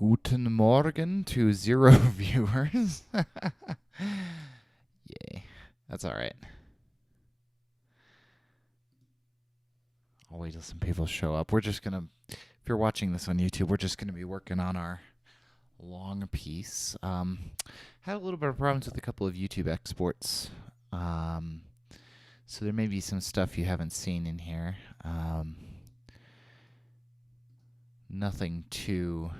Guten Morgen to 0 viewers. Yay. That's all right. I'll wait till some people show up. We're just going to, if you're watching this on YouTube, we're just going to be working on our long piece. Had a little bit of problems with a couple of YouTube exports. So there may be some stuff you haven't seen in here. Nothing too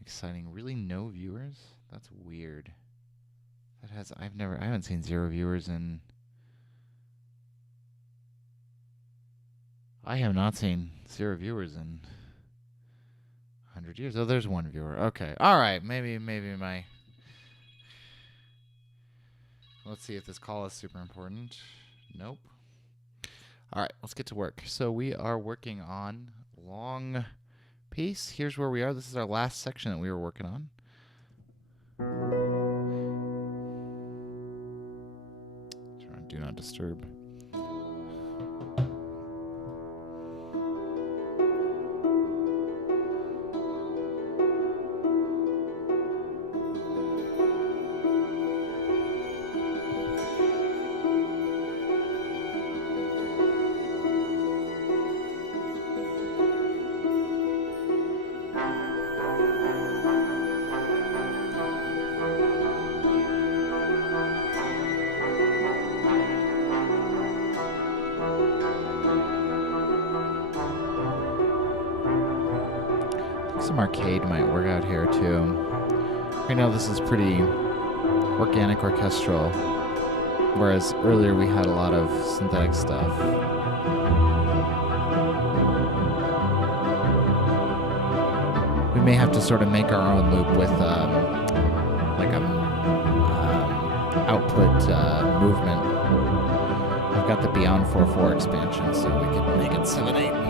exciting. Really no viewers? That's weird. I haven't seen 0 viewers in... I have not seen 0 viewers in 100 years. Oh, there's 1 viewer. Okay. All right. Maybe my... Let's see if this call is super important. Nope. All right. Let's get to work. So we are working on long piece. Here's where we are. This is our last section that we were working on. Turn on Do Not Disturb. Some arcade might work out here too. Right now this is pretty organic orchestral, whereas earlier we had a lot of synthetic stuff. We may have to sort of make our own loop with like a output movement. I've got the Beyond 4.4 expansion, so we could make it 7/8.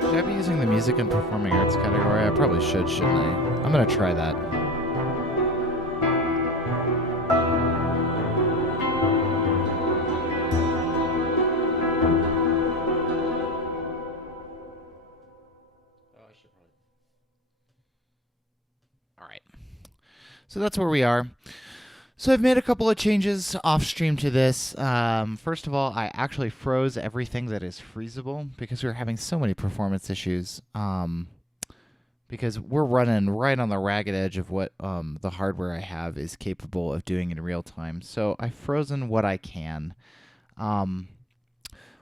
Should I be using the music and performing arts category? I probably should, shouldn't I? I'm going to try that. All right. So that's where we are. So I've made a couple of changes off stream to this. First of all, I actually froze everything that is freezable because we were having so many performance issues. Because we're running right on the ragged edge of what the hardware I have is capable of doing in real time. So I've frozen what I can. We're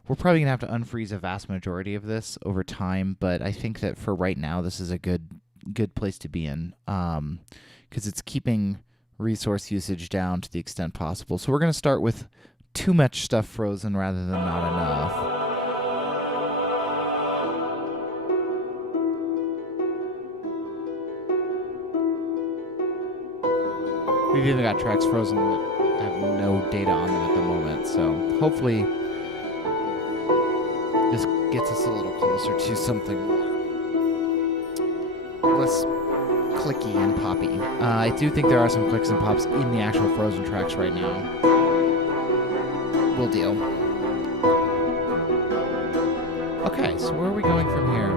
probably going to have to unfreeze a vast majority of this over time, but I think that for right now, this is a good place to be in because it's keeping resource usage down to the extent possible. So we're going to start with too much stuff frozen rather than not enough. We've even got tracks frozen that have no data on them at the moment. So hopefully this gets us a little closer to something more less clicky and poppy. I do think there are some clicks and pops in the actual frozen tracks right now. We'll deal. Okay, so where are we going from here?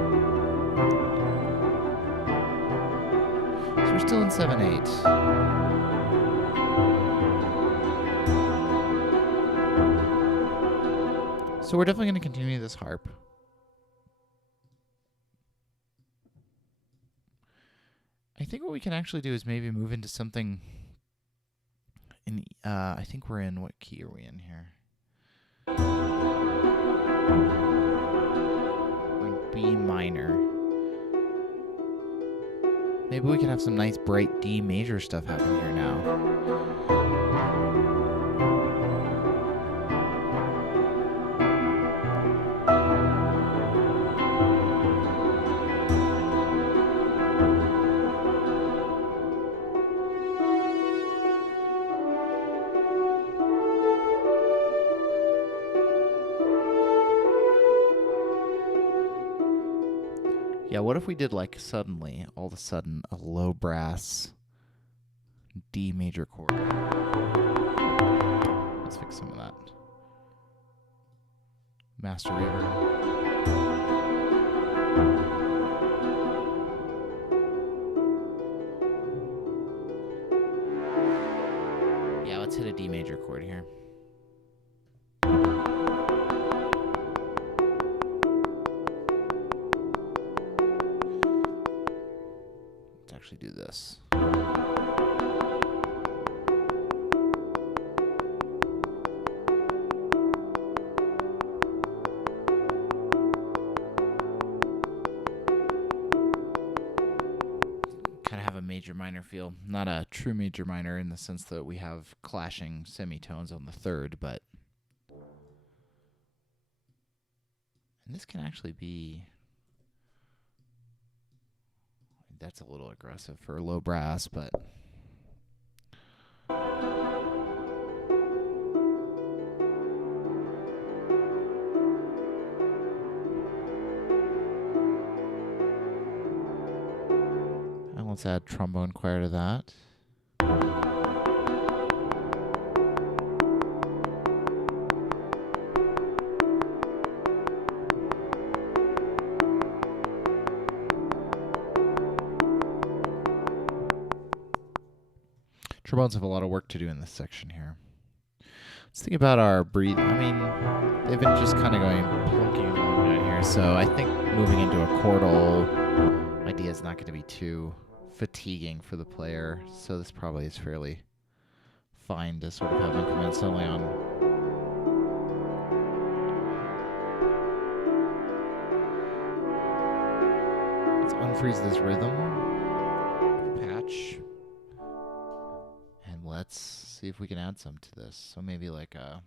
So we're still in 7/8. So we're definitely going to continue this harp. I think what we can actually do is maybe move into something in, I think we're in, what key are we in here? We're in B minor. Maybe we can have some nice bright D major stuff happen here now. Yeah, what if we did like suddenly, all of a sudden, a low brass D major chord? Let's fix some of that. Master reverb. Yeah, let's hit a D major chord here. Let's actually do this. Kind of have a major minor feel. Not a true major minor in the sense that we have clashing semitones on the third, but. And this can actually be. That's a little aggressive for low brass, but. And let's add trombone choir to that. Trombones have a lot of work to do in this section here. Let's think about our breathe. I mean, they've been just kind of going plunking along down here, so I think moving into a chordal idea is not going to be too fatiguing for the player. So this probably is fairly fine to sort of have increments only on. Let's unfreeze this rhythm patch. Let's see if we can add some to this. So maybe like a.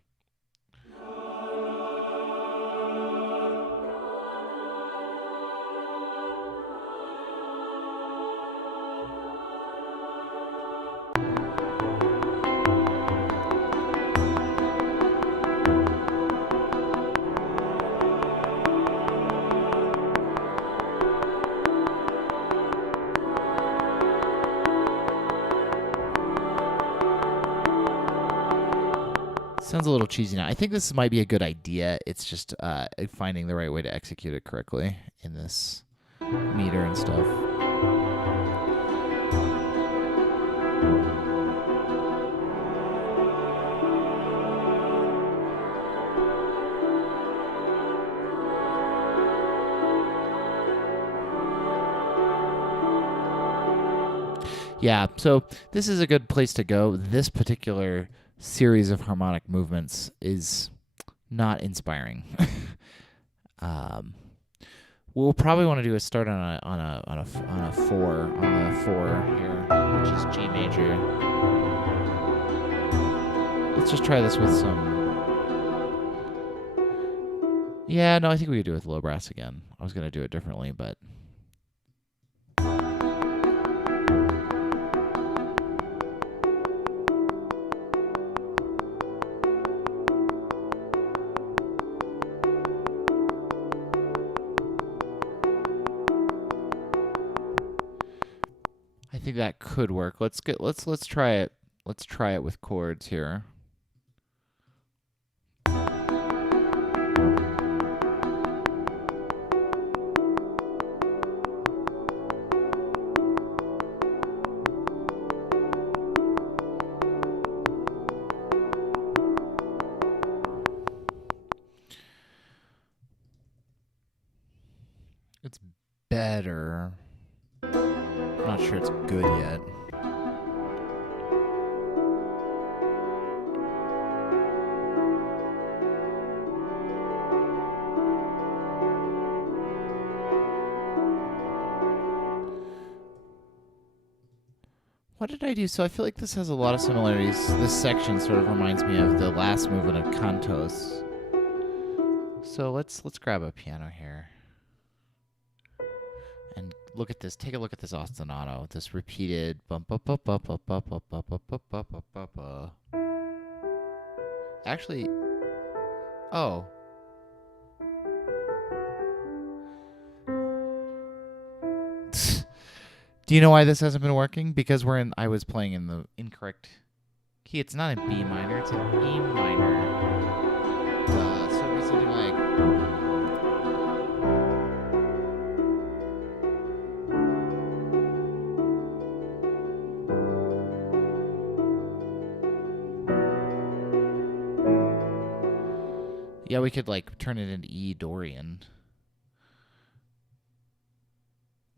Sounds a little cheesy now. I think this might be a good idea. It's just finding the right way to execute it correctly in this meter and stuff. Yeah, so this is a good place to go. This particular series of harmonic movements is not inspiring. We'll probably want to do a start on a 4 on the 4 here, which is G major. Let's just try this with some. Yeah, no, I think we could do it with low brass again. I was gonna do it differently, but. I think that could work. Let's try it. Let's try it with chords here. It's better. I'm not sure it's good yet. What did I do? So I feel like this has a lot of similarities. This section sort of reminds me of the last movement of Cantos. So let's grab a piano here. And look at this. Take a look at this ostinato. This repeated bum ba ba ba ba ba ba ba ba ba ba ba ba ba. Actually, oh. Do you know why this hasn't been working? Because I was playing in the incorrect key. It's not in B minor, it's in E minor. So it'd be something like. Yeah, we could like turn it into E Dorian.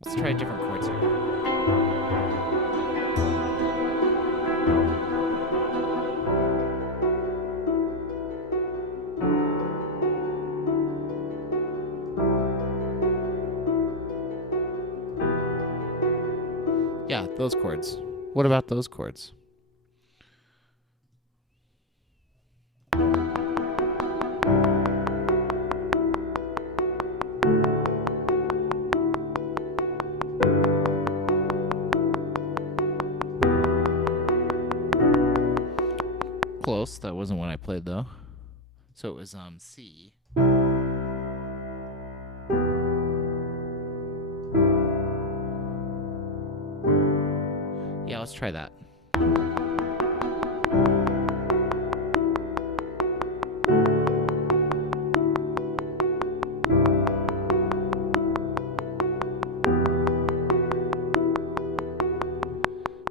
Let's try a different chords here. Yeah, those chords. What about those chords? Close. That wasn't what I played though. So it was C. Yeah, let's try that.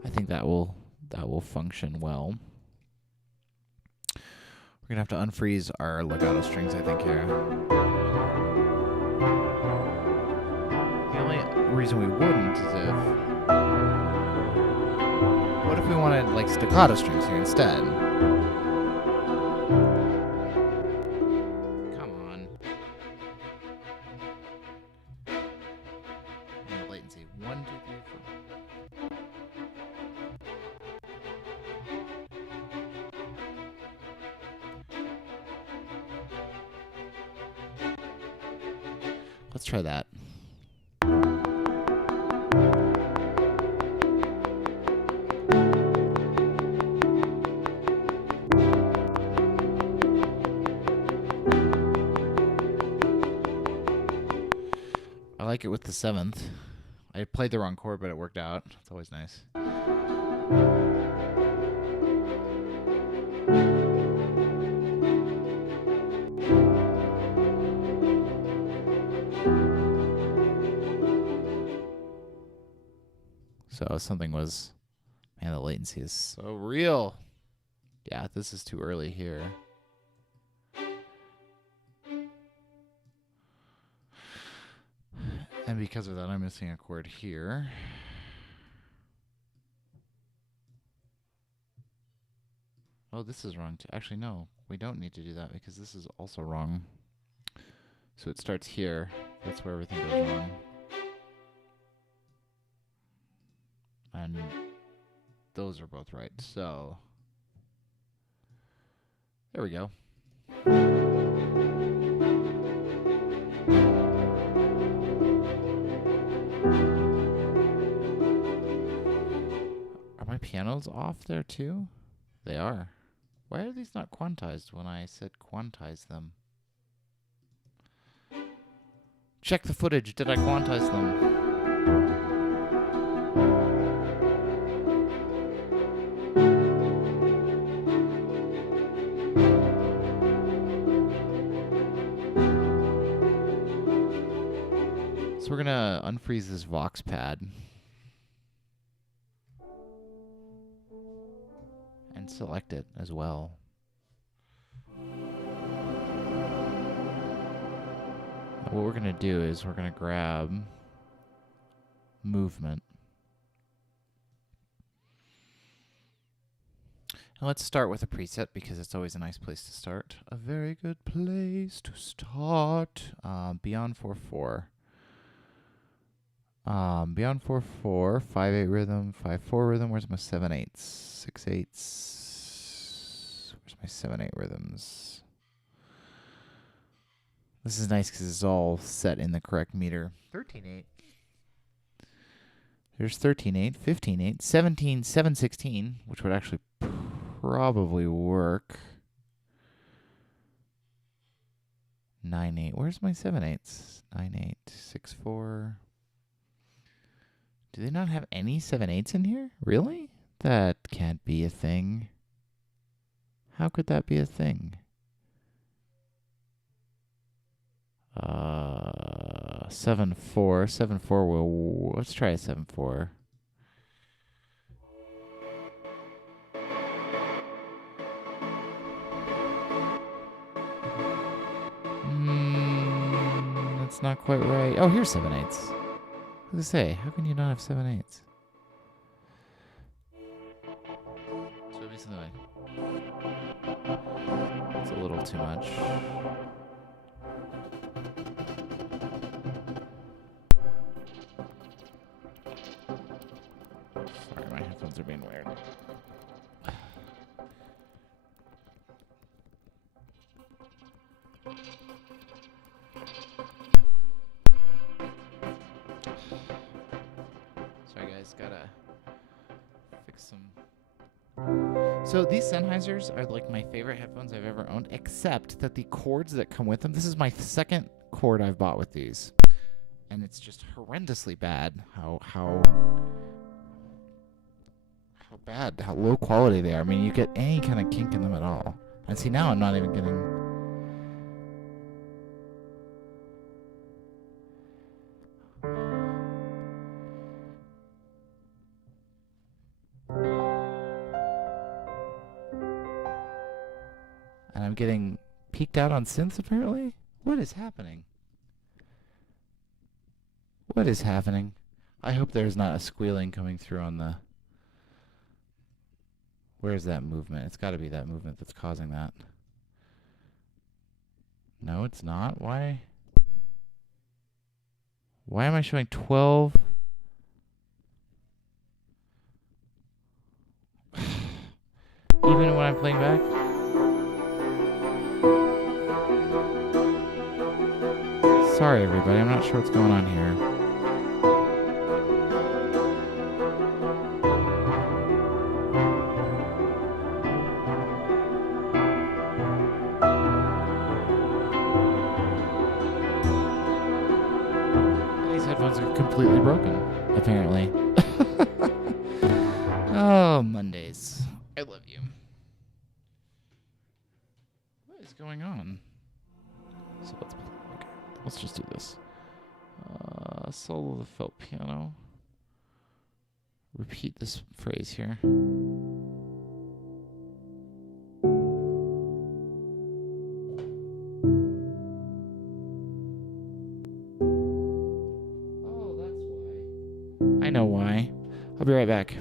I think that will function well. We're going to have to unfreeze our legato strings, I think, here. The only reason we wouldn't is if... What if we wanted, like, staccato strings here instead? Come on. And the latency. 1, 2, 3, 4. Let's try that. I like it with the 7th. I played the wrong chord, but it worked out. It's always nice. So something was... Man, the latency is so real. Yeah, this is too early here. And because of that, I'm missing a chord here. Oh, this is wrong too. Actually, no. We don't need to do that because this is also wrong. So it starts here. That's where everything goes wrong. And those are both right. So there we go. Are my pianos off there too? They are. Why are these not quantized when I said quantize them? Check the footage. Did I quantize them? So we're going to unfreeze this Vox pad. And select it as well. What we're going to do is we're going to grab movement. And let's start with a preset because it's always a nice place to start. A very good place to start. Beyond 4/4. Beyond 4/4, 5/8 rhythm, 5/4 rhythm. Where's my 7/8s? 6/8s. Where's my 7/8 rhythms? This is nice because it's all set in the correct meter. 13/8. There's 13/8, 15/8, 17, 7/16, which would actually probably work. 9/8. Where's my 7/8s? 9/8, 6/4. Do they not have any 7/8s in here? Really? That can't be a thing. How could that be a thing? 7/4. 7/4 will. Let's try a 7/4. That's not quite right. Oh, here's 7/8s. What does it say? How can you not have 7/8s? So it'd be something like. It's a little too much. Sorry, my headphones are being weird. Sorry, guys. Gotta fix some. So these Sennheisers are like my favorite headphones I've ever owned, except that the cords that come with them. This is my second cord I've bought with these, and it's just horrendously bad. How bad, how low quality they are. I mean, you get any kind of kink in them at all. And see, now I'm not even getting. And I'm getting peaked out on synths, apparently? What is happening? What is happening? I hope there's not a squealing coming through on the. Where's that movement? It's got to be that movement that's causing that. No, it's not. Why? Why am I showing 12? Even when I'm playing back? Sorry, everybody. I'm not sure what's going on here. These headphones are completely broken, apparently. Oh, Mondays. I love you. What is going on? So let's just do this. Solo the felt piano. Repeat this phrase here. Oh, that's why. I know why. I'll be right back.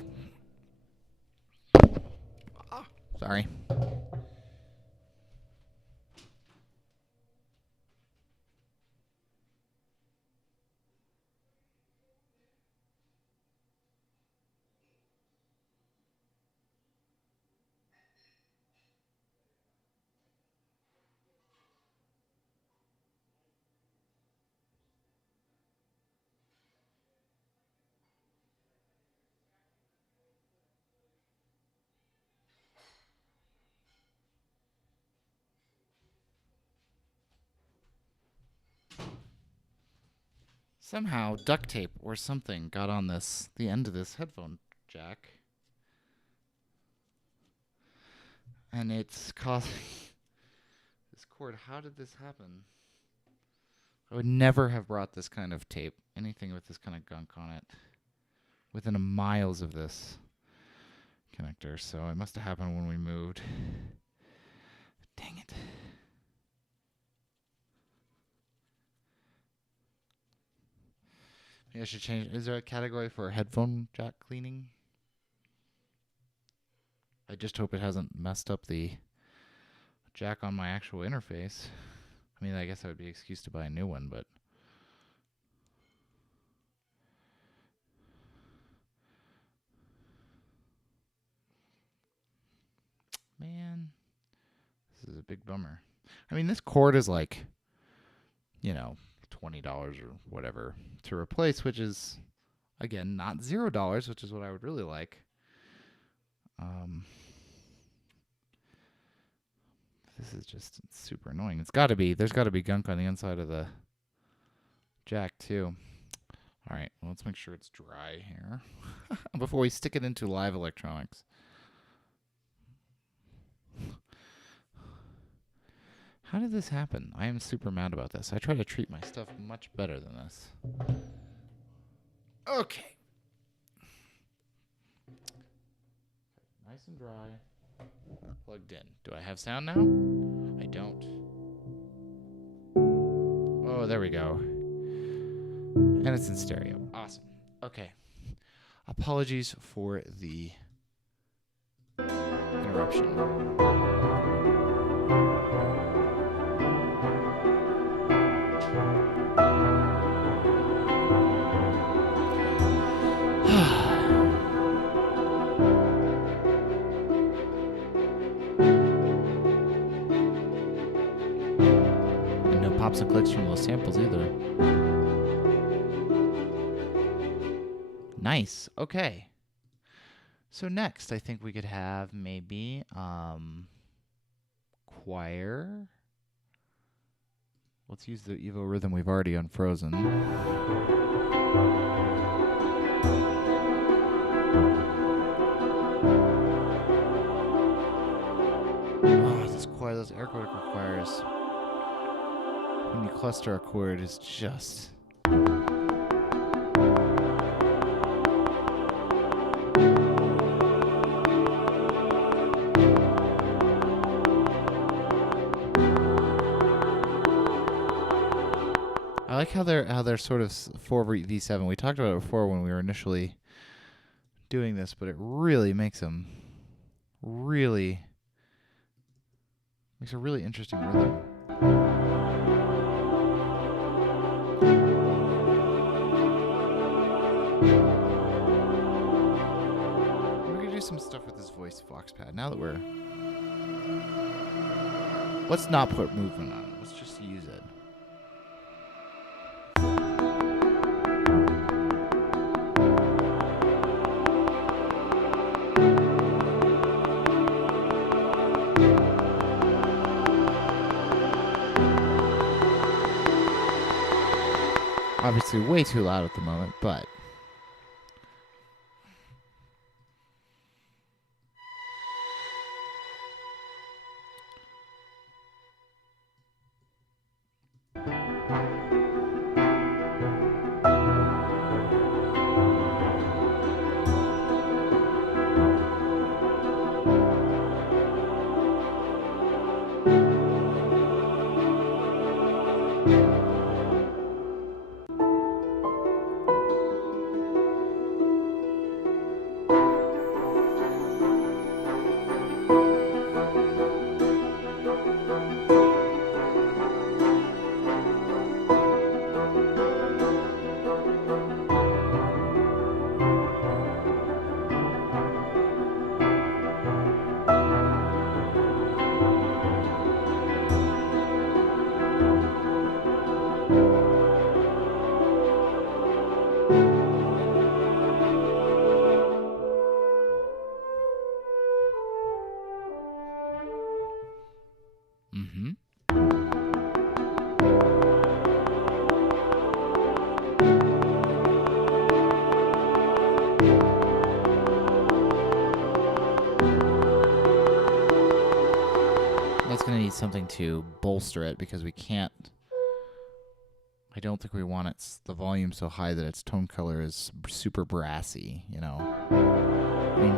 Sorry. Somehow duct tape or something got on the end of this headphone jack. And it's causing this cord. How did this happen? I would never have brought this kind of tape, anything with this kind of gunk on it, within miles of this connector. So it must have happened when we moved. Dang it. Maybe I should change. Is there a category for headphone jack cleaning? I just hope it hasn't messed up the jack on my actual interface. I mean, I guess I would be excused to buy a new one, but is a big bummer. I mean, this cord is like, you know, $20 or whatever to replace, which is, again, not $0, which is what I would really like. This is just super annoying. There's got to be gunk on the inside of the jack too. All right, well, let's make sure it's dry here before we stick it into live electronics. How did this happen? I am super mad about this. I try to treat my stuff much better than this. Okay. Nice and dry. Plugged in. Do I have sound now? I don't. Oh, there we go. And it's in stereo. Awesome. Okay. Apologies for the interruption. And no pops and clicks from those samples either. Nice. Okay. So next, I think we could have maybe choir. Let's use the Evo rhythm we've already unfrozen. Oh, this choir, those air chord choirs. When you cluster a chord, is just. I like how they're sort of 4v7. We talked about it before when we were initially doing this, but it really makes a really interesting rhythm. We're gonna do some stuff with this voice Vox pad now that we're. Let's not put movement on it. Let's just use it. Obviously way too loud at the moment, but something to bolster it because we can't. I don't think we want the volume so high that its tone color is super brassy, you know. I mean,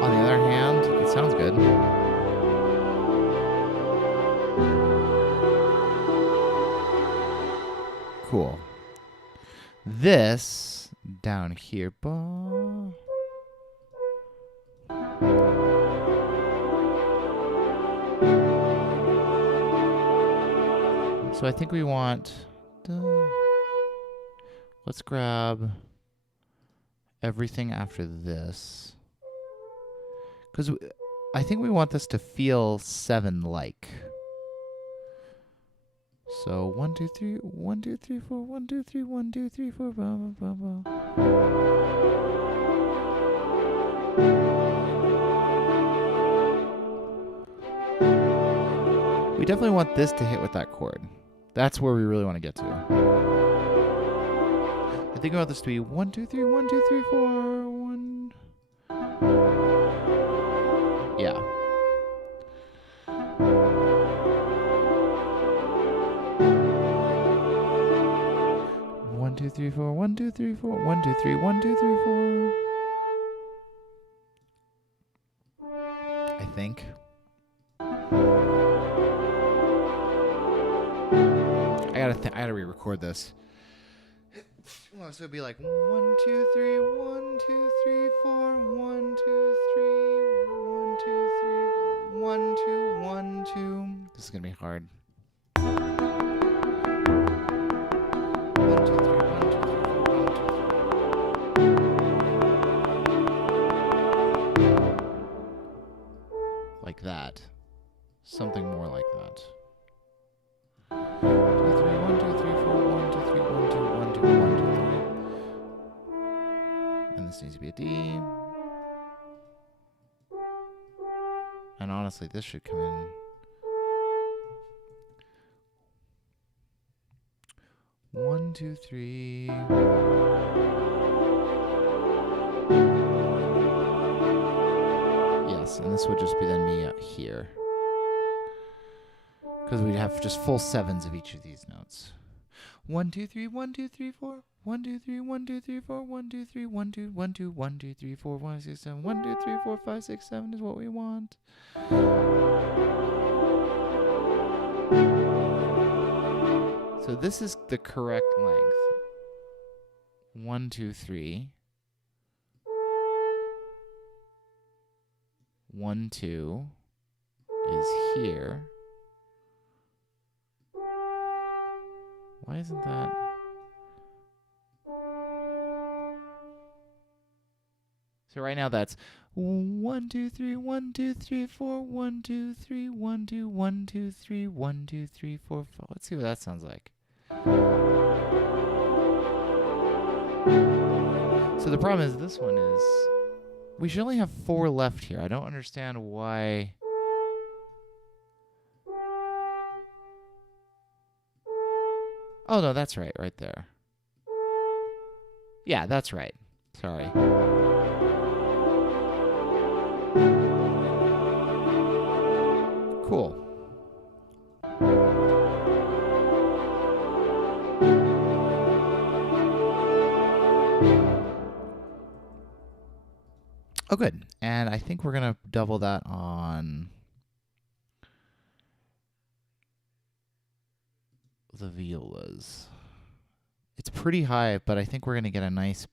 on the other hand, it sounds good. Cool. This down here. So I think we want, let's grab everything after this. Because I think we want this to feel 7-like. So 1, 2, 3, 1, 2, 3, 4, 1, 2, 3, 1, 2, 3, 4, blah, blah, blah, blah. We definitely want this to hit with that chord. That's where we really want to get to. I think I want this to be 1, 2, 3, 1, 2, 3, 4, 1. Yeah. One, two, three, four, 1, 2, 3, 4, 1, 2, 3, 1, 2, 3, 4. I think. I gotta re-record this. Well, so it'd be like 1, 2, 3, 1, 2, 3, 4, 1, 2, 3, 1, 2, 3, 1, 2, 1, 2. This is gonna be hard. 1, 2, 3, 1, 2, 3, 4, 1, 2, 3. Like that. Something more like that. 2, 3, 1, 2, 3, 4, 1, 2, 3, 1, 2, 1, 2, 1, 2, 3. And this needs to be a D. And honestly, this should come in. 1, 2, 3. Yes, and this would just be then me here. Because we'd have just full 7s of each of these notes. 1, 2, 3, 1, 2, 3, 4. 1, 2, 3, 1, 2, 3, 4. 1, 2, 3, 1, 2, 1, 2, 1, 2, 3, 4, 1, 6, 7. 1, 2, 3, 4, 5, 6, 7 is what we want. So this is the correct length. 1, 2, 3. 1, 2 is here. Why isn't that? So right now that's 1, 2, 3, 1, 2, 3, 4, 1, 2, 3, 1, 2, 1, 2, 3, 1, 2, 3, 4, 5. Let's see what that sounds like. So the problem is this one is we should only have 4 left here. I don't understand why. Oh, no, that's right there. Yeah, that's right. Sorry. Cool. Oh, good. And I think we're going to double that on the violas. It's pretty high, but I think we're going to get a nice,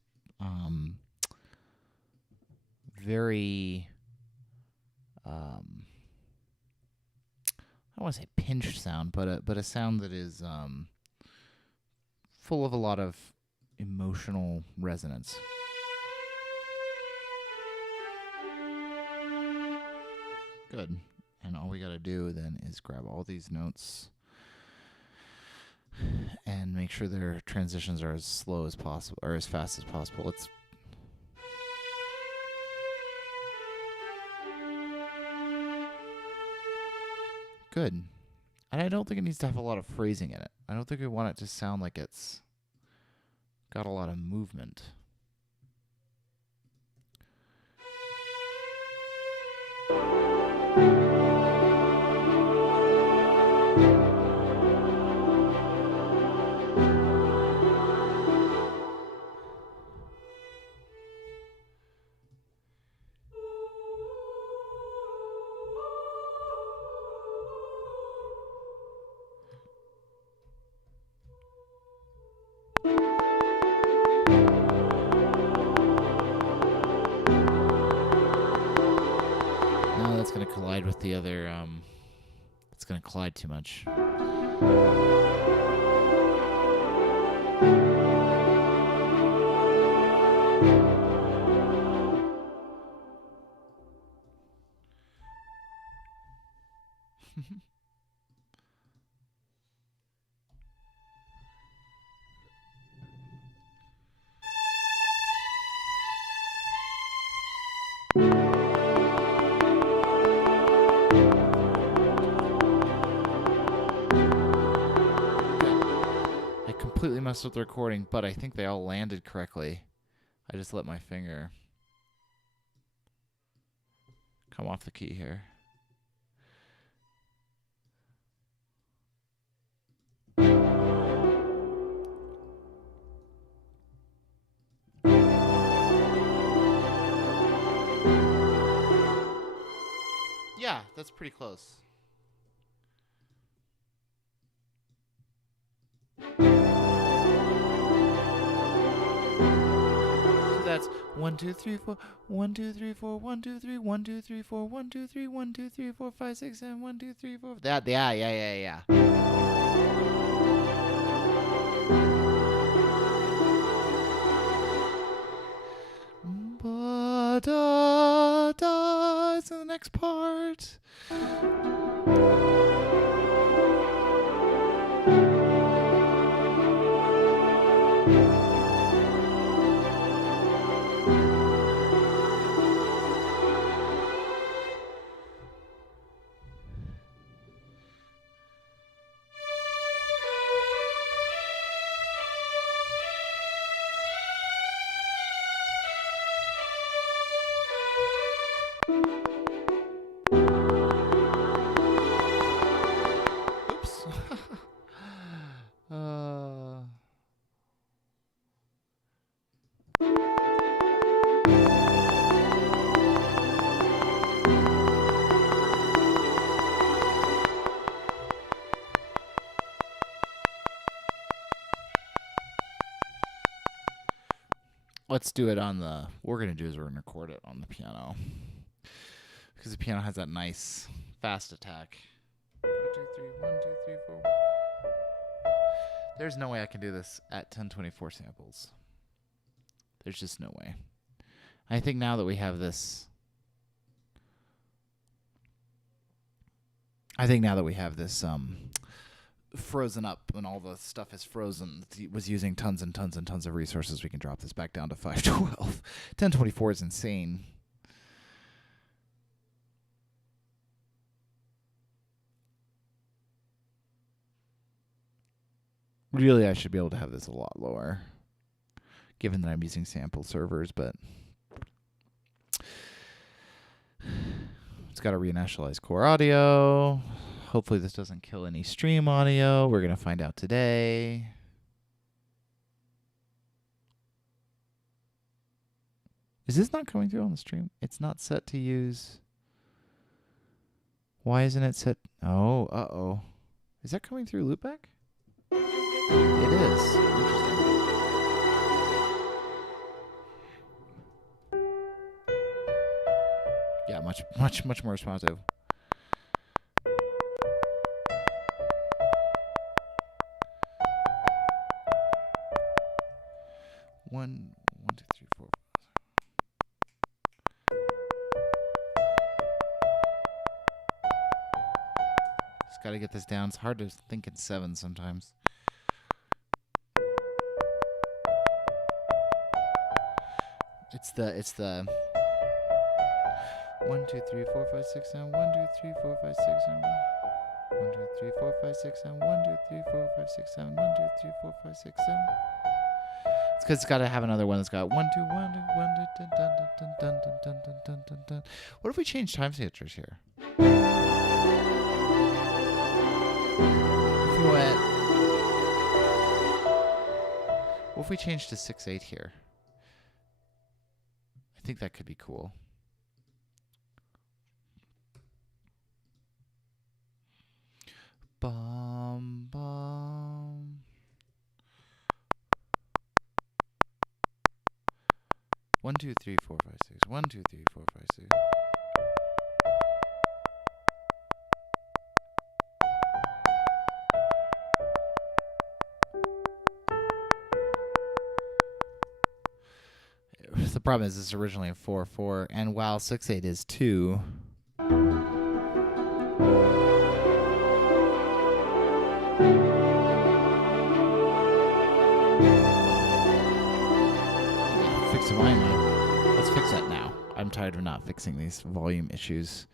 very, I don't want to say pinched sound, but a sound that is full of a lot of emotional resonance. Good. And all we got to do then is grab all these notes and make sure their transitions are as slow as possible, or as fast as possible. Let's good. And I don't think it needs to have a lot of phrasing in it. I don't think we want it to sound like it's got a lot of movement. No, that's going to collide with the other, it's going to collide too much. I completely messed up the recording, but I think they all landed correctly. I just let my finger come off the key here. Yeah, that's pretty close. So that's 1, 2, 3, 4, 1, 2, 3, 4, 1, 2, 3, 1, 2, 3, 4, 1, 2, 3, 1, 2, 3, 4, 5, 6, 7, 1, 2, 3, 4. That, yeah. Ba-da-da is the next part. Oops. Let's do it on the. What we're gonna do is we're gonna record it on the piano because the piano has that nice fast attack. 1, 2, 3, 1, 2, 3, 4. There's no way I can do this at 1024 samples. There's just no way. I think now that we have this. Frozen up when all the stuff is frozen. It was using tons and tons and tons of resources. We can drop this back down to 512. 1024 is insane. Really, I should be able to have this a lot lower, given that I'm using sample servers, but it's got to reinitialize core audio. Hopefully this doesn't kill any stream audio. We're going to find out today. Is this not coming through on the stream? It's not set to use. Why isn't it set? Oh, uh-oh. Is that coming through loopback? It is. Interesting. Yeah, much more responsive. One, 2, 3, 4. Just gotta get this down. It's hard to think in 7 sometimes. It's the 1, 2, 3, 4, 5, 6, 7. 1, 2, 3, 4, 5, 6, 7. 1, 2, 3, 4, 5, 6, 7. 1, 2, 3, 4, 5, 6, 7. 1, 2, 3, 4, 5, 6, 7. It's because it's got to have another one that's got 1, 2, 1, 2, 1, dun, dun, dun, dun, dun, dun, dun, dun, dun, dun. What if we change time signatures here? What if we change to 6/8 here? I think that could be cool. Bum, bum. 1, 2, 3, 4, 5, 6. 1, 2, 3, 4, 5, 6. The problem is this is originally a 4/4, and while 6/8 is 2. fix the volume now. Let's fix that now. I'm tired of not fixing these volume issues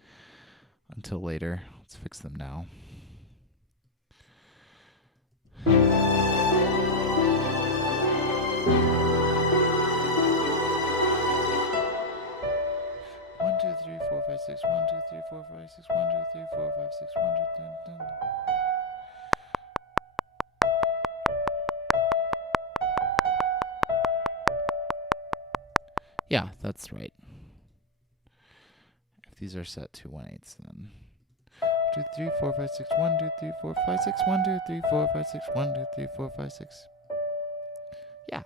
until later. Let's fix them now. One, two, three, four, five, six. 1, 2, 3, 4, 5, 6. 1, 2, 3, 4, 5, 6. 1, 2, 3, 4. Yeah, that's right. If these are set to 1/8, then 2, 3, 4, 5, 6. 1, 2, 3, 4, 5, 6. 1, 2, 3, 4, 5, 6. 1, 2, 3, 4, 5, 6. Yeah.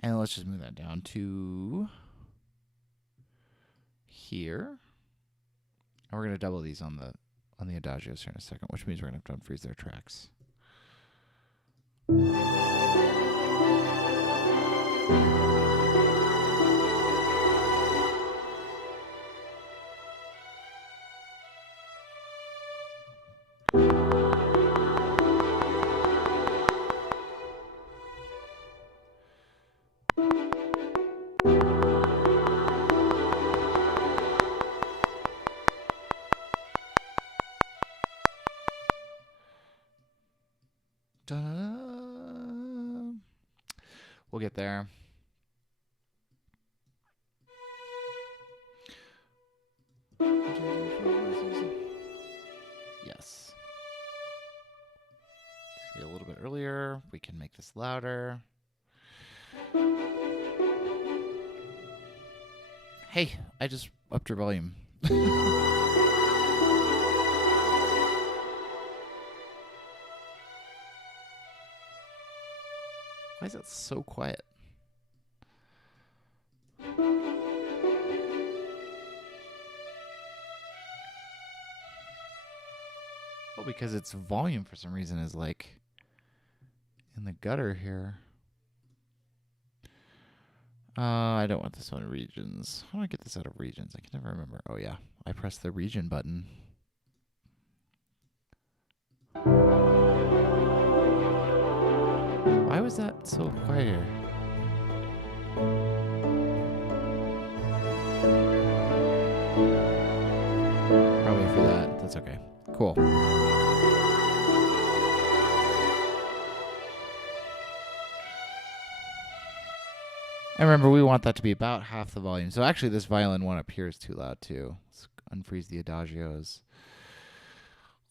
And let's just move that down to here. And we're going to double these on the adagios here in a second, which means we're going to have to unfreeze their tracks. Da-da-da. We'll get there. Yes. Let's be a little bit earlier. We can make this louder. Hey, I just upped your volume. Why is it so quiet? Oh, because its volume for some reason is like in the gutter here. I don't want this on regions. How do I get this out of regions? I can never remember. Oh yeah, I press the region button. Why was that so quiet here? Probably for that. That's okay. Cool. And remember, we want that to be about half the volume. So actually, this violin one up here is too loud too. Let's unfreeze the adagios.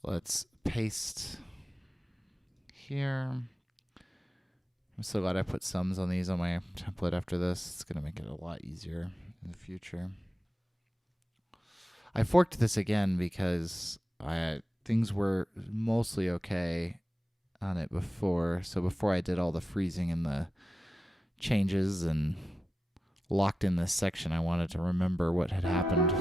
Let's paste here. I'm so glad I put sums on these on my template after this. It's going to make it a lot easier in the future. I forked this again because things were mostly okay on it before. So before I did all the freezing and the changes and locked in this section, I wanted to remember what had happened.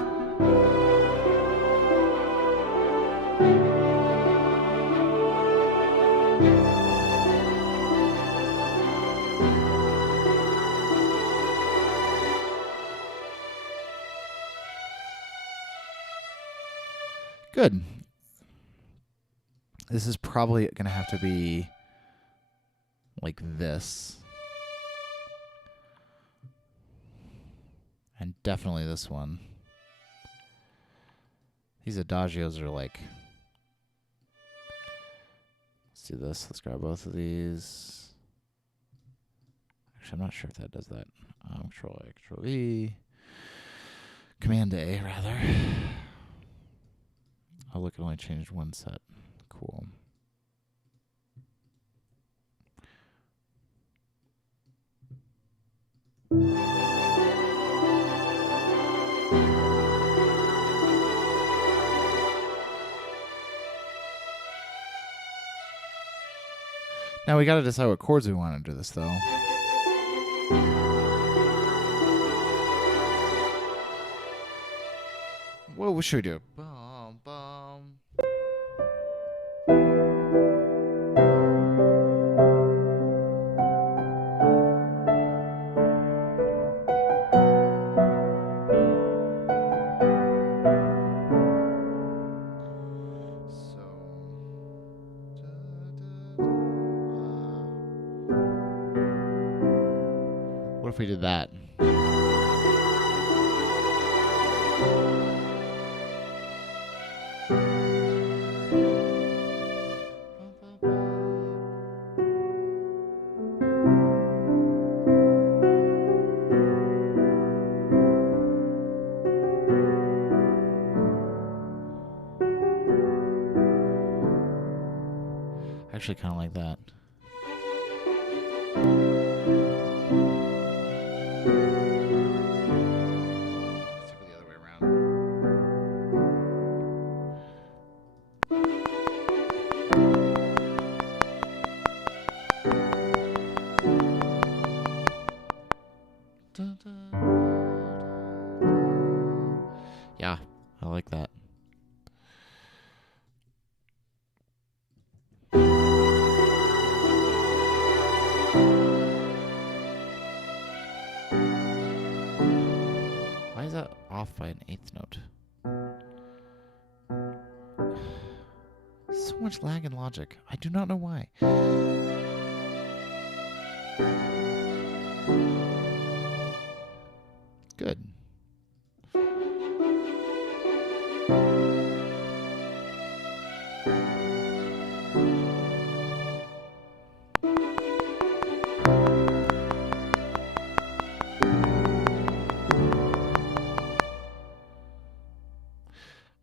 Good. This is probably going to have to be like this. And definitely this one. These adagios are like... Let's do this. Let's grab both of these. Actually, I'm not sure if that does that. Control A, Control V. Command A, rather. Oh, look, it only changed one set. Cool. Now we got to decide what chords we want to do this, though. What should we do? Bum, bum. What if we did did that. I actually kind of like that. Let's go the other way around. Yeah, I like that. Why is that off by an eighth note? So much lag in Logic. I do not know why. Good.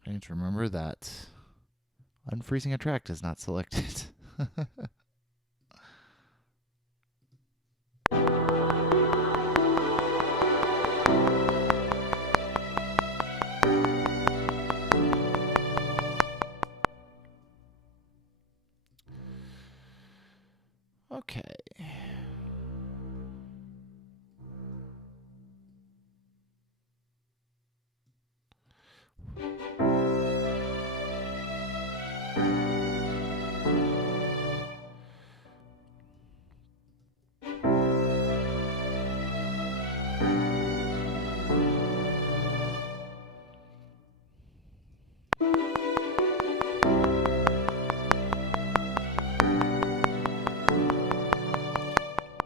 I need to remember that unfreezing a track is not selected. Okay.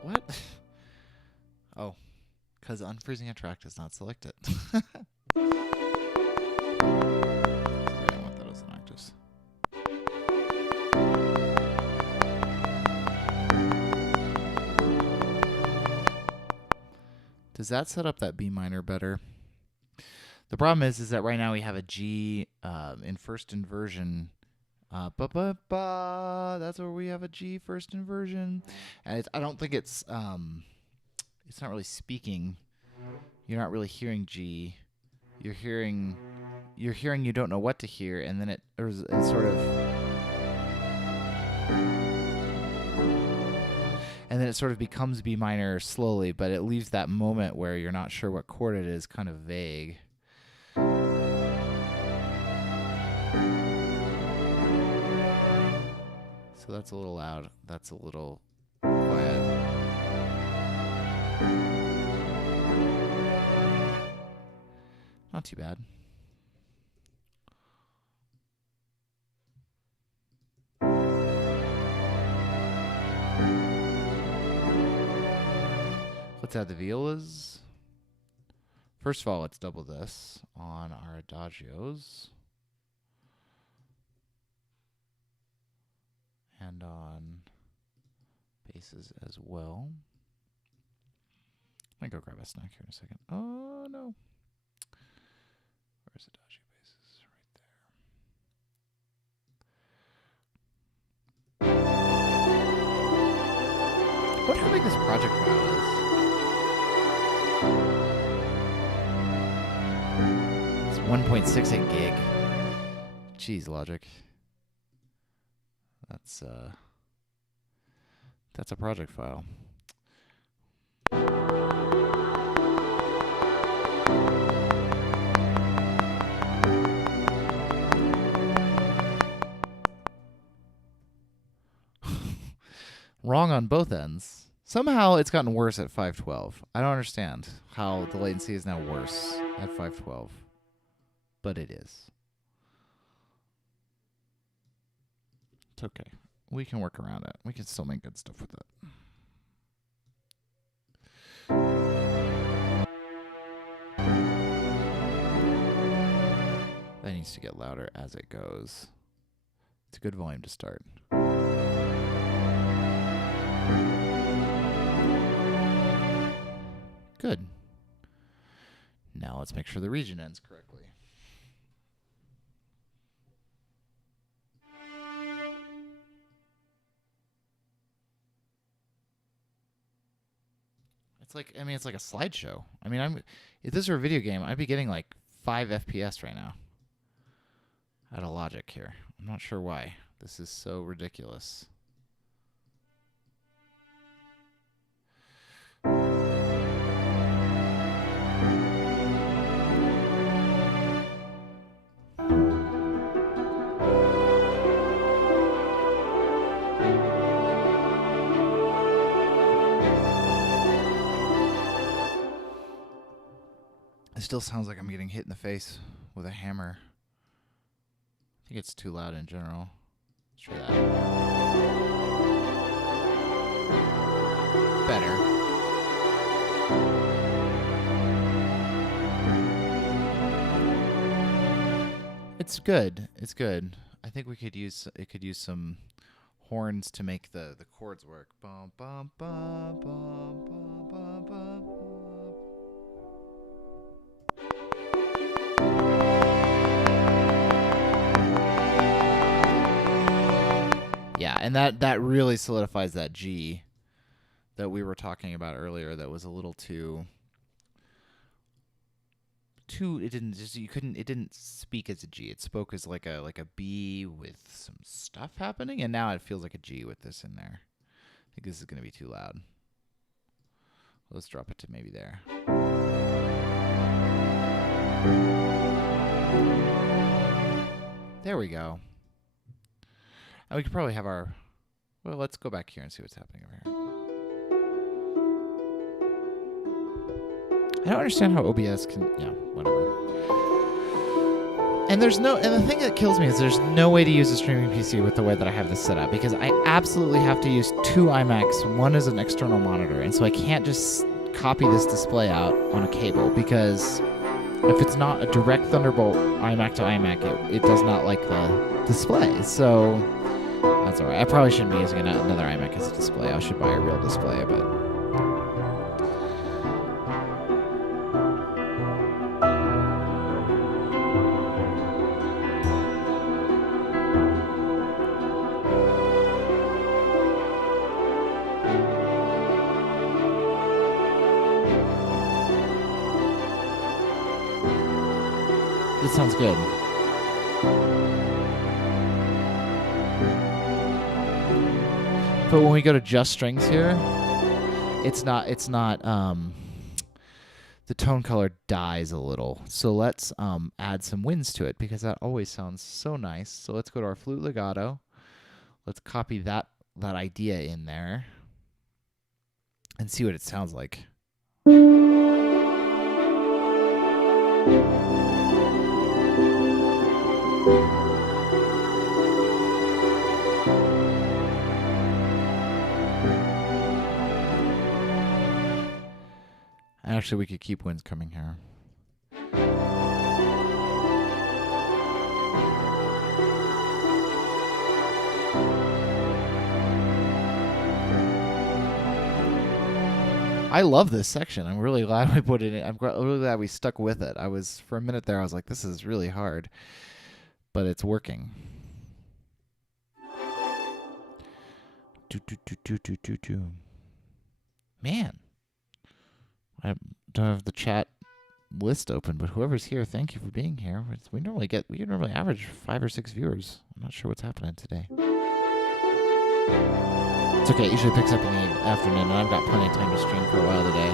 What? Oh, because unfreezing a track does not select it. Sorry, I want that as an octaves. Does that set up that B minor better? The problem is that right now we have a G in first inversion. That's where we have a G first inversion, and I don't think it's not really speaking. You're not really hearing G. You're hearing you don't know what to hear, and then it sort of. And then it sort of becomes B minor slowly, but it leaves that moment where you're not sure what chord it is, kind of vague. So that's a little loud. That's a little quiet. Not too bad. Let's add the violas. First of all, let's double this on our adagios. And on basses as well. I'm going to go grab a snack here in a second. Oh, no. Where's adagio basses? Right there. What how big this project file is? It's 1.68 gig. Jeez, Logic. That's a project file. Wrong on both ends. Somehow it's gotten worse at 512. I don't understand how the latency is now worse at 512. But it is. It's okay. We can work around it. We can still make good stuff with it. needs to get louder as it goes. It's a good volume to start. Good. Now let's make sure the region ends correctly. It's like, I mean, it's like a slideshow. I mean, if this were a video game, I'd be getting like 5 FPS right now. Out of logic here. I'm not sure why. This is so ridiculous. It still sounds like I'm getting hit in the face with a hammer. I think it's too loud in general. Let's try that. Better. It's good. It's good. I think it could use some horns to make the chords work. Bum, bum, bum, bum, bum, bum, bum. Yeah, and that really solidifies that G that we were talking about earlier. That was a little too. It didn't speak as a G. It spoke as like a B with some stuff happening, and now it feels like a G with this in there. I think this is gonna be too loud. Let's drop it to maybe there. There we go. And we could probably have our... Well, let's go back here and see what's happening over here. I don't understand how OBS can... Yeah, whatever. And the thing that kills me is there's no way to use a streaming PC with the way that I have this set up, because I absolutely have to use 2 iMacs. One is an external monitor, and so I can't just copy this display out on a cable, because if it's not a direct Thunderbolt iMac to iMac, it does not like the display. So that's all right. I probably shouldn't be using another iMac as a display. I should buy a real display, but... This sounds good. But when we go to just strings here, it's not the tone color dies a little. So let's add some winds to it, because that always sounds so nice. So let's go to our flute legato. Let's copy that idea in there and see what it sounds like. Actually, we could keep winds coming here. I love this section. I'm really glad we put it in. I'm really glad we stuck with it. For a minute there, I was like, this is really hard. But it's working. Man. I don't have the chat list open, but whoever's here, thank you for being here. We normally average 5 or 6 viewers. I'm not sure what's happening today. It's okay. It usually picks up in the afternoon, and I've got plenty of time to stream for a while today.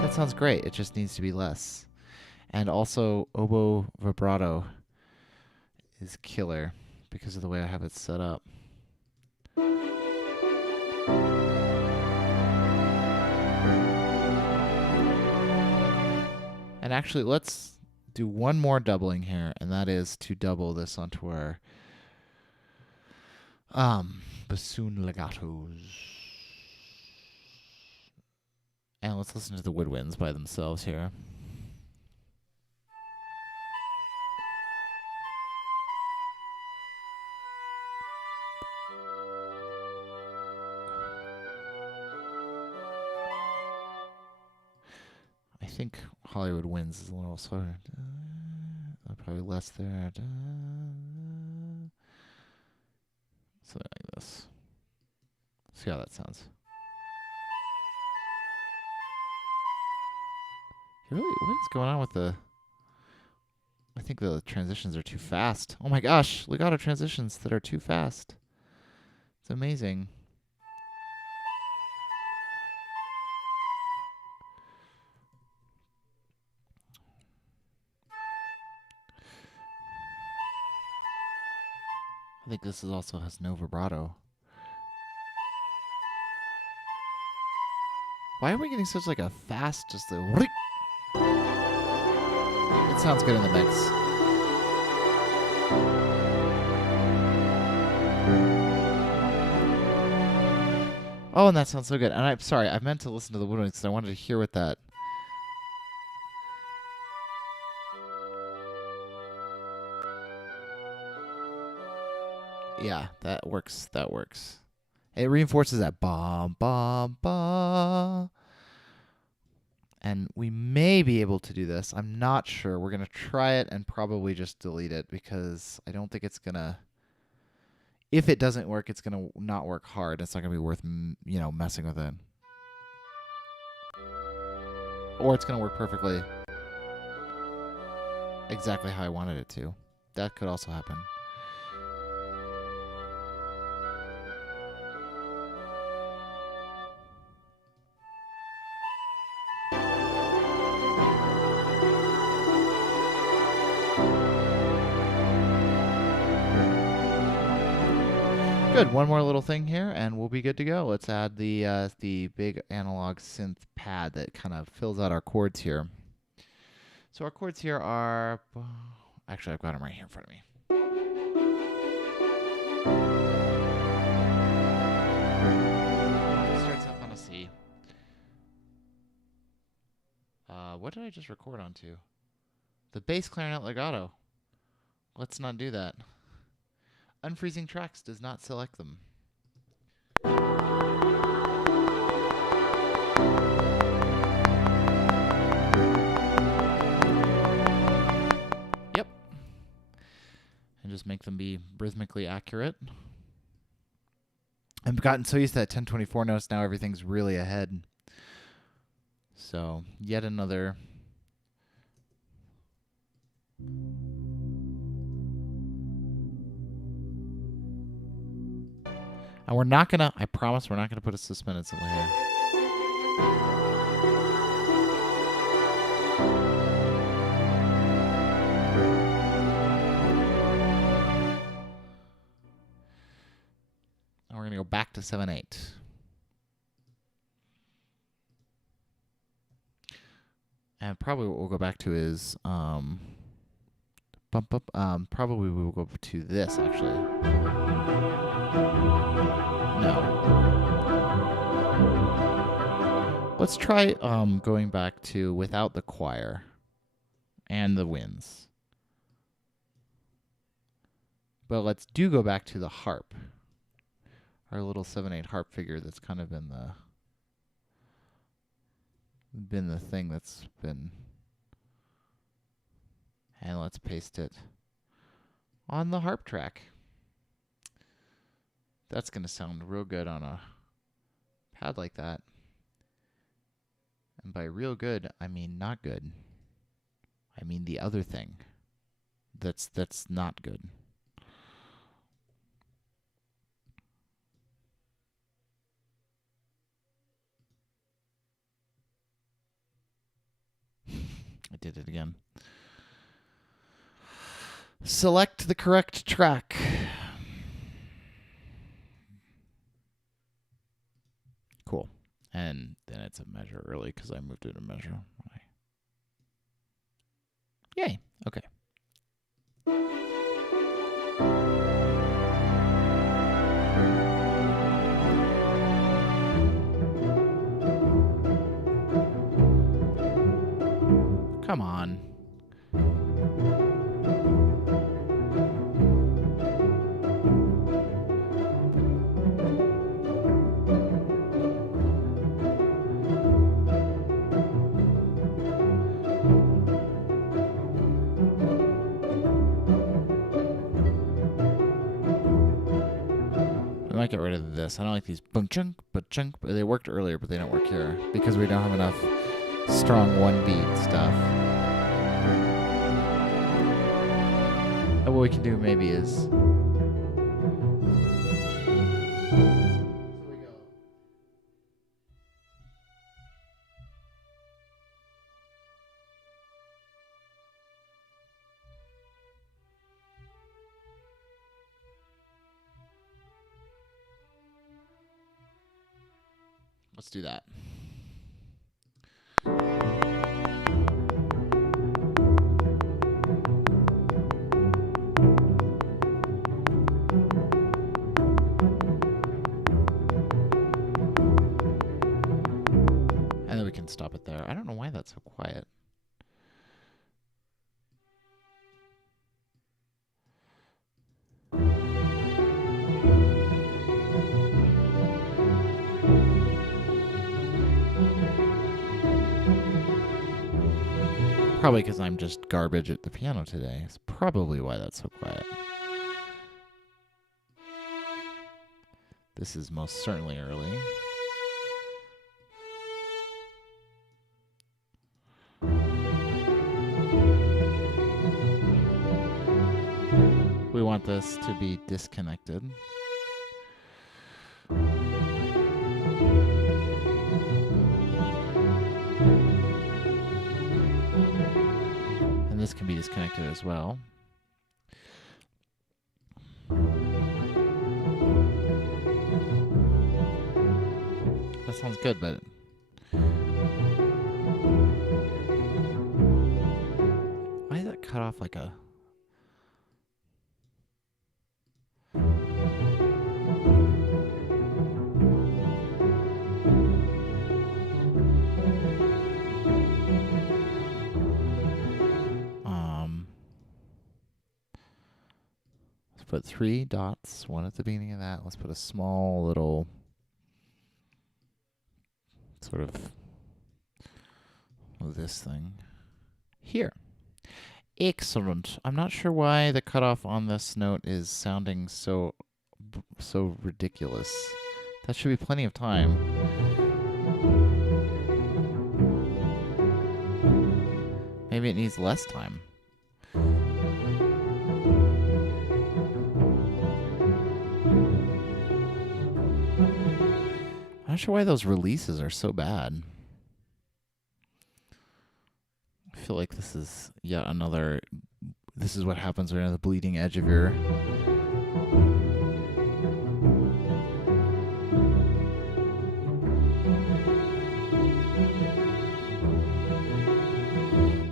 That sounds great. It just needs to be less. And also, oboe vibrato is killer because of the way I have it set up. And actually, let's do one more doubling here, and that is to double this onto our bassoon legatos. And let's listen to the woodwinds by themselves here. I think Hollywood Winds is a little slower. Probably less there. Something like this. See how that sounds. Really, what is going on with the... I think the transitions are too fast. Oh my gosh, legato transitions that are too fast. It's amazing. I think this also has no vibrato. Why are we getting such like a fast, just a... It sounds good in the mix. Oh, and that sounds so good. And I'm sorry, I meant to listen to the woodwinds because I wanted to hear what that... Yeah, that works. That works. It reinforces that bum, bum, bum. And we may be able to do this. I'm not sure. We're going to try it and probably just delete it because I don't think it's going to... If it doesn't work, it's going to not work hard. It's not going to be worth, messing with it. Or it's going to work perfectly exactly how I wanted it to. That could also happen. Good. One more little thing here, and we'll be good to go. Let's add the big analog synth pad that kind of fills out our chords here. So our chords here are... Actually, I've got them right here in front of me. It starts off on a C. What did I just record onto? The bass clarinet legato. Let's not do that. Unfreezing tracks does not select them. Yep. And just make them be rhythmically accurate. I've gotten so used to that 1024 notes, now everything's really ahead. So, yet another... And we're not gonna, I promise we're not gonna put a suspended cymbal here. And we're gonna go back to 7/8. And probably what we'll go back to is, probably we will go to this actually. No. Let's try going back to without the choir and the winds. But let's go back to the harp. Our little 7/8 harp figure that's kind of been the thing that's been... And let's paste it on the harp track. That's going to sound real good on a pad like that. And by real good, I mean not good. I mean the other thing that's not good. I did it again. Select the correct track. Cool. And then it's a measure early because I moved it a measure. Yay. Okay. Come on. We might get rid of this. I don't like these bunk-chunk, but they worked earlier, but they don't work here because we don't have enough strong one-beat stuff. And what we can do maybe is... Let's do that. And then we can stop it there. I don't know why that's so quiet. Probably because I'm just garbage at the piano today. It's probably why that's so quiet. This is most certainly early. We want this to be disconnected. And this can be disconnected as well. That sounds good, but why is that cut off like a... Let's put 3 dots, one at the beginning of that. Let's put a small little sort of this thing here. Excellent. I'm not sure why the cutoff on this note is sounding so ridiculous. That should be plenty of time. Maybe it needs less time. I'm not sure why those releases are so bad. I feel like this is yet another... This is what happens when you're on the bleeding edge of your...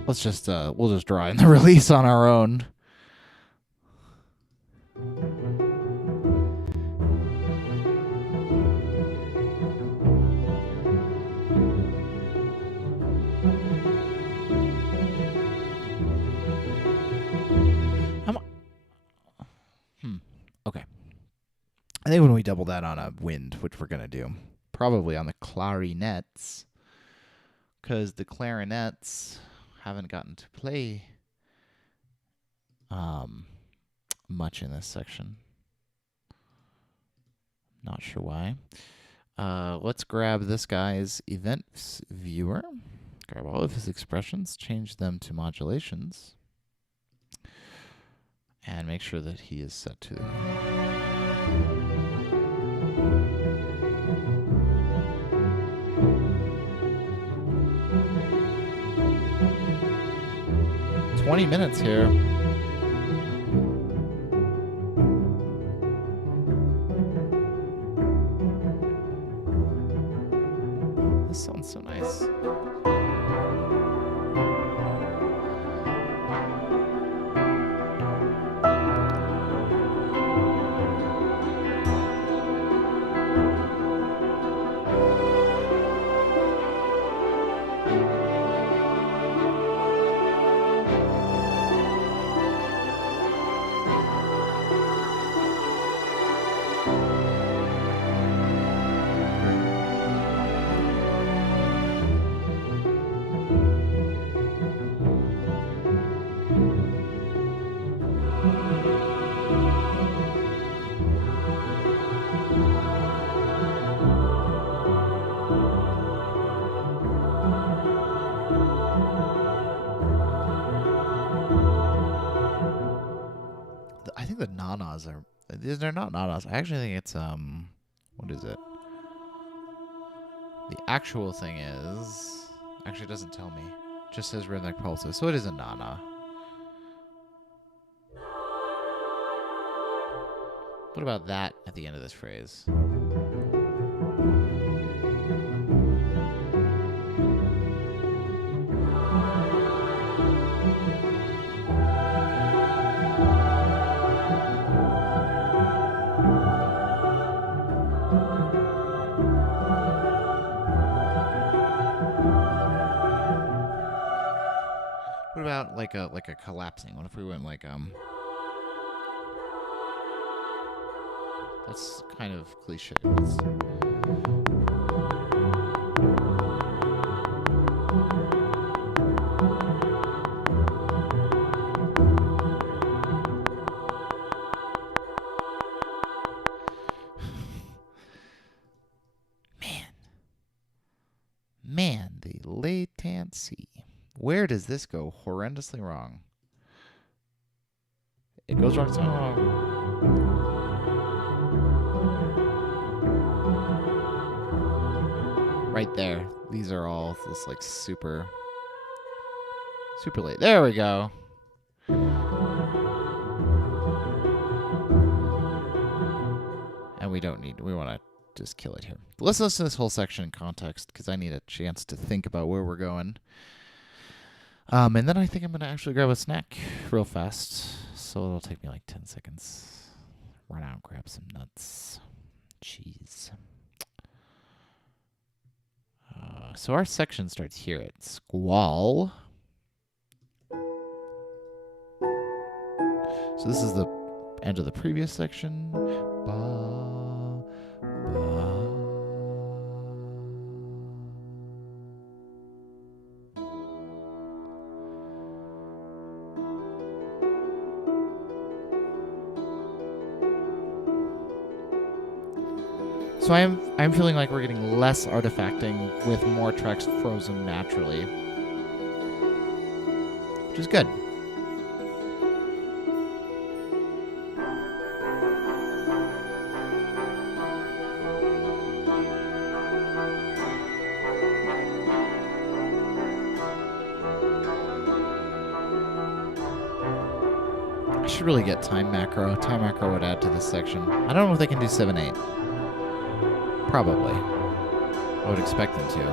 Let's just, we'll just draw in the release on our own. Okay. I think when we double that on a wind, which we're going to do, probably on the clarinets, because the clarinets haven't gotten to play much in this section. Not sure why. Let's grab this guy's events viewer, grab all of his expressions, change them to modulations, and make sure that he is set to 20 minutes here. This sounds so nice. nanas are. These are not nanas. I actually think it's what is it? The actual thing is actually it doesn't tell me. It just says rhythmic pulses, so it is a nana. What about that at the end of this phrase? What about like a collapsing? What if we went like That's kind of cliche. Man, the latency. Where does this go horrendously wrong? It goes wrong so wrong. Right there. These are all just like super late. There we go. And we want to just kill it here. Let's listen to this whole section in context because I need a chance to think about where we're going. And then I think I'm going to actually grab a snack real fast. So it'll take me like 10 seconds. Run out, grab some nuts. Cheese. So our section starts here at squall. So this is the end of the previous section. Ba, ba. So I'm feeling like we're getting less artifacting with more tracks frozen naturally, which is good. I should really get time macro. Time macro would add to this section. I don't know if they can do 7/8. Probably. I would expect them to.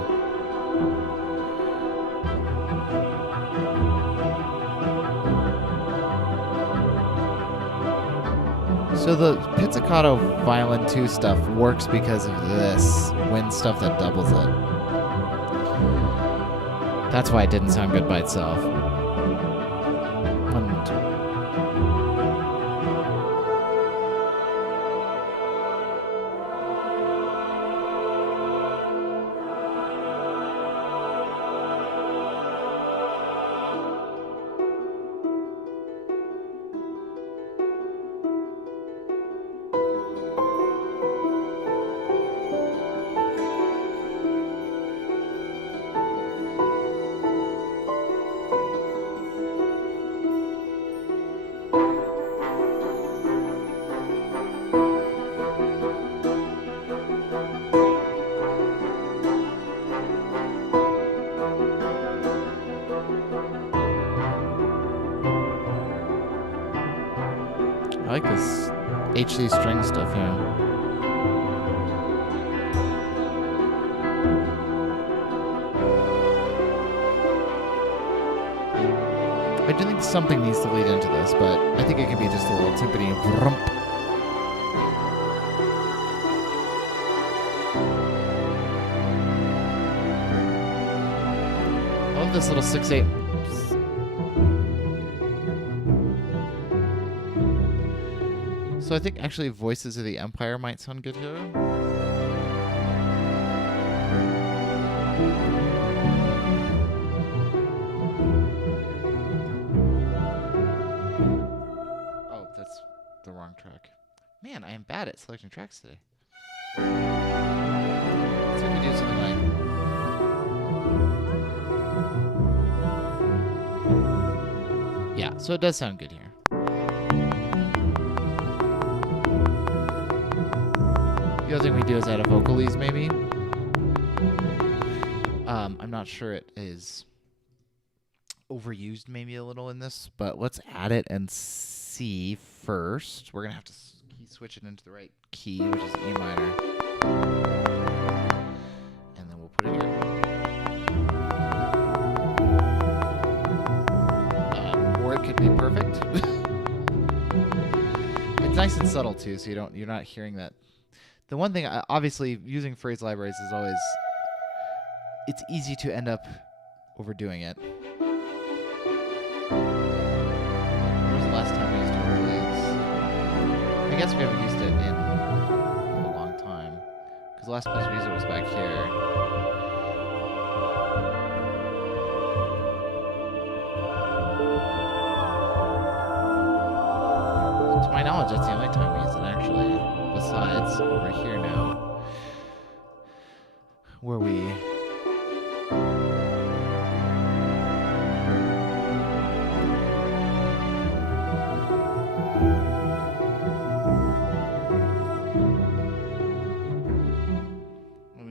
So the pizzicato violin 2 stuff works because of this wind stuff that doubles it. That's why it didn't sound good by itself. I like this HD string stuff here. I do think something needs to lead into this, but I think it could be just a little timpani vrump. I love this little 6/8. So I think actually Voices of the Empire might sound good here. Oh, that's the wrong track. Man, I am bad at selecting tracks today. So we could do something like... Yeah, so it does sound good here. The other thing we do is add a vocalese, maybe. I'm not sure it is overused maybe a little in this, but let's add it and see first. We're going to have to key switch it into the right key, which is E minor. And then we'll put it here. Or it could be perfect. It's nice and subtle too, so you're not hearing that. The one thing, obviously, using phrase libraries is always, it's easy to end up overdoing it. When was the last time we used overlays? I guess we haven't used it in a long time, because the last place we used it was back here. To my knowledge, that's the only time we used it, actually, besides over here now, where we...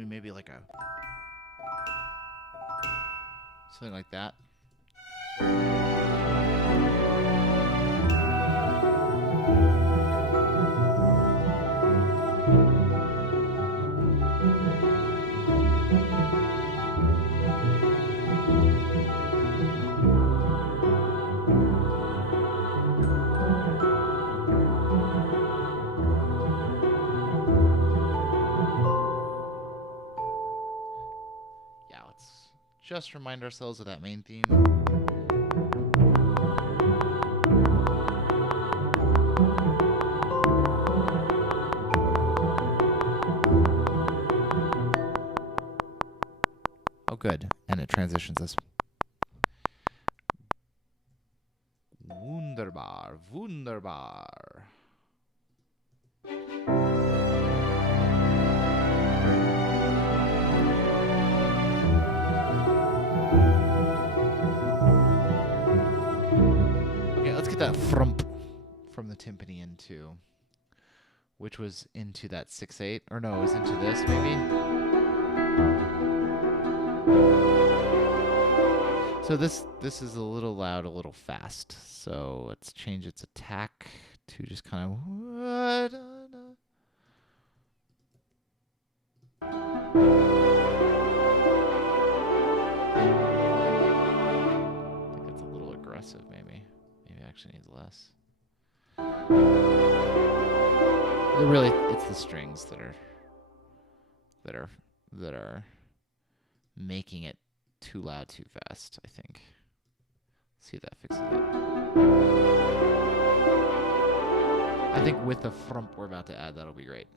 maybe like a... something like that. Just remind ourselves of that main theme. Oh, good. And it transitions us. Wunderbar, wunderbar. That frump from the timpani into, which was into that 6/8, or no, it was into this maybe. So this is a little loud, a little fast. So let's change its attack to just kind of. I think that's a little aggressive, maybe. Actually needs less. Really, it's the strings that are making it too loud, too fast, I think. Let's see if that fixes it. I think with the frump we're about to add, that'll be great.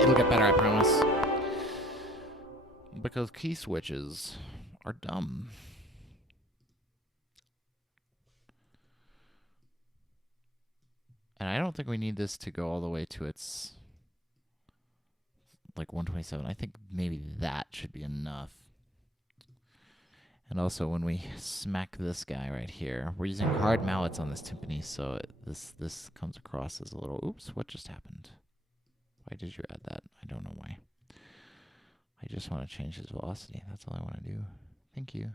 It'll get better, I promise. Because key switches are dumb. And I don't think we need this to go all the way to its like 127. I think maybe that should be enough. And also when we smack this guy right here, we're using hard mallets on this timpani, so this comes across as a little, oops, what just happened? Why did you add that? I don't know why. I just want to change his velocity. That's all I want to do. Thank you.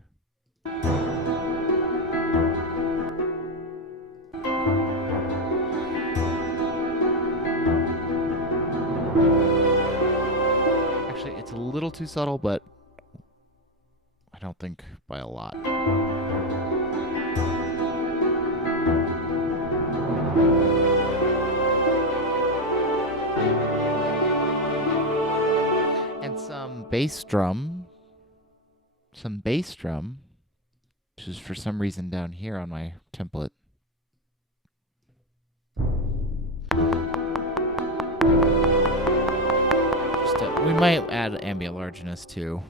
Actually, it's a little too subtle, but I don't think by a lot. And some bass drum, which is for some reason down here on my template. We might add ambient largeness too.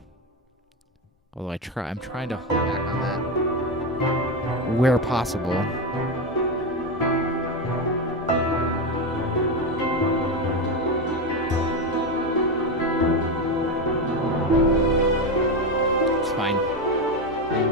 Although I'm trying to hold back on that where possible. Maybe.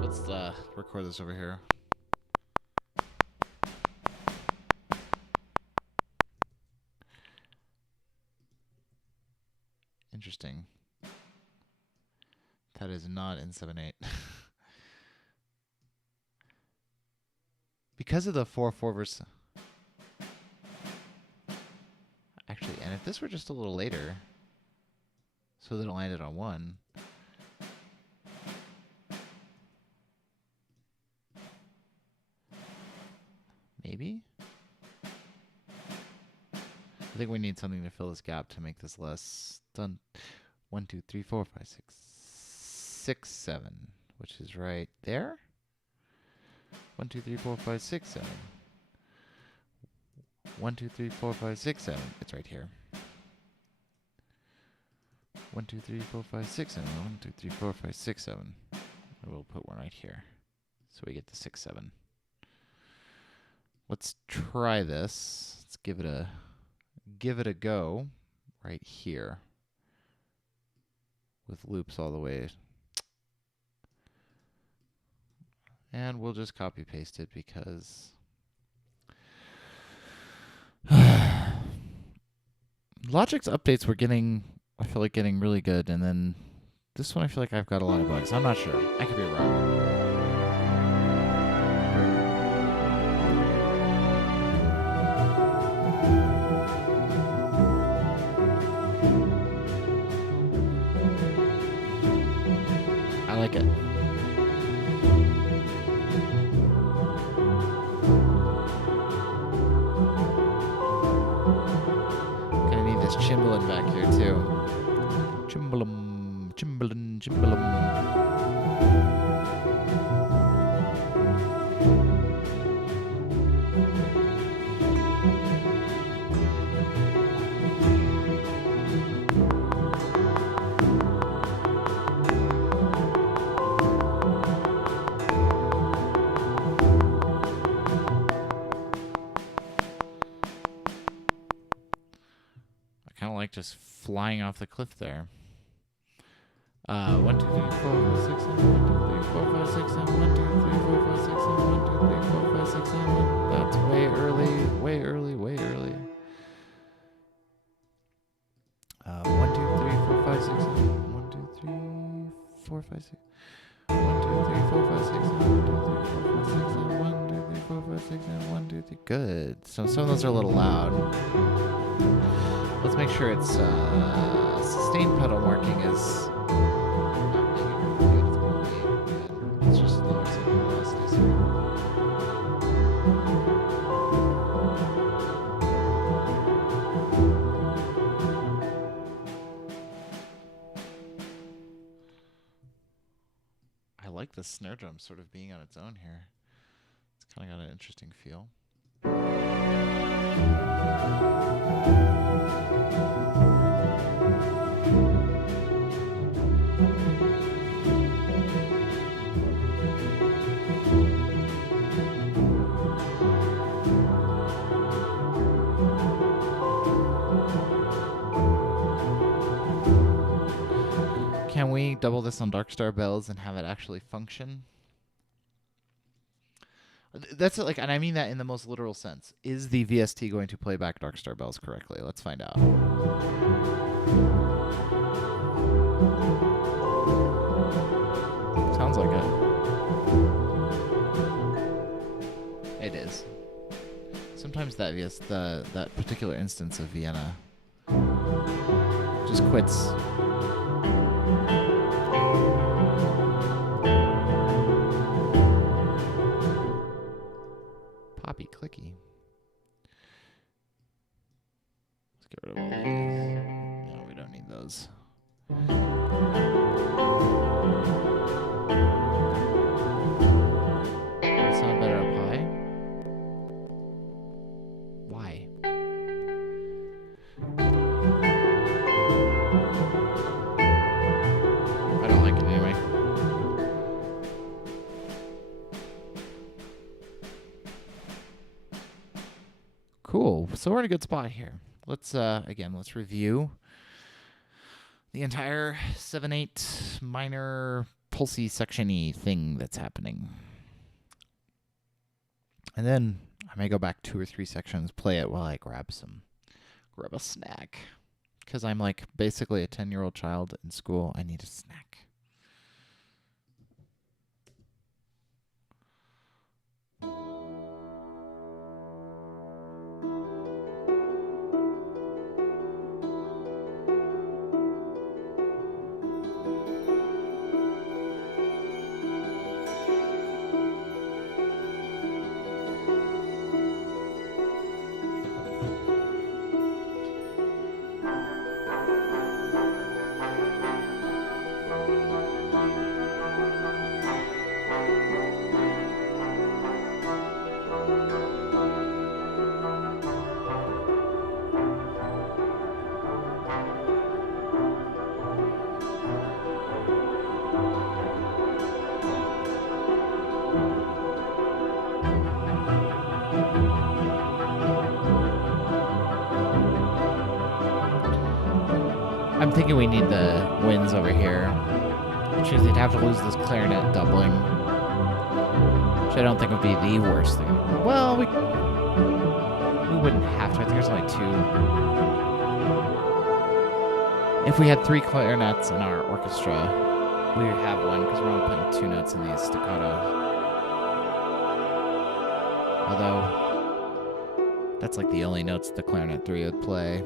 Let's record this over here. Interesting. That is not in 7/8. Because of the 4/4 verse. Actually, and if this were just a little later, so that it landed on 1. Maybe? I think we need something to fill this gap to make this less. Done. 1, 2, 3, 4, 5, 6, 6, 7, which is right there. 1, 2, 3, 4, 5, 6, 7. 1, 2, 3, 4, 5, 6, 7. It's right here. 1, 2, 3, 4, 5, 6, 7. 1, 2, 3, 4, 5, 6, 7. And we'll put one right here. So we get the 6, 7. Let's try this. Let's give it a go right here. With loops all the way. And we'll just copy paste it because Logic's updates were I feel like getting really good, and then this one I feel like I've got a lot of bugs. I'm not sure. I could be wrong. I like it. Gonna need this Chimbalin back here too. Chimbalum, Chimbalin, Chimbalum. Just flying off the cliff there. 1, 2, 3, 4, 5, 6, 7. 1, 2, 3, 4, 5, 6, 7. 1, 2, 3, 4, 5, 6, 7. 1, 2, 3, 4, 5, 6, 7. That's way early. Way early. Way early. 1, 2, 3, 4, 5, 6, 7. 1, 2, 3, 4, 5, 6. 1, 2, 3, 4, 5, 6, 7. 1, 2, 3, 4, 5, 6, 7. 1, 2, 3, 4, 5, 6, 7. 1, 2, 3. Good. So some of those are a little loud. Let's make sure it's sustained pedal marking is it's just lower signal velocities. I like the snare drum sort of being on its own here. It's kind of got an interesting feel. Can we double this on Darkstar Bells and have it actually function? That's like, and I mean that in the most literal sense. Is the VST going to play back Darkstar Bells correctly? Let's find out. Sounds like it. It is. Sometimes that that particular instance of Vienna just quits. Poppy clicky. Let's get rid of all these. No, we don't need those. So we're in a good spot here. Let's review the entire 7/8 minor pulsy section-y thing that's happening. And then I may go back 2 or 3 sections, play it while I grab a snack. Because I'm like basically a 10-year-old child in school. I need a snack. I'm thinking we need the winds over here, which means they'd have to lose this clarinet doubling, which I don't think would be the worst thing. Well, we wouldn't have to. I think there's only 2. If we had 3 clarinets in our orchestra, we would have one because we're only putting 2 notes in these staccato. Although, that's like the only notes the clarinet 3 would play.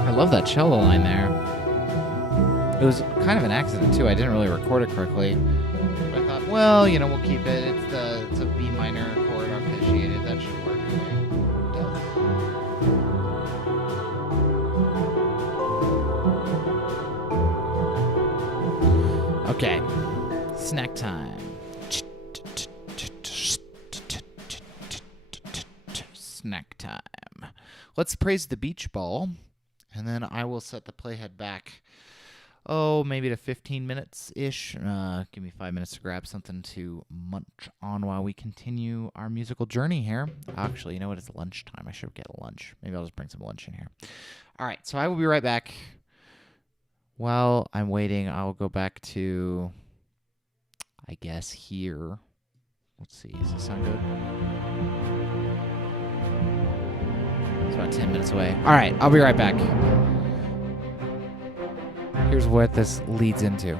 I love that cello line there. It was kind of an accident too. I didn't really record it correctly. But I thought, well, we'll keep it. It's a B minor chord arpeggiated. That should work. It does. Okay. Snack time. Snack time. Let's praise the beach ball. And then I will set the playhead back, maybe to 15 minutes-ish. Give me 5 minutes to grab something to munch on while we continue our musical journey here. Actually, you know what? It's lunchtime. I should get lunch. Maybe I'll just bring some lunch in here. All right, so I will be right back. While I'm waiting, I will go back to, I guess, here. Let's see. Does this sound good? It's about 10 minutes away. All right, I'll be right back. Here's what this leads into.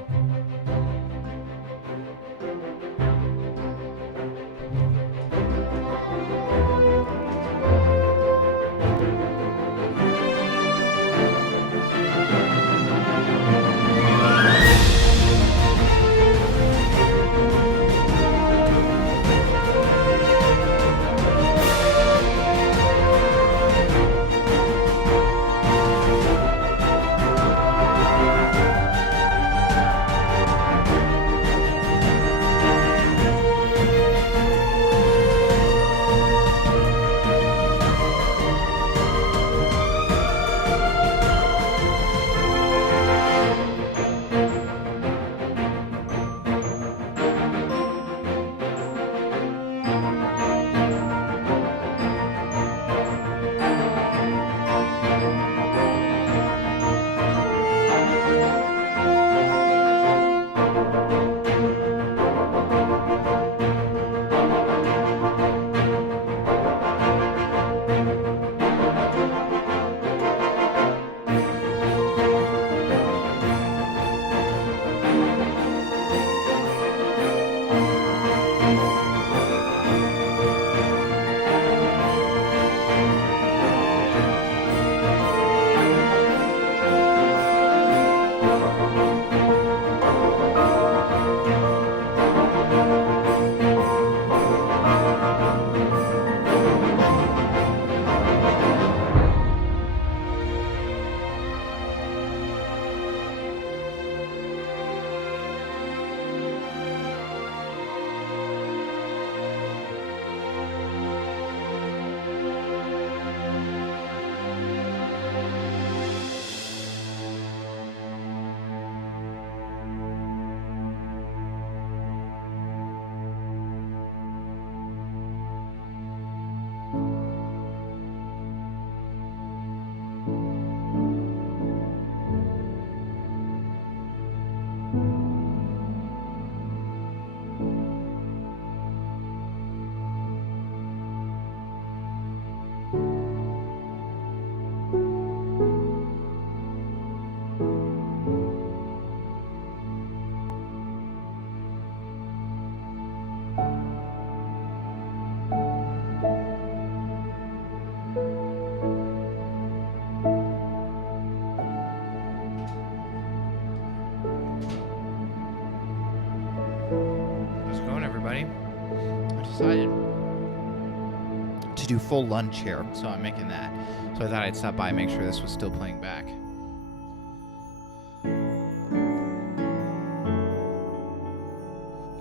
do full lunge here, so I'm making that. So I thought I'd stop by and make sure this was still playing back.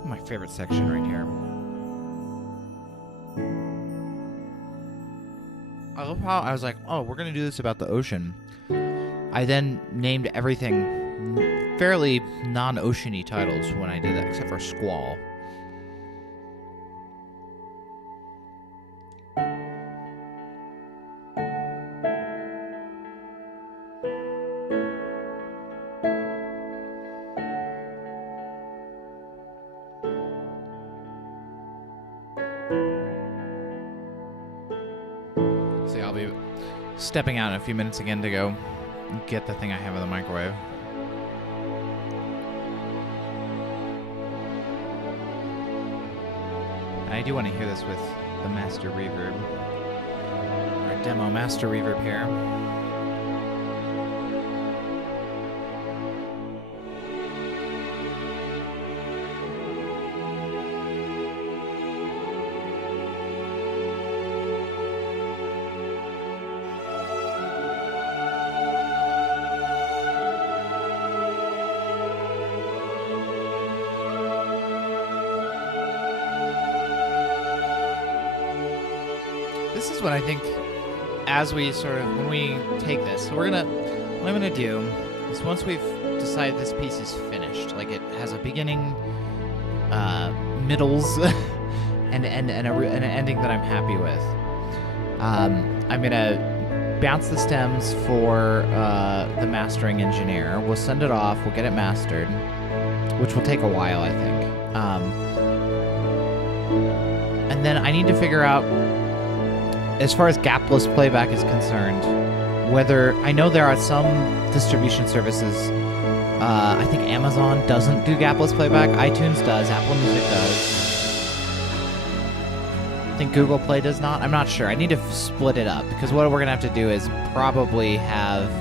My favorite section right here. I love how I was like, oh, we're going to do this about the ocean. I then named everything fairly non-oceany titles when I did that, except for Squall. See, I'll be stepping out in a few minutes again to go get the thing I have in the microwave. I do want to hear this with the master reverb, or demo master reverb here. This is what I think as we when we take this, so what I'm going to do is once we've decided this piece is finished, like it has a beginning, middles, and an ending that I'm happy with, I'm going to bounce the stems for the mastering engineer. We'll send it off, we'll get it mastered, which will take a while, I think. And then I need to figure out, as far as gapless playback is concerned, whether I know there are some distribution services. I think Amazon doesn't do gapless playback. iTunes does. Apple Music does. I think Google Play does not. I'm not sure. I need to split it up, because what we're going to have to do is probably have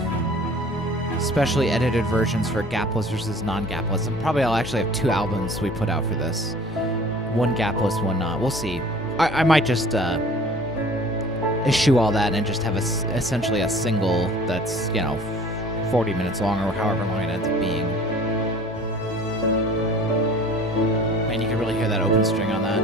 specially edited versions for gapless versus non-gapless. And probably I'll actually have 2 albums we put out for this. One gapless, one not. We'll see. I might just issue all that and just have essentially a single that's, 40 minutes long or however long it ends up being. Man, you can really hear that open string on that.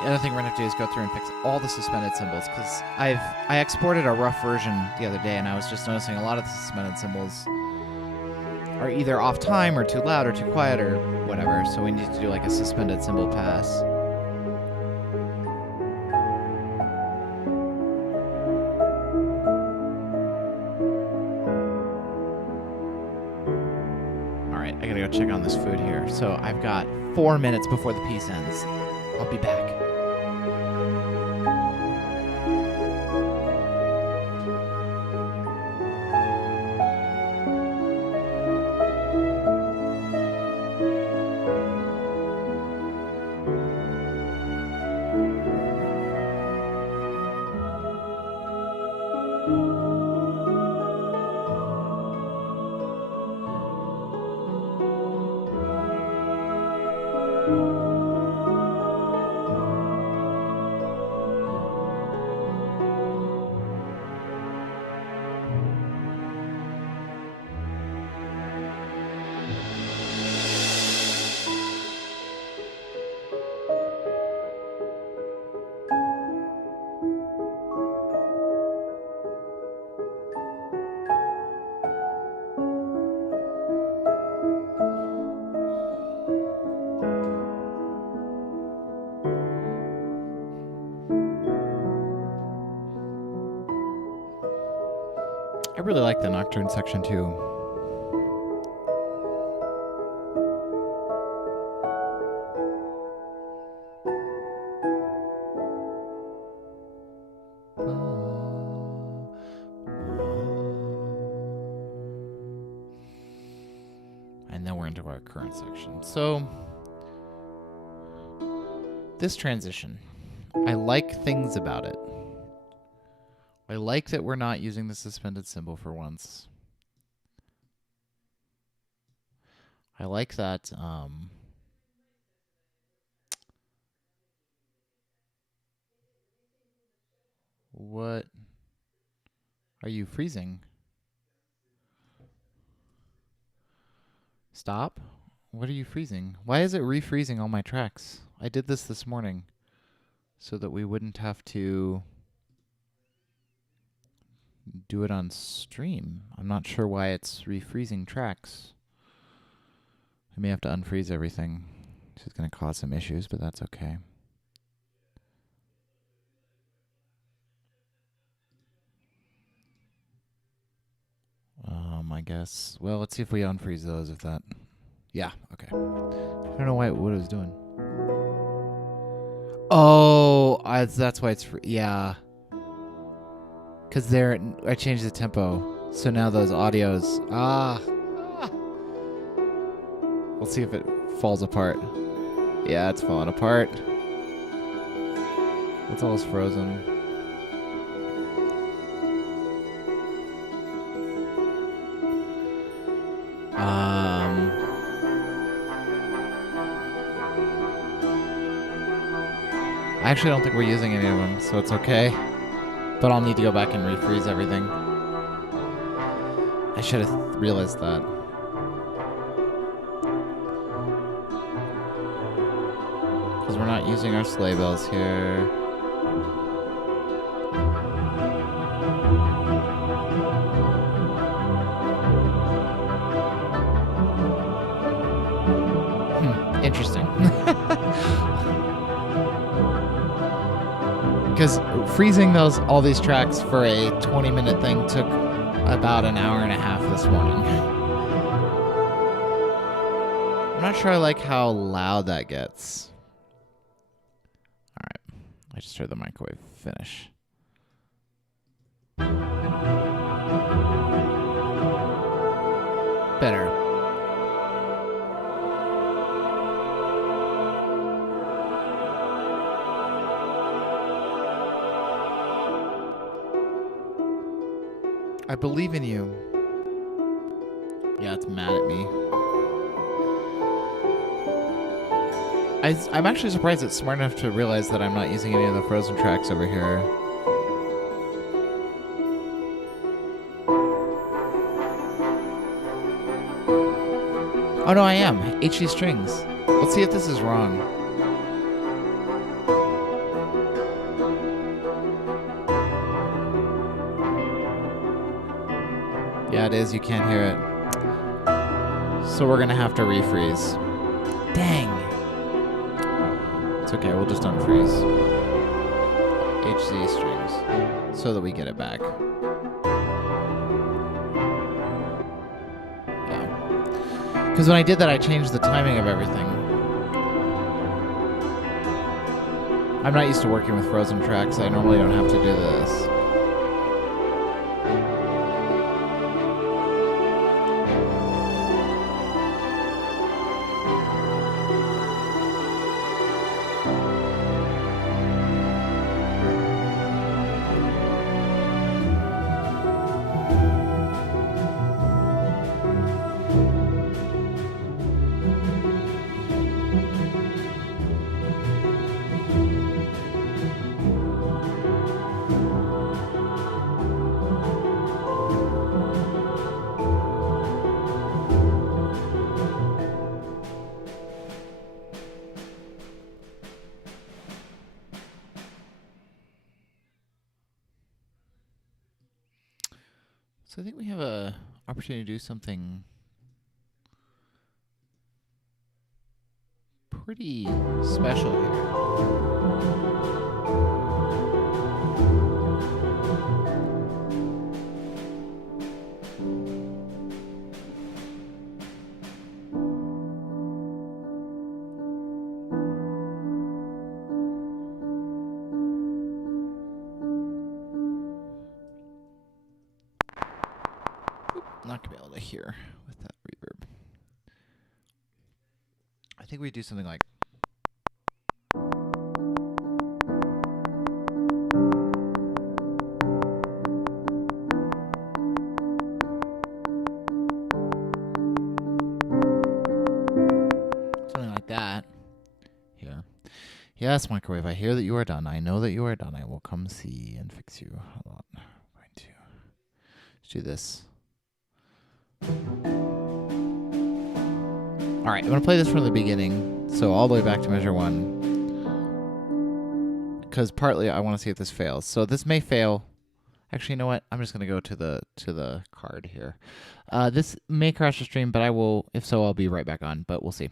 The other thing we're going to have to do is go through and fix all the suspended cymbals, because I exported a rough version the other day, and I was just noticing a lot of the suspended cymbals are either off time or too loud or too quiet or whatever, so we need to do like a suspended cymbal pass. Alright, I gotta go check on this food here. So I've got 4 minutes before the piece ends. I'll be back. I really like the Nocturne section too. And then we're into our current section. So, this transition, I like things about it. I like that we're not using the suspended symbol for once. I like that. What are you freezing? Stop. What are you freezing? Why is it refreezing all my tracks? I did this morning so that we wouldn't have to do it on stream. I'm not sure why it's refreezing tracks. I may have to unfreeze everything. This is going to cause some issues, but that's okay. I guess. Well, let's see if we unfreeze those. If that. Yeah. Okay. I don't know what it was doing. Oh, that's why it's free. Yeah. Because I changed the tempo, so now those audios. We'll see if it falls apart. Yeah, it's falling apart. It's almost frozen. I actually don't think we're using any of them, so it's okay. But I'll need to go back and refreeze everything. I should have realized that. Because we're not using our sleigh bells here. Interesting. Because freezing all these tracks for a 20-minute thing took about an hour and a half this morning. I'm not sure I like how loud that gets. All right. I just heard the microwave finish. Better. I believe in you. Yeah, it's mad at me. I'm actually surprised it's smart enough to realize that I'm not using any of the frozen tracks over here. Oh no, I am. HD strings. Let's see if this is wrong. Yeah, it is. You can't hear it. So we're going to have to refreeze. Dang. It's okay. We'll just unfreeze. HZ strings. So that we get it back. Yeah. Because when I did that, I changed the timing of everything. I'm not used to working with frozen tracks. I normally don't have to do this. So I think we have a opportunity to do something pretty special here. Not gonna be able to hear with that reverb. I think we do something like. Yes, microwave, I hear that you are done. I know that you are done. I will come see and fix you. Hold on. I'm going to do this. All right, I'm going to play this from the beginning, so all the way back to measure 1, because partly I want to see if this fails. So this may fail. Actually, you know what? I'm just going to go to the card here. This may crash the stream, but I will. If so, I'll be right back on. But we'll see.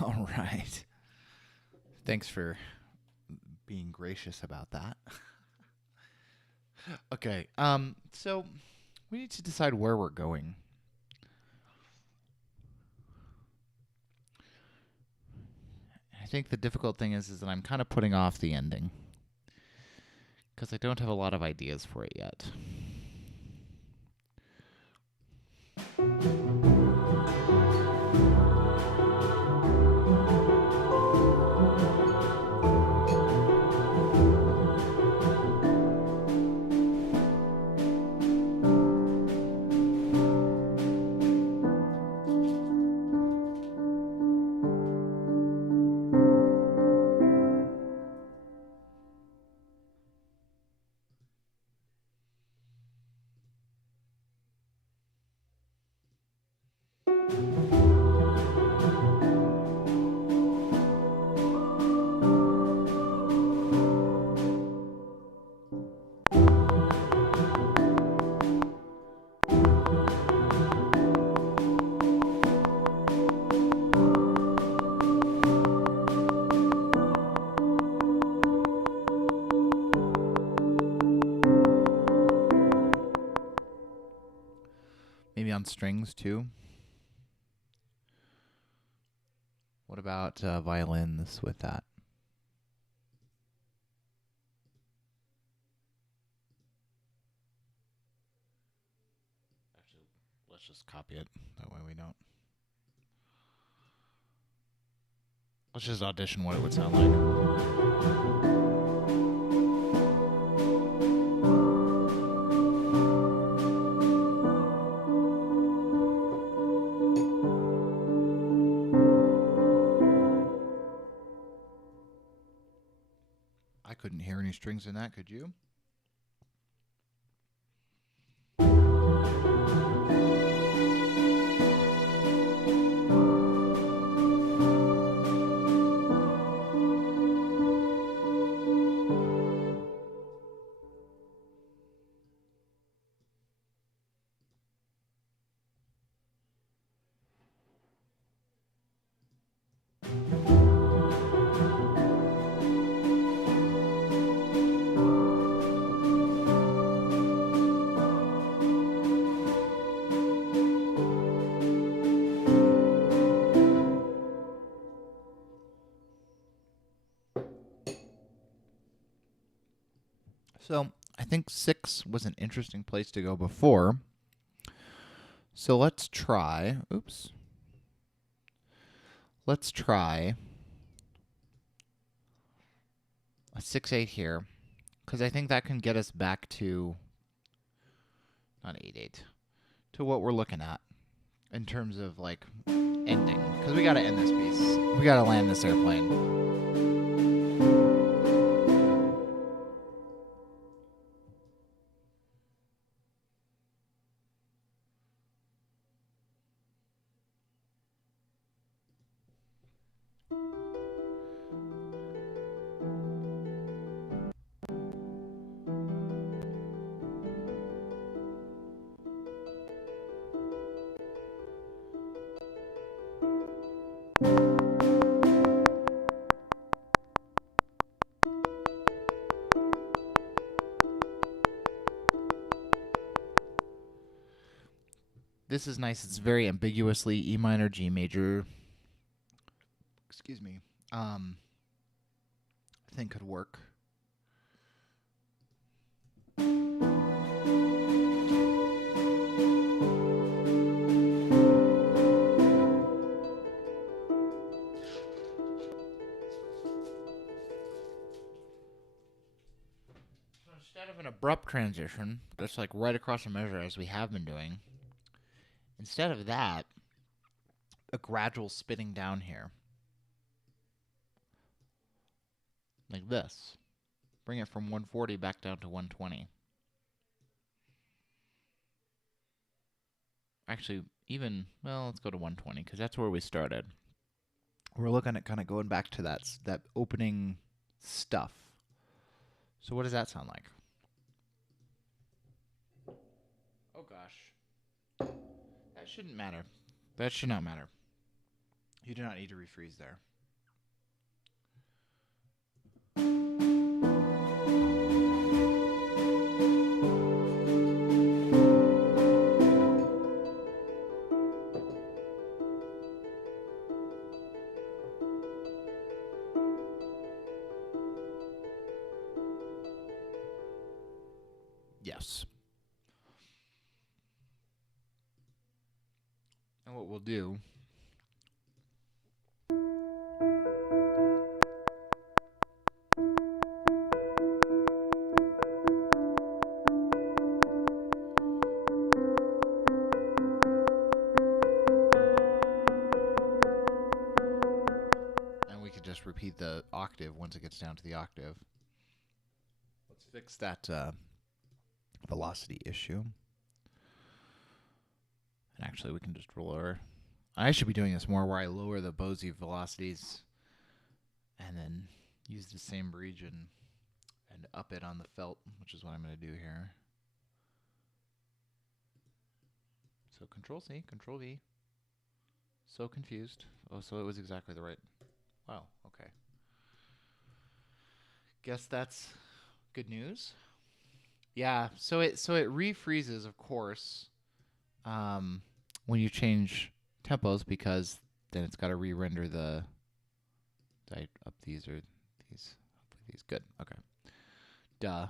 All right. Thanks for being gracious about that. Okay. So we need to decide where we're going. I think the difficult thing is that I'm kind of putting off the ending because I don't have a lot of ideas for it yet. Maybe on strings too. What about violins with that? Actually, let's just copy it. That way we don't. Let's just audition what it would sound like. I couldn't hear any strings in that, could you? So I think 6 was an interesting place to go before. So let's try. Oops. Let's try a 6-8 here, because I think that can get us back to, not 8-8, to what we're looking at in terms of like ending. Because we got to end this piece. We got to land this airplane. This is nice. It's very ambiguously E minor, G major. Excuse me. I think could work. Instead of an abrupt transition, that's like right across the measure as we have been doing, instead of that, a gradual spitting down here. Like this. Bring it from 140 back down to 120. Actually, even, well, let's go to 120 because that's where we started. We're looking at kind of going back to that opening stuff. So what does that sound like? Oh gosh. That shouldn't matter. That should not matter. You do not need to refreeze there. Yes. And what we'll do and we could just repeat the octave once it gets down to the octave. Let's fix that velocity issue. And actually, we can just lower. I should be doing this more where I lower the Bose velocities and then use the same region and up it on the felt, which is what I'm going to do here. So Control C, Control V. So confused. Oh, so it was exactly the right. Wow, okay. Guess that's good news. Yeah, so it refreezes, of course, when you change tempos, because then it's got to re-render the. Did I up these or these? Hopefully these. Good. Okay. Duh.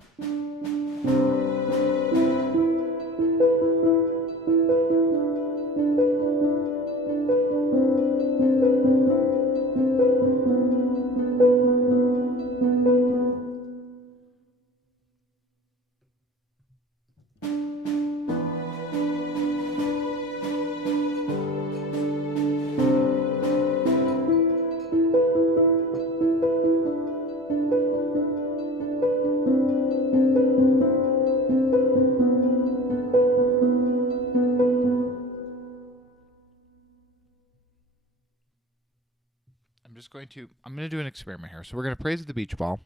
I'm going to do an experiment here. So we're going to praise the beach ball.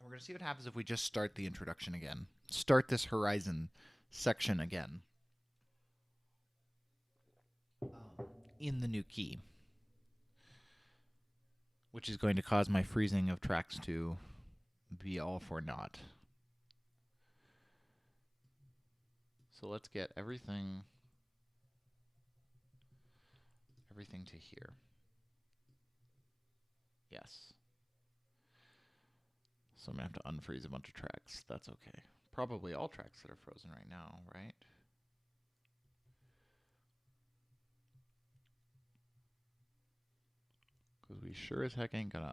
We're going to see what happens if we just start the introduction again. Start this horizon section again. In the new key. Which is going to cause my freezing of tracks to be all for naught. So let's get everything to here. Yes. So I'm going to have to unfreeze a bunch of tracks. That's okay. Probably all tracks that are frozen right now, right? Because we sure as heck ain't gonna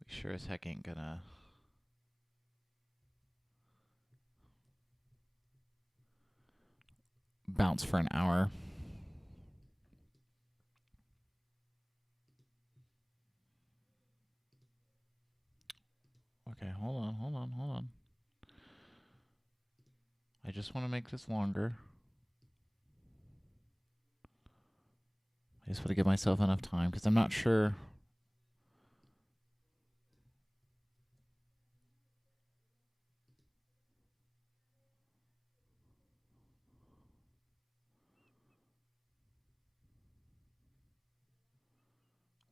we sure as heck ain't gonna bounce for an hour. Okay, hold on. I just want to make this longer. I just want to give myself enough time because I'm not sure.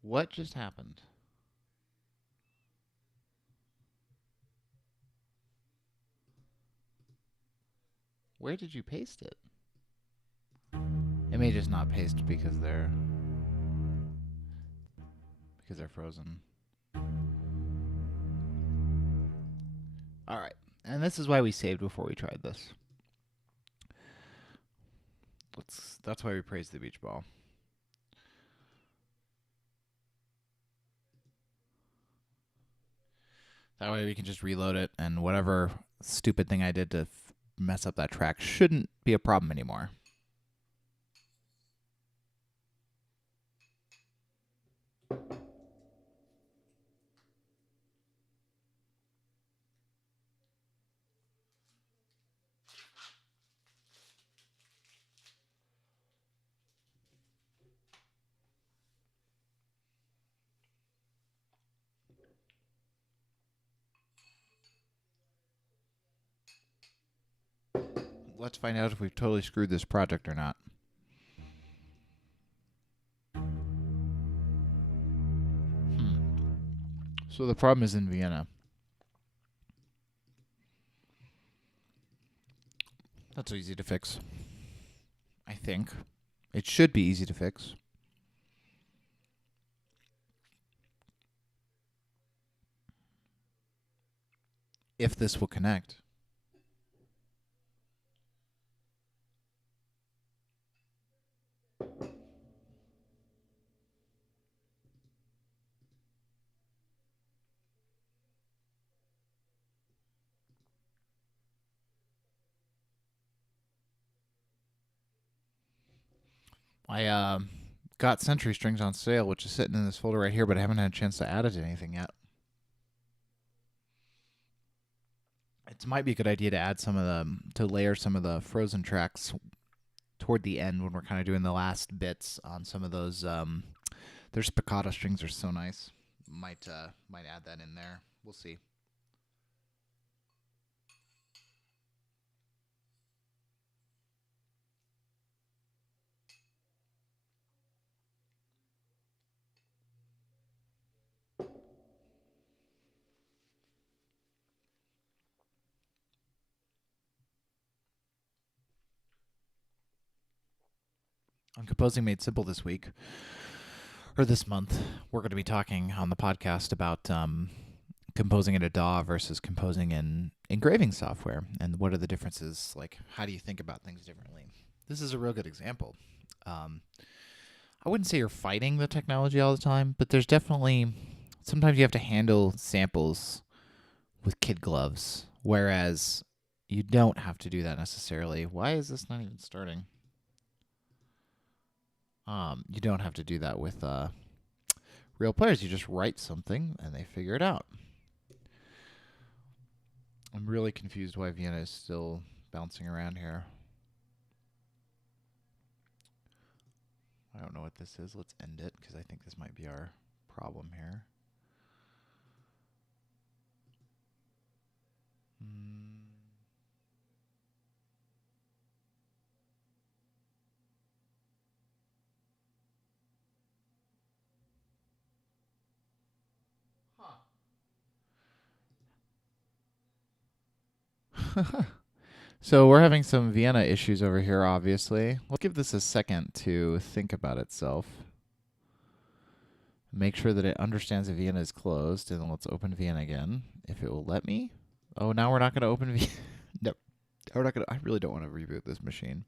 What just happened? Where did you paste it? It may just not paste because they're frozen. All right. And this is why we saved before we tried this. That's why we praised the beach ball. That way we can just reload it, and whatever stupid thing I did to mess up that track shouldn't be a problem anymore. Let's find out if we've totally screwed this project or not. So the problem is in Vienna. That's easy to fix. I think. It should be easy to fix. If this will connect. I got Century Strings on sale, which is sitting in this folder right here, but I haven't had a chance to add it to anything yet. It might be a good idea to add to layer some of the frozen tracks toward the end when we're kind of doing the last bits on some of those. Their spiccato strings are so nice. Might add that in there. We'll see. On Composing Made Simple this week, or this month, we're going to be talking on the podcast about composing in a DAW versus composing in engraving software, and what are the differences? Like, how do you think about things differently? This is a real good example. I wouldn't say you're fighting the technology all the time, but there's definitely sometimes you have to handle samples with kid gloves, whereas you don't have to do that necessarily. Why is this not even starting? You don't have to do that with real players. You just write something and they figure it out. I'm really confused why Vienna is still bouncing around here. I don't know what this is. Let's end it because I think this might be our problem here. So we're having some Vienna issues over here, obviously. Let's give this a second to think about itself. Make sure that it understands that Vienna is closed, and then let's open Vienna again, if it will let me. Oh, now we're not going to open Vienna. No, we're not going to. I really don't want to reboot this machine.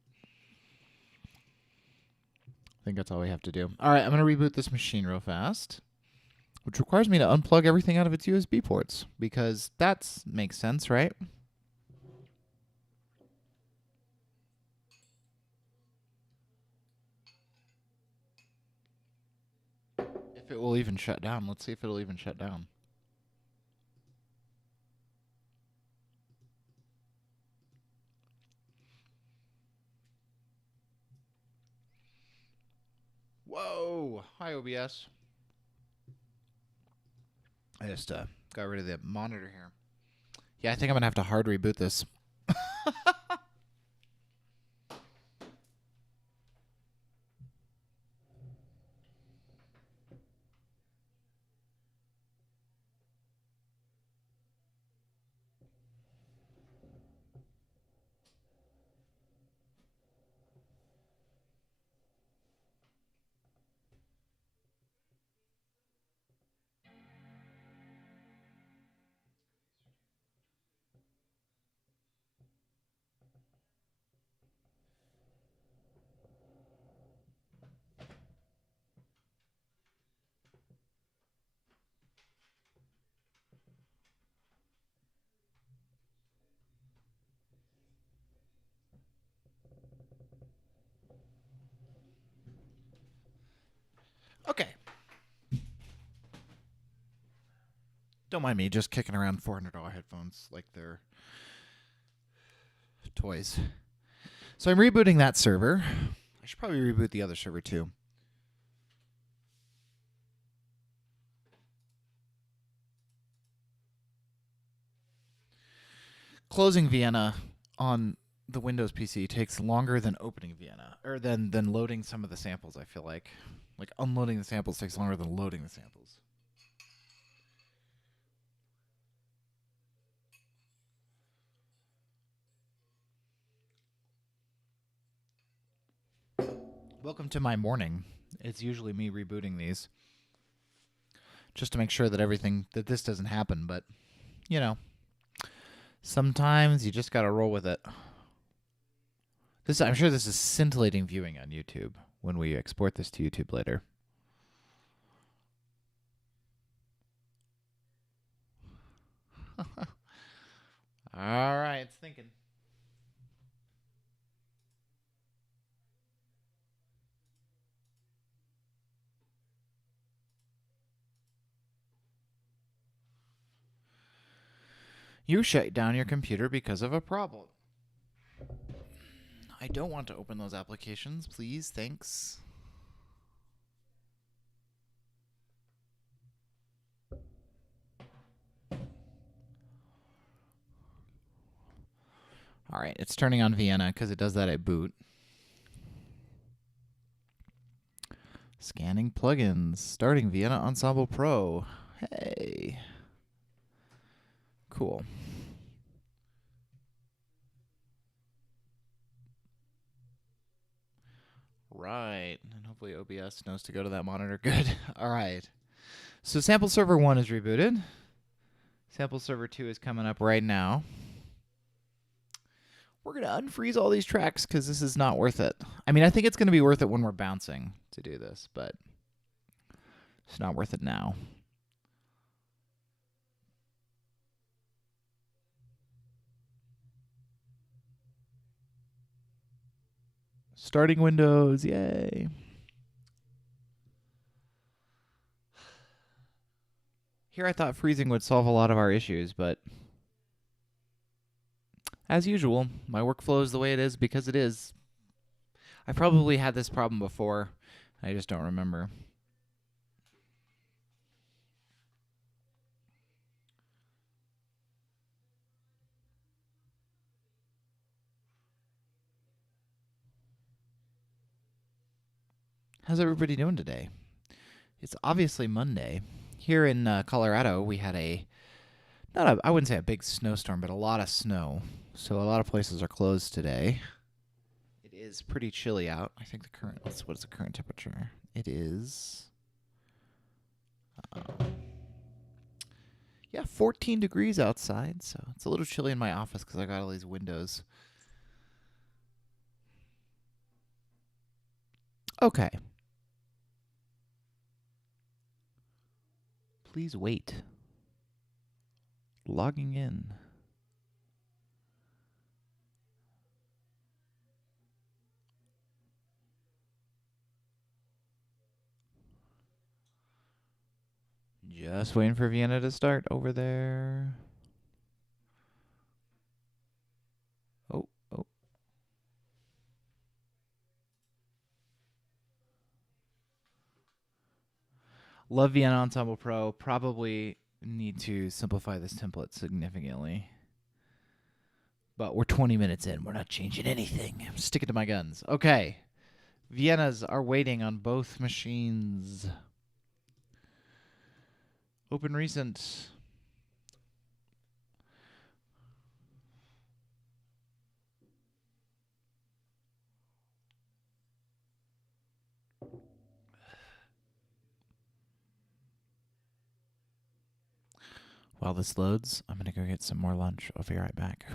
I think that's all we have to do. All right, I'm going to reboot this machine real fast, which requires me to unplug everything out of its USB ports, because that makes sense, right? If it will even shut down. Let's see if it'll even shut down. Whoa! Hi, OBS. I just got rid of the monitor here. Yeah, I think I'm going to have to hard reboot this. Okay. Don't mind me just kicking around $400 headphones like they're toys. So I'm rebooting that server. I should probably reboot the other server too. Closing Vienna on the Windows PC takes longer than opening Vienna, or than loading some of the samples, I feel like. Like unloading the samples takes longer than loading the samples. Welcome to my morning. It's usually me rebooting these, just to make sure that this doesn't happen, but, you know, sometimes you just gotta roll with it. I'm sure this is scintillating viewing on YouTube when we export this to YouTube later. All right, it's thinking. You shut down your computer because of a problem. I don't want to open those applications, please. Thanks. All right, it's turning on Vienna because it does that at boot. Scanning plugins. Starting Vienna Ensemble Pro. Hey. Cool. Right. And hopefully OBS knows to go to that monitor. Good. All right. So sample server 1 is rebooted. Sample server 2 is coming up right now. We're going to unfreeze all these tracks because this is not worth it. I mean, I think it's going to be worth it when we're bouncing to do this, but it's not worth it now. Starting Windows, yay. Here I thought freezing would solve a lot of our issues, but as usual, my workflow is the way it is because it is. I probably had this problem before. I just don't remember. How's everybody doing today? It's obviously Monday. Here in Colorado, we had I wouldn't say a big snowstorm, but a lot of snow. So a lot of places are closed today. It is pretty chilly out. I think the current, what is the current temperature? It is, yeah, 14 degrees outside. So it's a little chilly in my office because I got all these windows. Okay. Please wait. Logging in. Just waiting for Vienna to start over there. Oh, oh. Love Vienna Ensemble Pro. Probably need to simplify this template significantly. But we're 20 minutes in. We're not changing anything. I'm sticking to my guns. Okay. Viennas are waiting on both machines. Open recent. While this loads, I'm going to go get some more lunch. I'll be right back.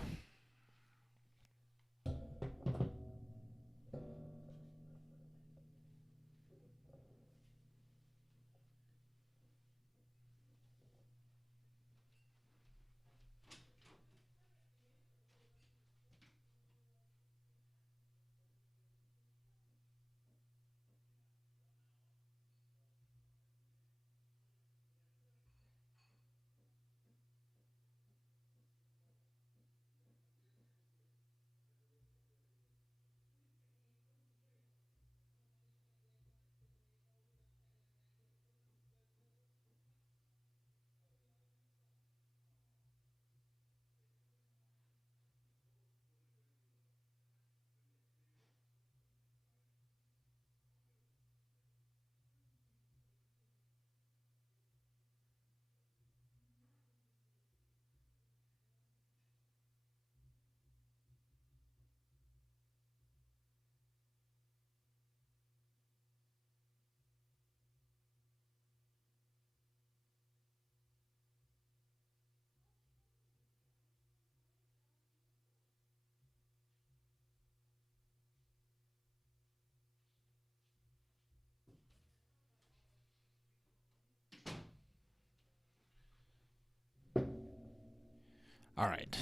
All right.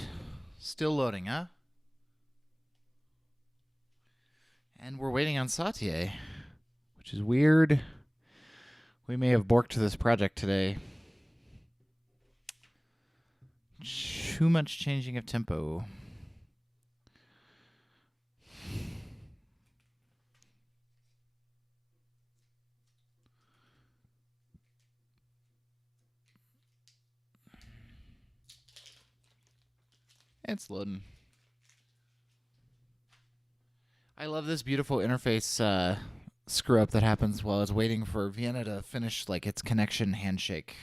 Still loading, huh? And we're waiting on Satya, which is weird. We may have borked this project today. Too much changing of tempo. It's loading. I love this beautiful interface screw up that happens while it's waiting for Vienna to finish like its connection handshake.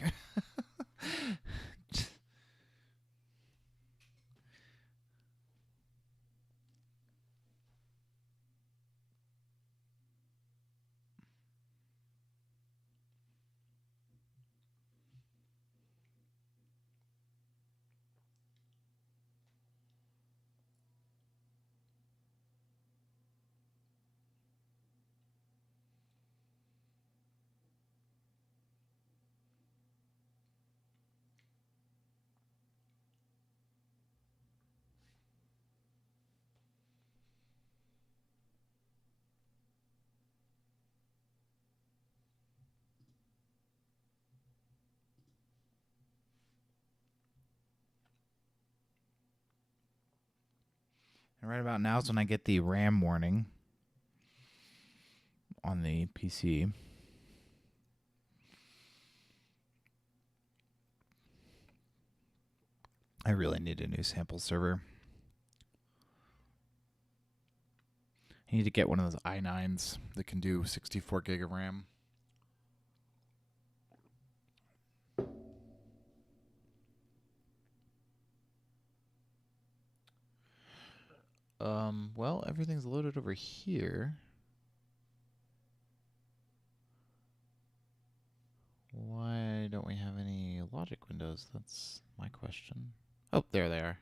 And right about now is when I get the RAM warning on the PC. I really need a new sample server. I need to get one of those i9s that can do 64 gig of RAM. Well, everything's loaded over here. Why don't we have any logic windows? That's my question. Oh, there they are.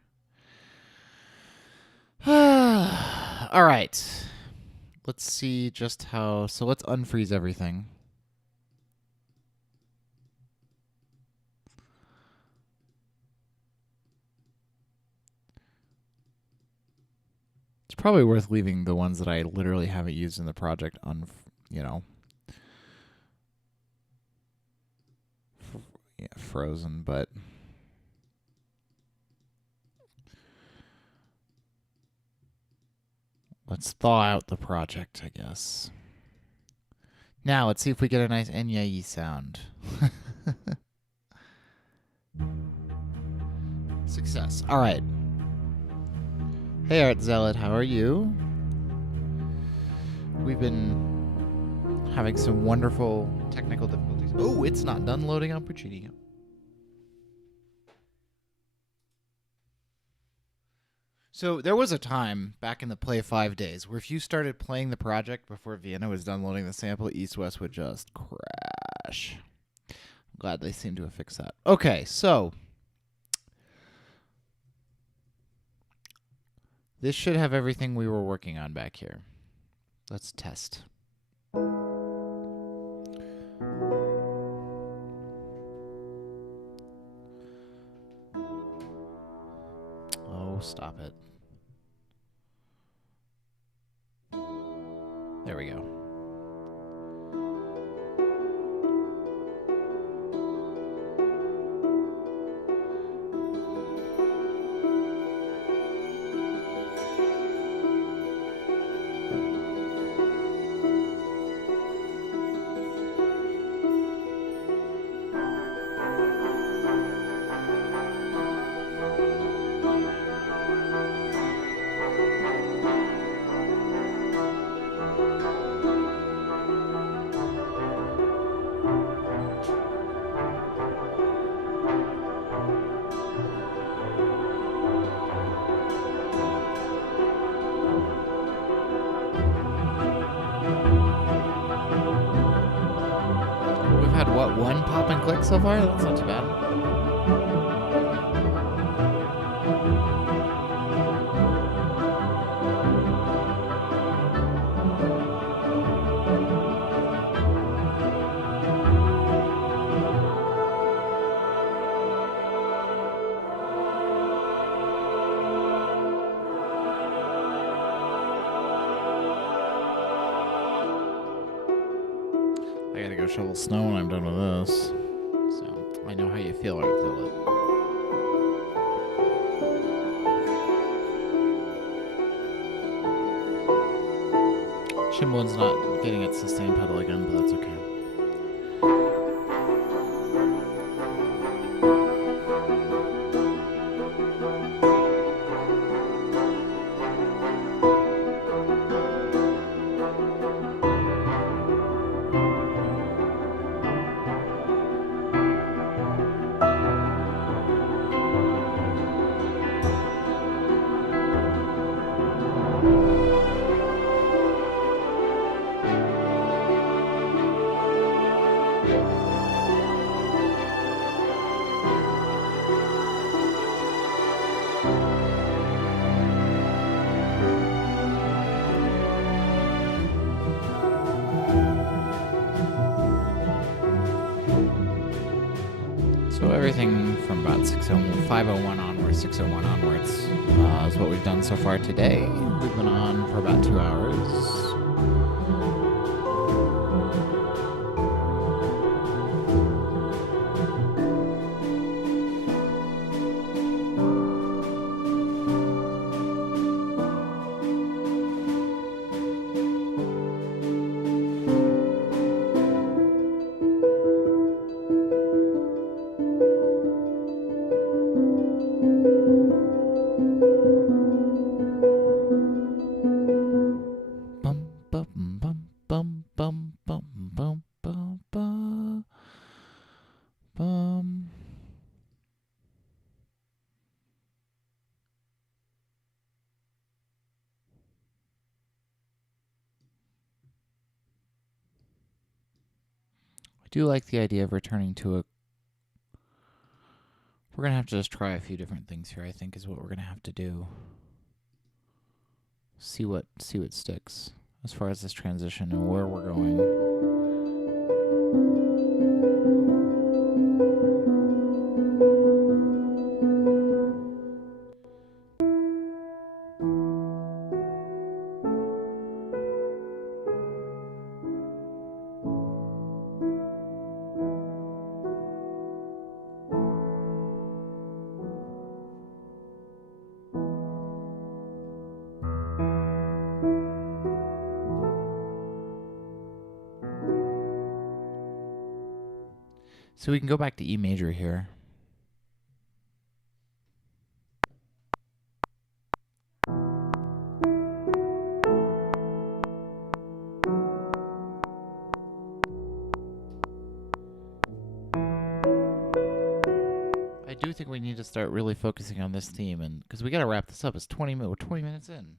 All right. Let's see just how... So let's unfreeze everything. It's probably worth leaving the ones that I literally haven't used in the project frozen, but... Let's thaw out the project, I guess. Now, let's see if we get a nice Enya sound. Success. All right. Hey, Art Zealot, how are you? We've been having some wonderful technical difficulties. Oh, it's not done loading on Puccini. So there was a time back in the Play 5 days where if you started playing the project before Vienna was done loading the sample, East West would just crash. I'm glad they seem to have fixed that. Okay, so this should have everything we were working on back here. Let's test. Oh, stop it. There we go. What, one pop and click so far? That's not too bad. I gotta go shovel snow when I'm done with this. So, I know how you feel, Art Zealot. Chimbone's not getting its sustain pedal again, but that's okay. So everything from about 501 onwards, 601 onwards is what we've done so far today. We've been on for about 2 hours. Bum, do like the idea of returning to a... We're going to have to just try a few different things here, I think, is what we're going to have to do. See what sticks as far as this transition and where we're going. So we can go back to E major here. I do think we need to start really focusing on this theme, and because we got to wrap this up. It's 20 minutes. We're 20 minutes in.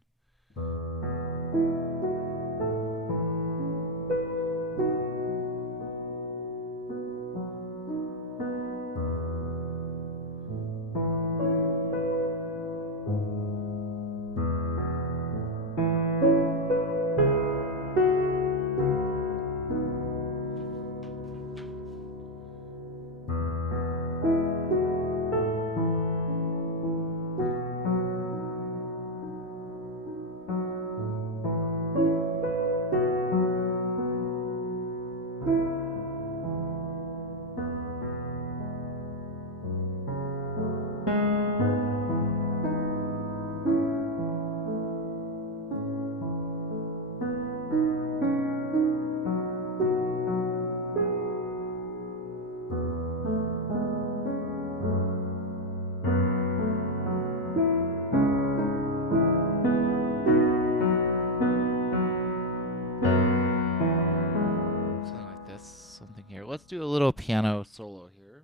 Let's do a little piano solo here.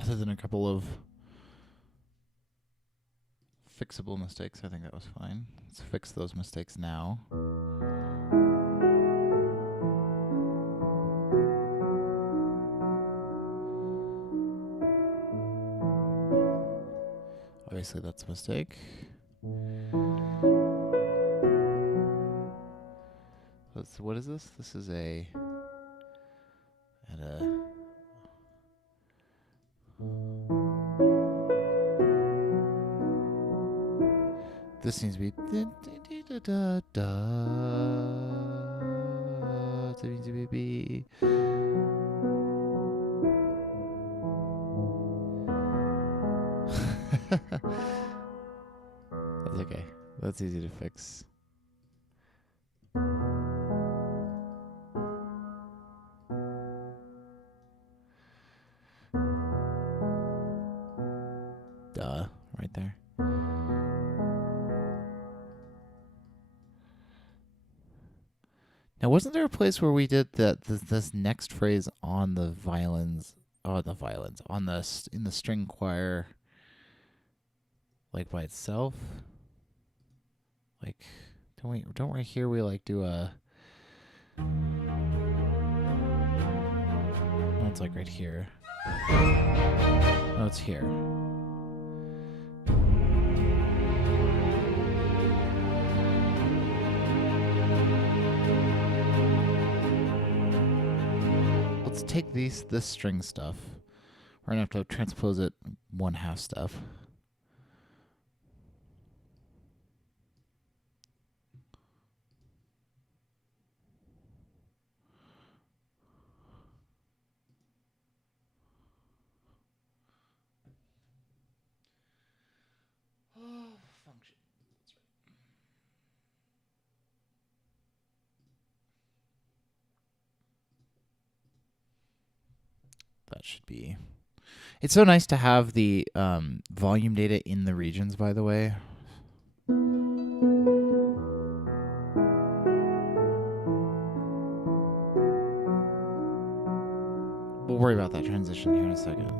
Other than a couple of fixable mistakes, I think that was fine. Let's fix those mistakes now. Obviously, that's a mistake. What is this? This is a... At a... This needs to be... That's okay. That's easy to fix. Duh, right there. Now, wasn't there a place where we did this next phrase on the violins? Oh, the violins on the in the string choir, like by itself. Like, don't we here we like do a? No, it's like right here. No, it's here. Let's take this string stuff. We're gonna have to transpose it 1/2 stuff. Function. That's right. That should be It's so nice to have the volume data in the regions, by the way. We'll worry about that transition here in a second.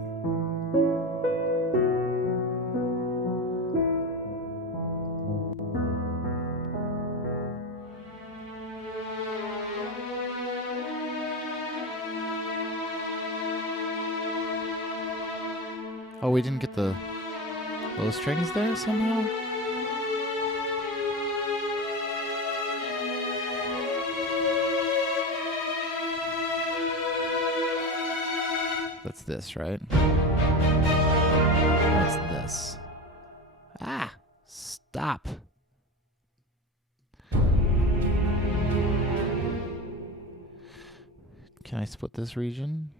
Oh, we didn't get the low strings there somehow? That's this, right? What's this? Ah! Stop. Can I split this region?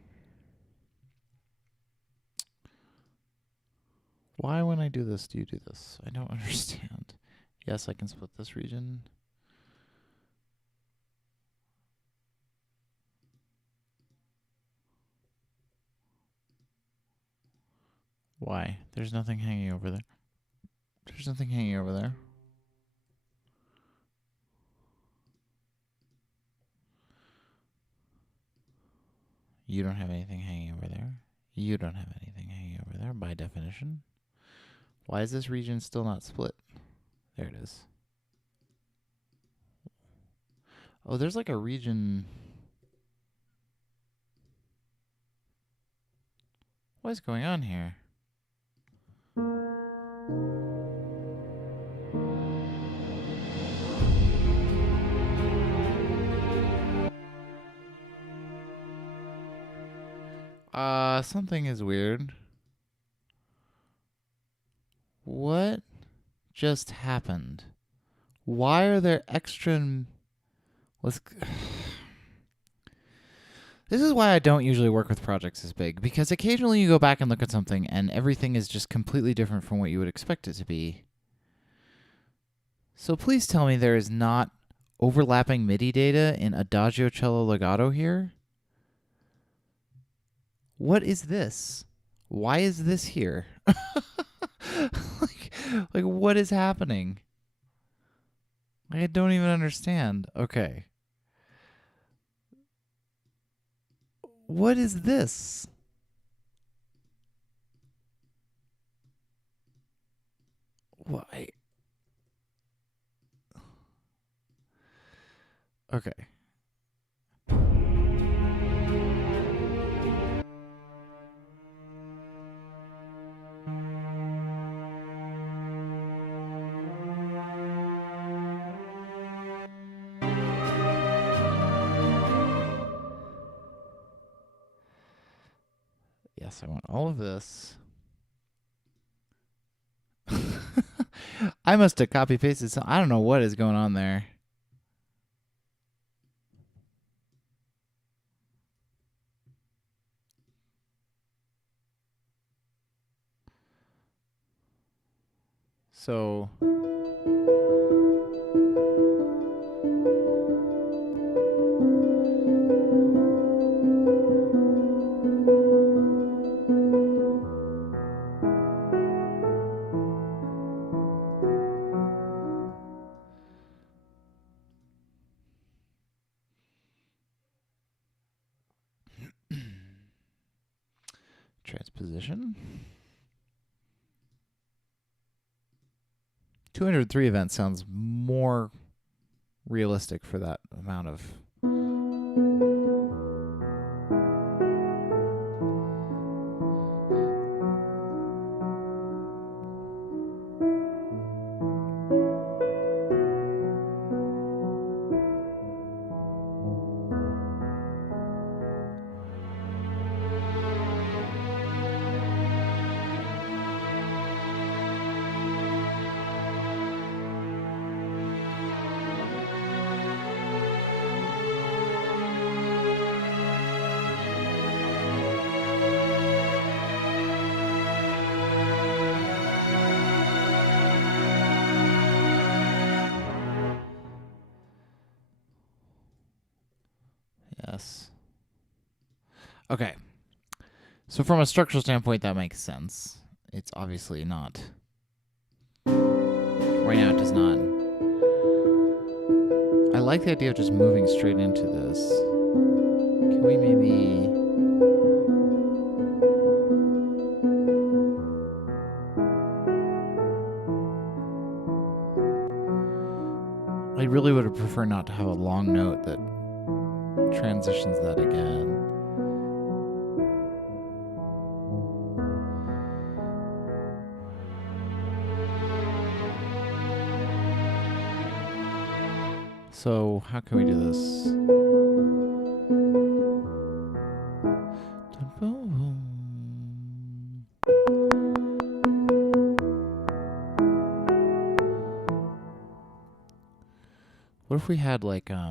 Why, when I do this, do you do this? I don't understand. Yes, I can split this region. Why? There's nothing hanging over there. There's nothing hanging over there. You don't have anything hanging over there. You don't have anything hanging over there, by definition. Why is this region still not split? There it is. Oh, there's like a region. What is going on here? Something is weird. What just happened? Why are there extra... Let's... This is why I don't usually work with projects this big, because occasionally you go back and look at something and everything is just completely different from what you would expect it to be. So please tell me there is not overlapping MIDI data in Adagio Cello Legato here? What is this? Why is this here? like, what is happening? I don't even understand. Okay. What is this? Why? Okay. Yes, I want all of this. I must have copy pasted some. I don't know what is going on there. So transposition. 203 events sounds more realistic for that amount of... Yes. Okay. So from a structural standpoint, that makes sense. It's obviously not. Right now, it does not. I like the idea of just moving straight into this. Can we maybe... I really would have preferred not to have a long note that transitions that again. So how can we do this? What if we had like yeah,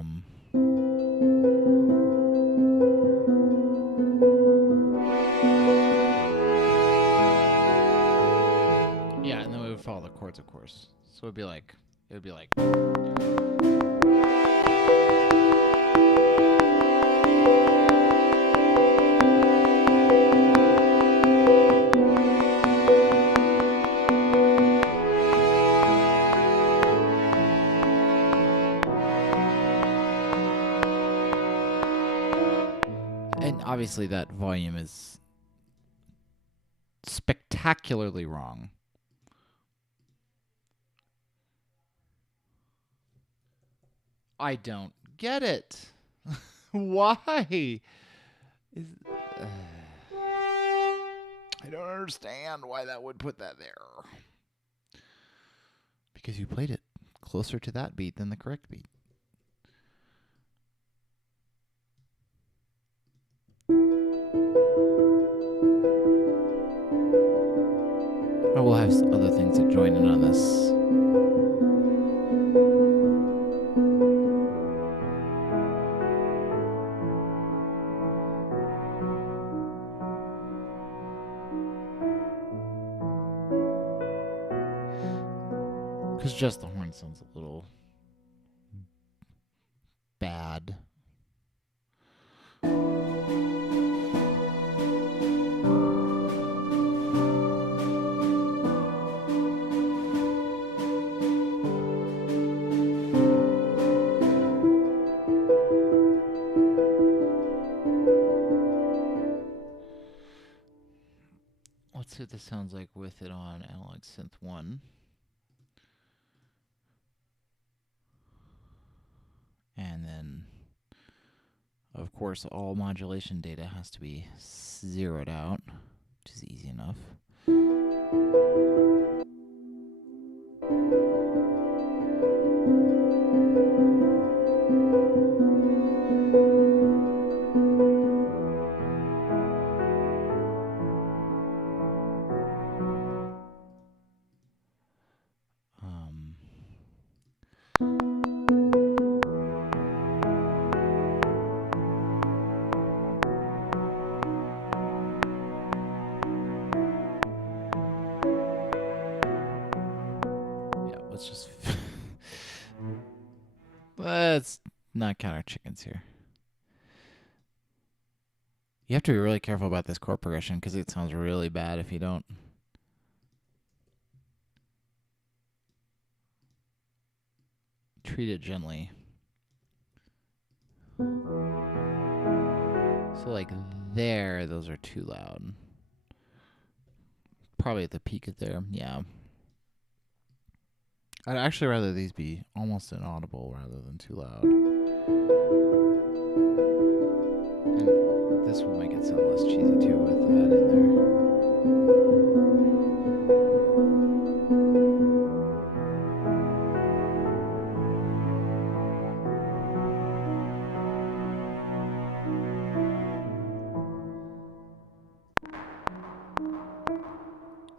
and then we would follow the chords, of course. So it would be like and obviously that volume is spectacularly wrong. I don't get it. Why? I don't understand why that would put that there. Because you played it closer to that beat than the correct beat. Oh, we'll have other things that join in on this. Because just the horn sounds a little bad. Let's see what this sounds like with it on Analog Synth 1. And then, of course, all modulation data has to be zeroed out, which is easy enough. Let's just... Let's not count our chickens here. You have to be really careful about this chord progression because it sounds really bad if you don't. Treat it gently. So like there, those are too loud. Probably at the peak of there, yeah. I'd actually rather these be almost inaudible rather than too loud. And this will make it sound less cheesy too with that in there.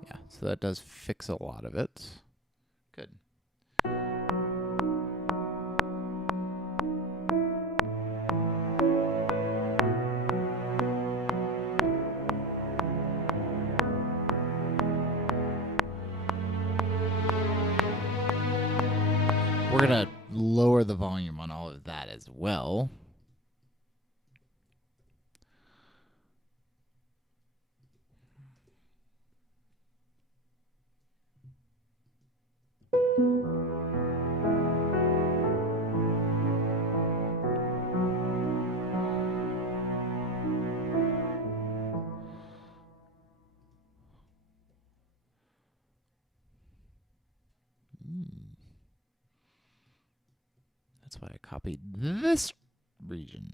Yeah, so that does fix a lot of it. Good. We're going to lower the volume on all of that as well. That's why I copied this region.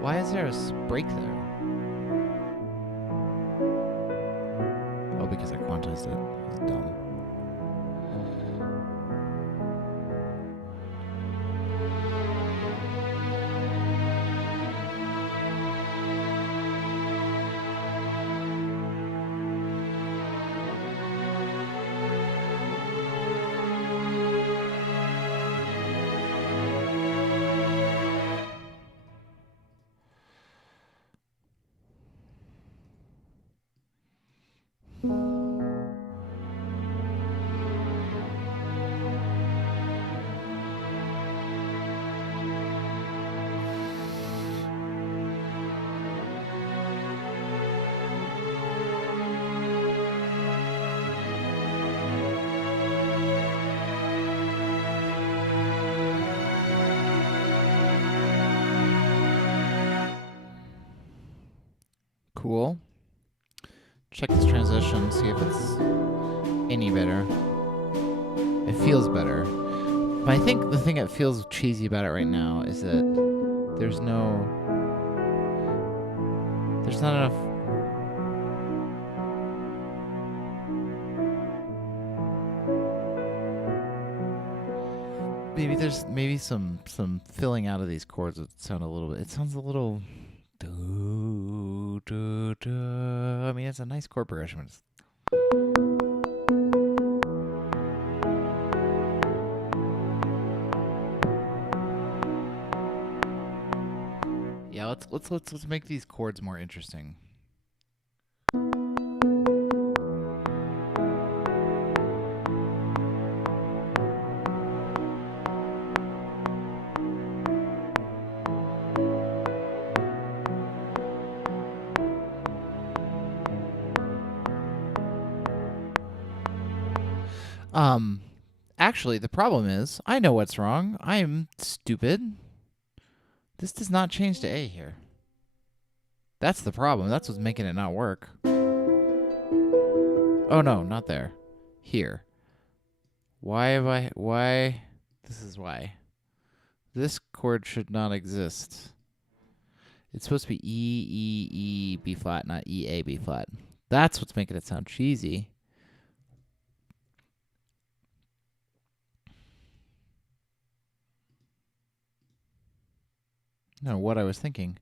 Why is there a break there? Oh, because I quantized it. It's dumb. Cool. Check this transition, see if it's any better. It feels better. But I think the thing that feels cheesy about it right now is that there's not enough. Maybe some filling out of these chords that sound a little bit. It sounds a little. I mean, it's a nice chord progression. But yeah, let's make these chords more interesting. Actually, the problem is, I know what's wrong. I'm stupid. This does not change to A here. That's the problem. That's what's making it not work. Oh no, not there. Here. Why? This is why. This chord should not exist. It's supposed to be E, E, E, B flat, not E, A, B flat. That's what's making it sound cheesy. No, what I was thinking.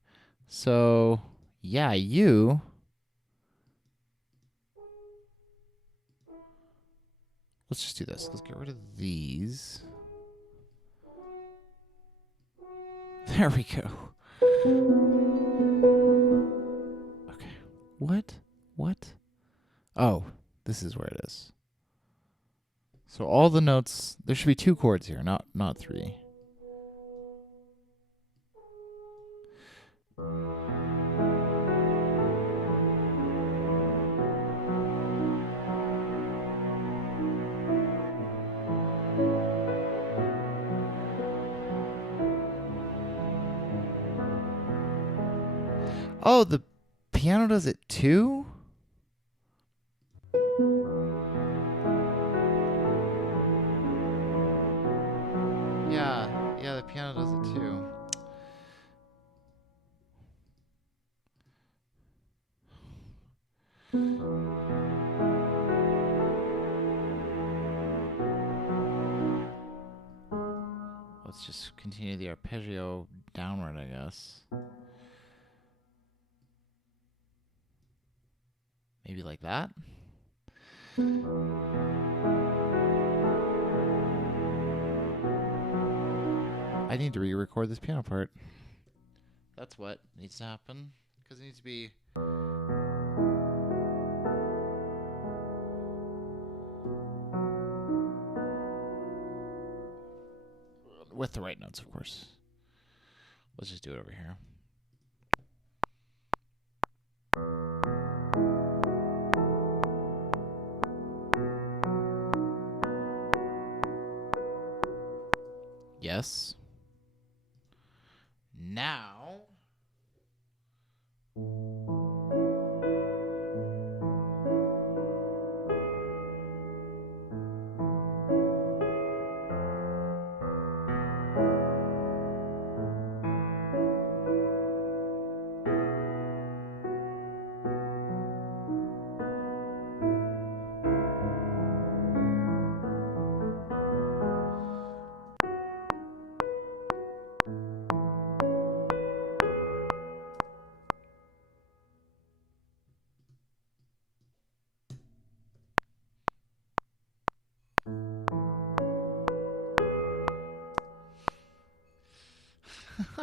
So, yeah, you. Let's just do this. Let's get rid of these. There we go. Okay. What? Oh, this is where it is. So all the notes, there should be 2 chords here, not 3. Oh, the piano does it too? Yeah, the piano does it too. Let's just continue the arpeggio downward, I guess. Maybe like that? I need to re-record this piano part. That's what needs to happen. Because it needs to be... with the right notes, of course. Let's just do it over here. Yes. Now...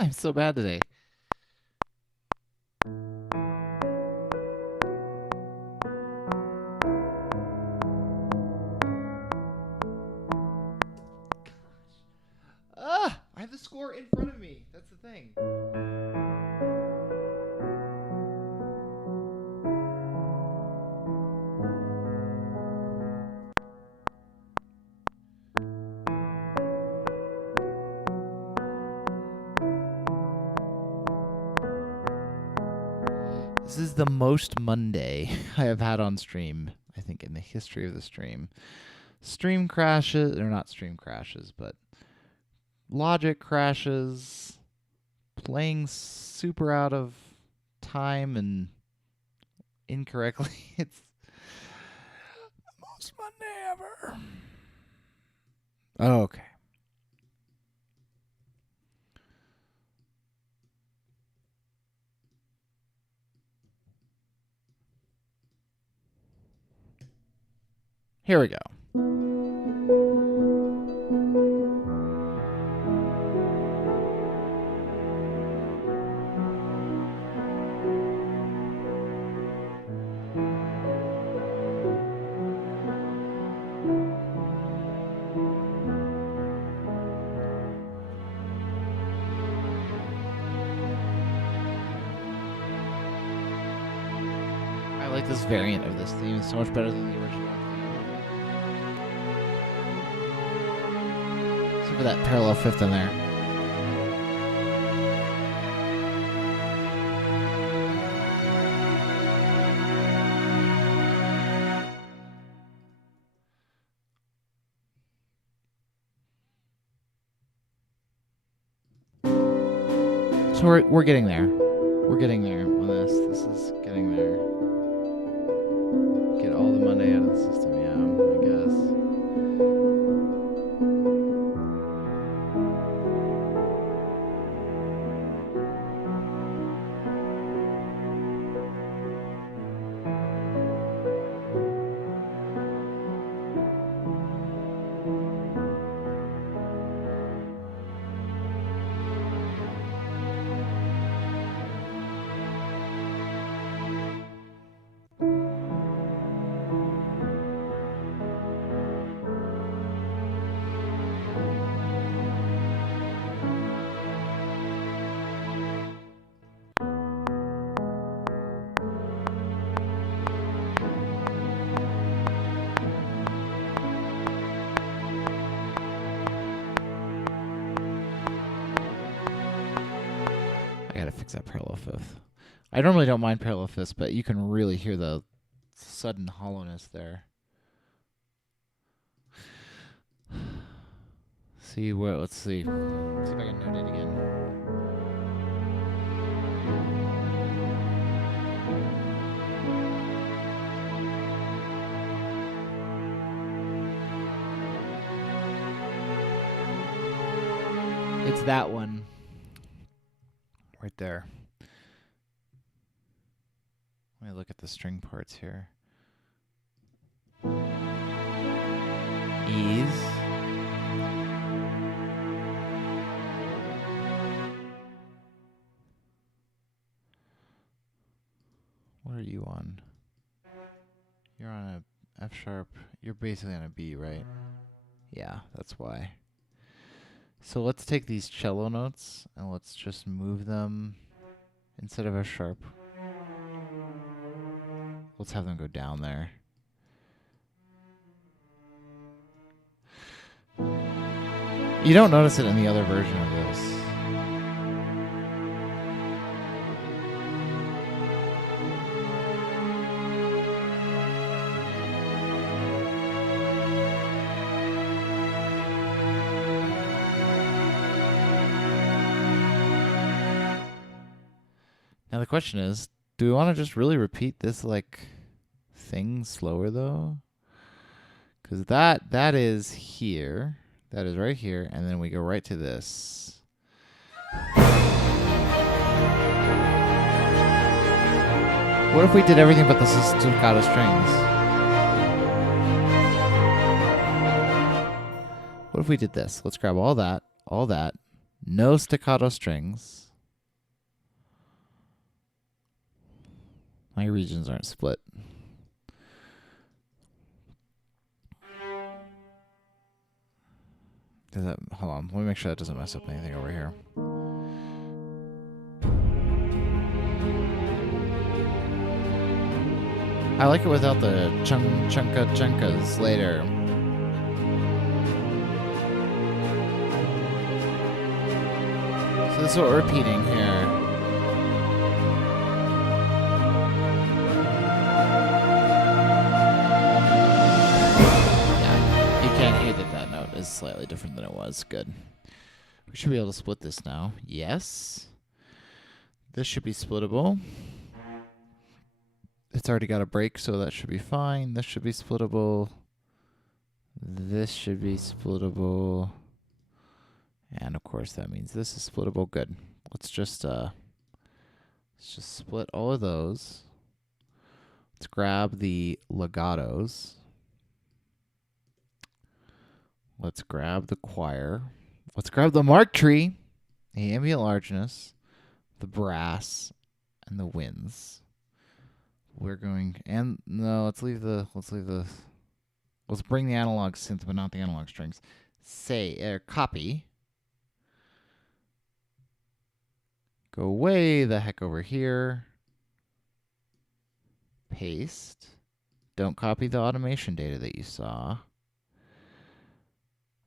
I'm so bad today. I have the score in front of me. That's the thing. This is the most Monday I have had on stream, I think, in the history of the stream. Stream crashes, or not stream crashes, but logic crashes, playing super out of time and incorrectly. It's the most Monday ever. Oh, okay. Here we go. I like this variant of this theme. It's so much better than the original theme. Except for that parallel fifth in there. So we're getting there. We're getting there on this. This is getting there. Get all the Monday out of the system, yeah, I guess. Fix that parallel fifth. I normally don't mind parallel fifths, but you can really hear the sudden hollowness there. See what? Let's see. Let's see if I can note it again. It's that one. Right there. Let me look at the string parts here. Ease. What are you on? You're on a F sharp. You're basically on a B, right? Yeah, that's why. So let's take these cello notes and let's just move them instead of a sharp. Let's have them go down there. You don't notice it in the other version of this. Now the question is, do we want to just really repeat this like thing slower though? Because that is here. That is right here, and then we go right to this. What if we did everything but the staccato strings? What if we did this? Let's grab all that, No staccato strings. My regions aren't split. Does that, hold on, let me make sure that doesn't mess up anything over here. I like it without the chunkas later. So this is what we're repeating here. Yeah, you can't hear that note is slightly different than it was. Good. We should be able to split this now. Yes. This should be splittable. It's already got a break, so that should be fine. This should be splittable. This should be splittable. And of course that means this is splittable. Good. Let's just split all of those. Let's grab the legatos. Let's grab the choir. Let's grab the mark tree, the ambient largeness, the brass, and the winds. We're going, and no, let's bring the analog synth, but not the analog strings. Copy. Go way the heck over here. Paste. Don't copy the automation data that you saw.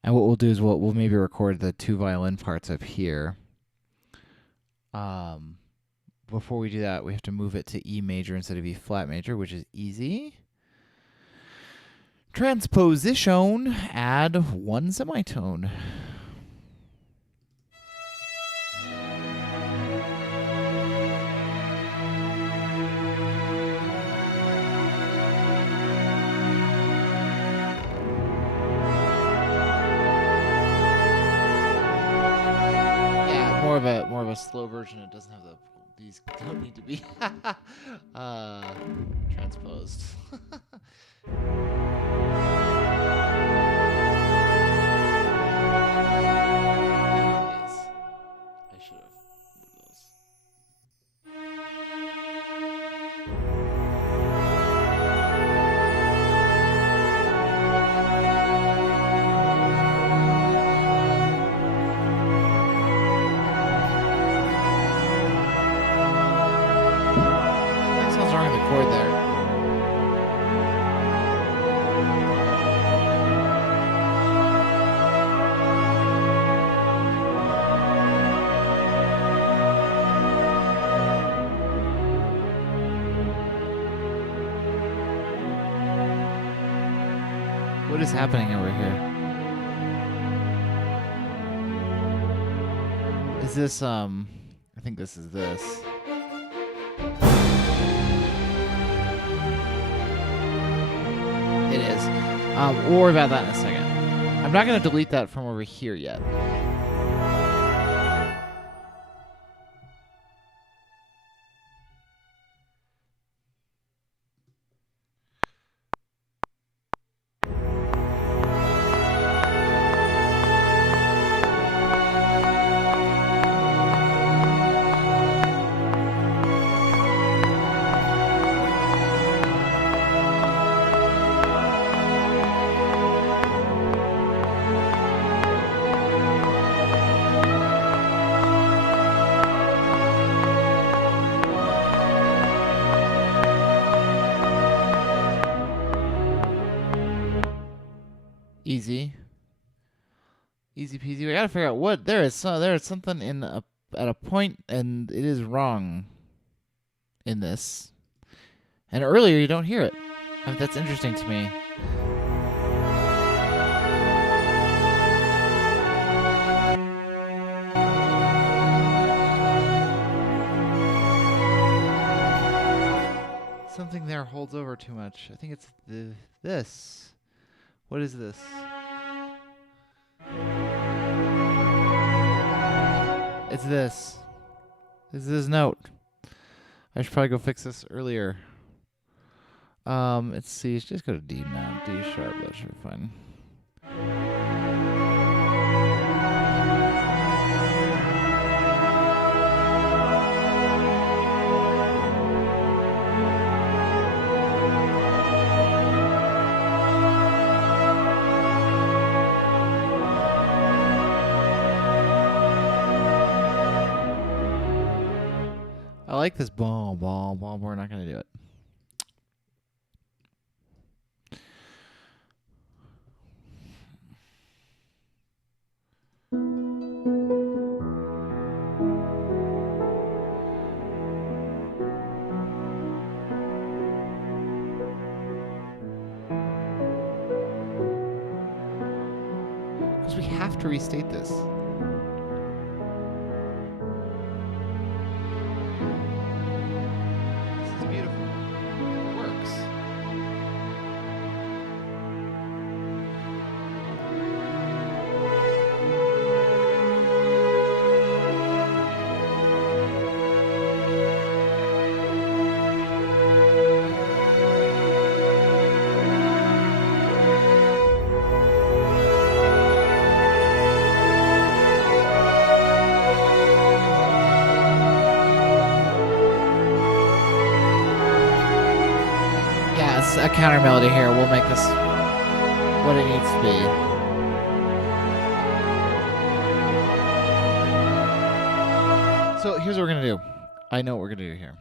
And what we'll do is we'll maybe record the 2 violin parts up here. Before we do that, we have to move it to E major instead of E flat major, which is easy. Transposition, add 1 semitone. Yeah, more of a slow version. It doesn't have these don't need to be transposed. I should have moved those. Something's wrong with the chord there. What is happening over here? Is this, I think this is this. It is. We'll worry about that in a second. I'm not going to delete that from over here yet. Easy. Easy peasy. We gotta figure out what there is something at a point, and it is wrong in this. And earlier you don't hear it. That's interesting to me. Something there holds over too much. I think it's this. What is this? It's this. It's this note. I should probably go fix this earlier. Let's see. Just go to D now. D sharp. That should be fine. like this boom, boom, boom, we're not going to do it. Because we have to restate this. This is beautiful. It works. A counter melody here will make this what it needs to be. So here's what we're gonna do. I know what we're gonna do here.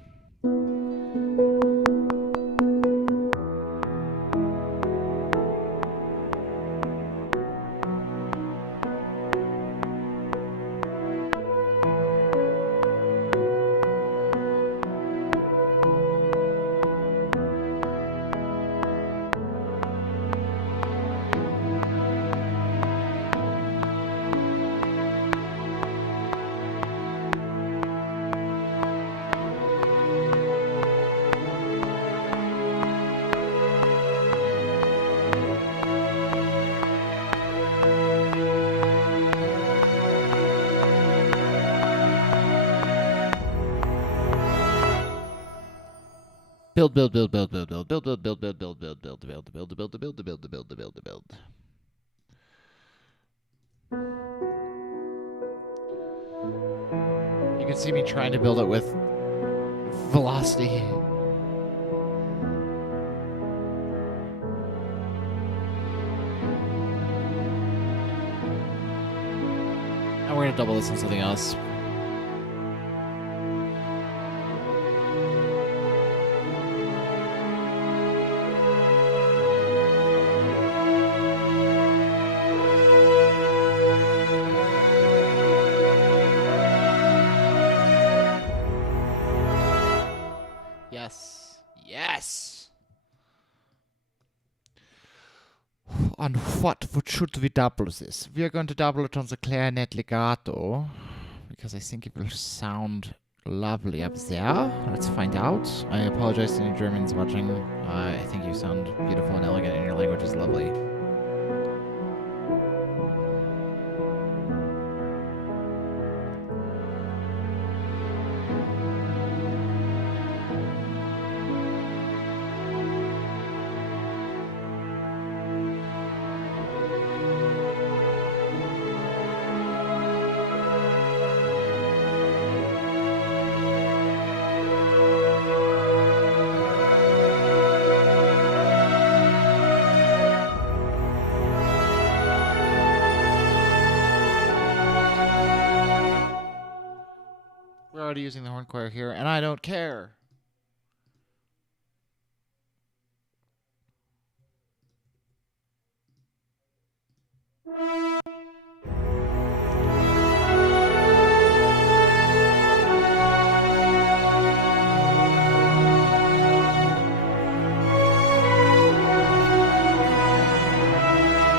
Build. You can see me trying to build it with velocity. And we're gonna double this on something else. Yes. On what should we double this? We are going to double it on the clarinet legato, because I think it will sound lovely up there. Let's find out. I apologize to any Germans watching. I think you sound beautiful and elegant, and your language is lovely. Using the horn choir here, and I don't care.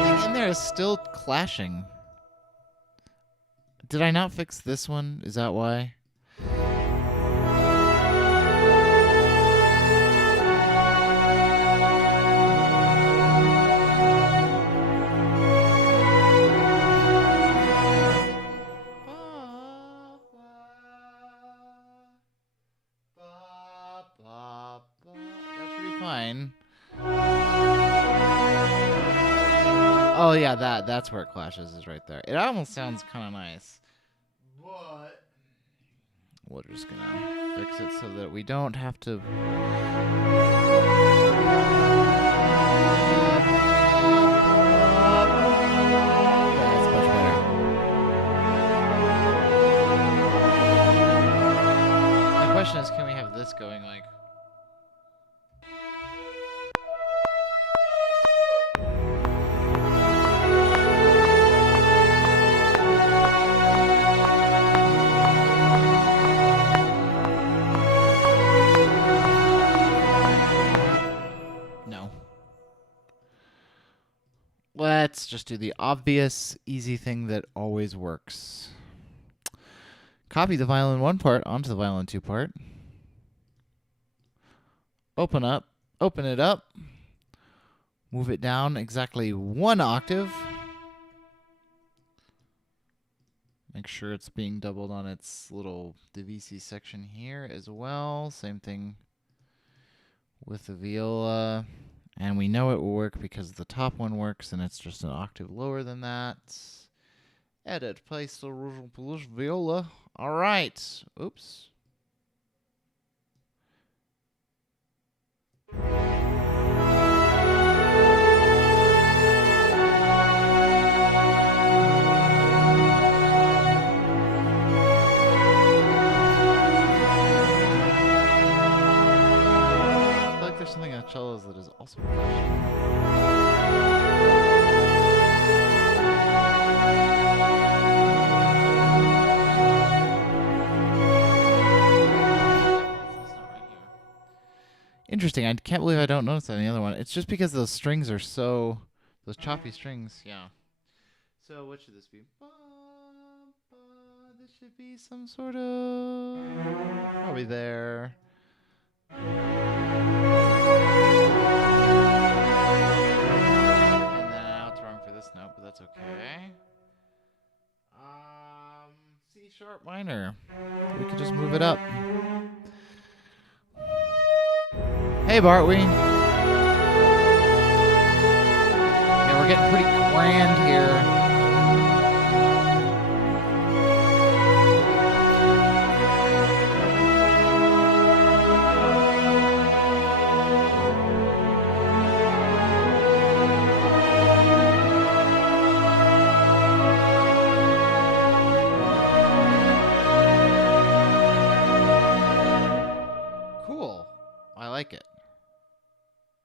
Something in there is still clashing. Did I not fix this one? Is that why? Oh yeah, that's where it clashes, is right there. It almost sounds kind of nice, but we're just gonna fix it so that we don't have to. That's much better. The question is, can Let's just do the obvious, easy thing that always works. Copy the violin 1 part onto the violin 2 part. Open it up. Move it down exactly 1 octave. Make sure it's being doubled on its little Divisi section here as well. Same thing with the viola. And we know it will work because the top one works and it's just an octave lower than that. Edit, place the viola. All right. Oops. There's something on cellos that is also interesting. I can't believe I don't notice that in the other one. It's just because those strings are so, those choppy strings. Yeah. So what should this be? This should be some sort of probably there. Note, but that's okay. C sharp minor. We could just move it up. Hey, Bartwee. Yeah, we're getting pretty grand here.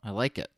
I like it.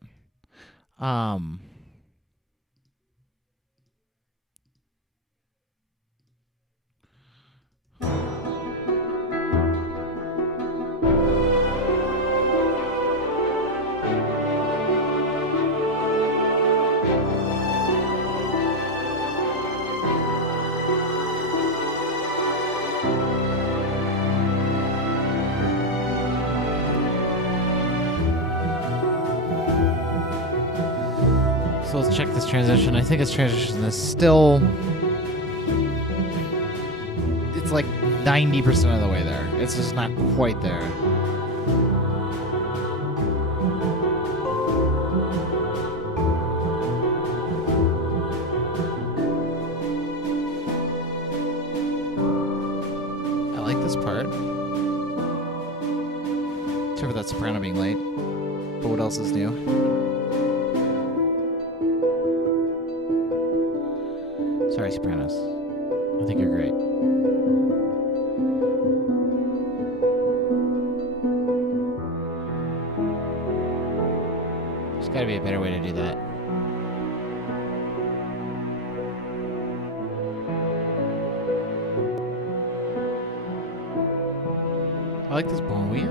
So let's check this transition. I think this transition is still... It's like 90% of the way there. It's just not quite there. I like this part. Except for that soprano being late. But what else is new? Sorry, sopranos. I think you're great. There's got to be a better way to do that. I like this bone wheel.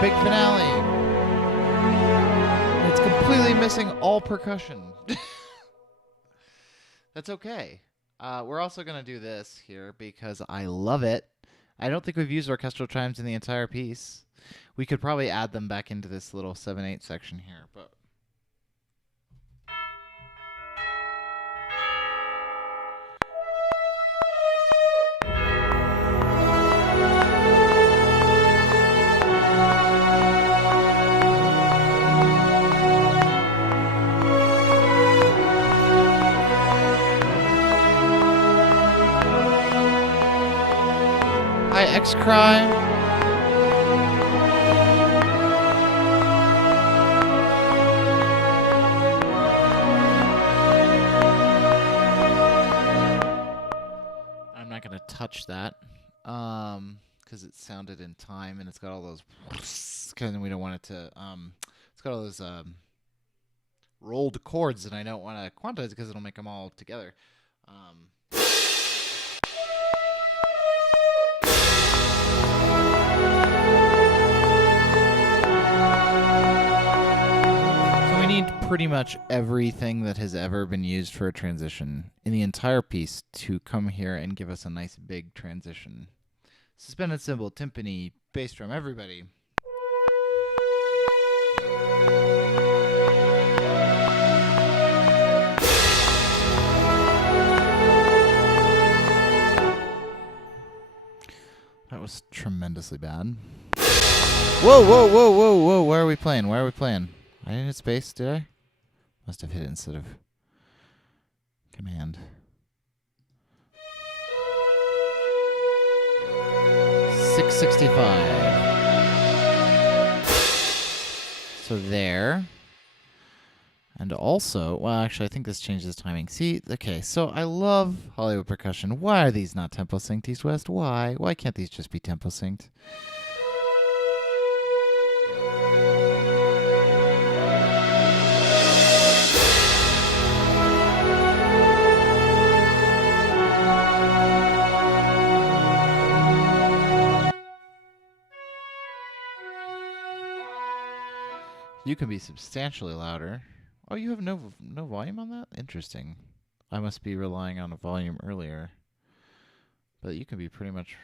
Big finale. And it's completely missing all percussion. That's okay. We're also going to do this here because I love it. I don't think we've used orchestral chimes in the entire piece. We could probably add them back into this little 7/8 section here, but Hi, X-Cry. I'm not gonna touch that, because it sounded in time and it's got all those. Because we don't want it to. It's got all those rolled chords, and I don't want to quantize because it'll make them all together. So we need pretty much everything that has ever been used for a transition in the entire piece to come here and give us a nice big transition. Suspended cymbal, timpani, bass drum, everybody. That was tremendously bad. Whoa, whoa, whoa, whoa, whoa. Where are we playing? Where are we playing? I didn't hit space, did I? Must have hit it instead of command. 665. So there. And also, well, actually, I think this changes timing. See, okay, so I love Hollywood Percussion. Why are these not tempo synced, East West? Why? Why can't these just be tempo synced? You can be substantially louder. Oh, you have no volume on that? Interesting. I must be relying on a volume earlier. But you can be pretty much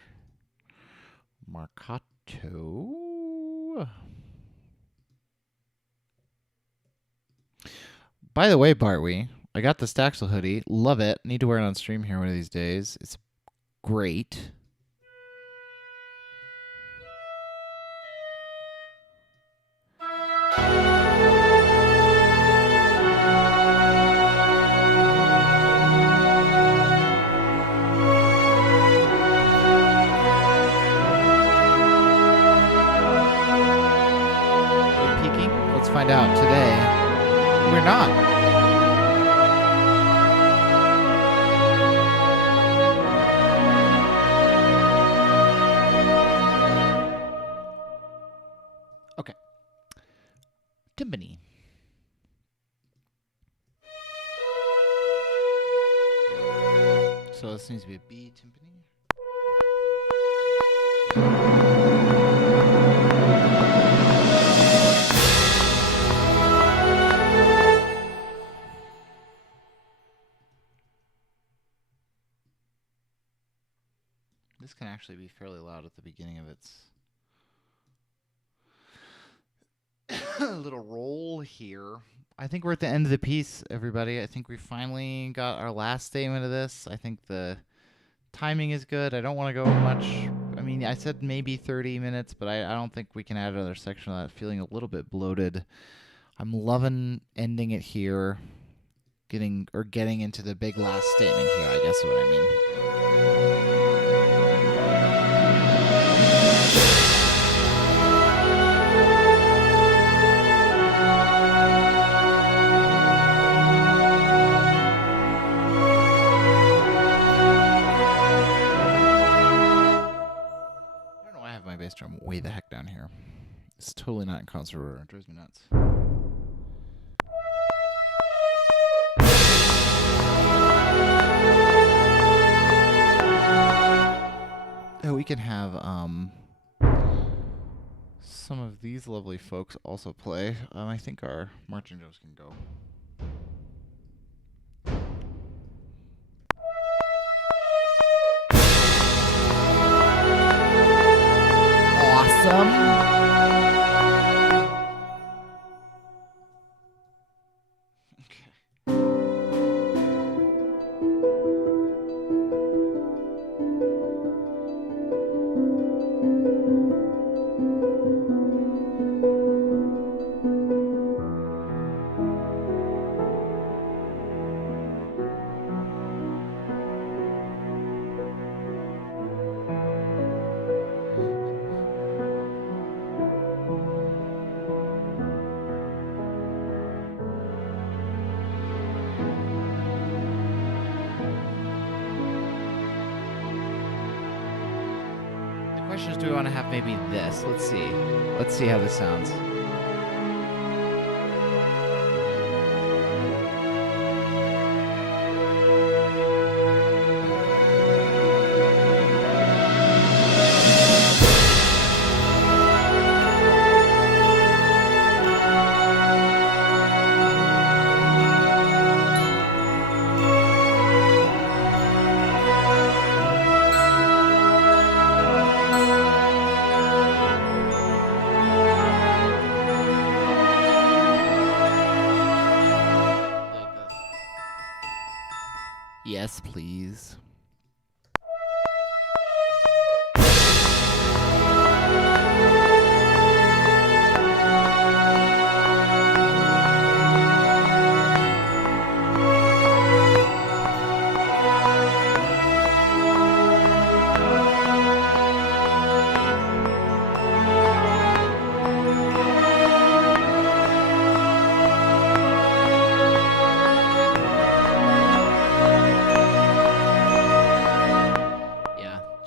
marcato. By the way, Bartwee, I got the Staxel hoodie. Love it. Need to wear it on stream here one of these days. It's great. Find out today. We're not. Okay. Timpani. So this needs to be a B timpani. This can actually be fairly loud at the beginning of its little roll here. I think we're at the end of the piece, everybody. I think we finally got our last statement of this. I think the timing is good. I don't want to go much. I mean, I said maybe 30 minutes, but I don't think we can add another section of that. Feeling a little bit bloated. I'm loving ending it here. Getting into the big last statement here, I guess is what I mean. Bass drum way the heck down here. It's totally not in concert order. It drives me nuts. Oh, we can have some of these lovely folks also play. I think our marching drums can go. Awesome. The question is, do we want to have maybe this? Let's see. Let's see how this sounds. Yes, please.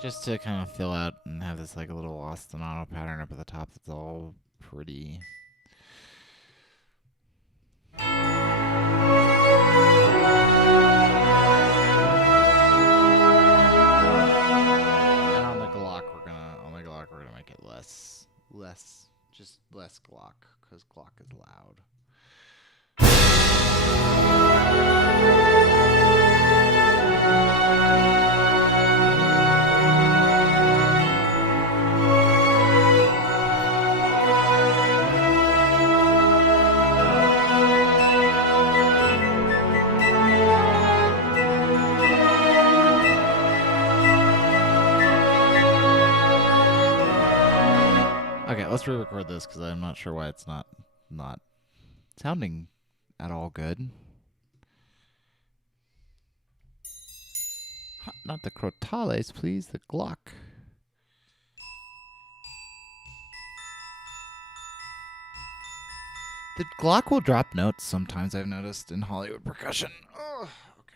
Just to kind of fill out and have this like a little ostinato pattern up at the top that's all pretty. And on the Glock we're gonna make it less Glock, because Glock is loud. Okay, let's re-record this because I'm not sure why it's not sounding at all good. Not the crotales, please. The Glock. The Glock will drop notes sometimes, I've noticed, in Hollywood percussion. Oh, okay.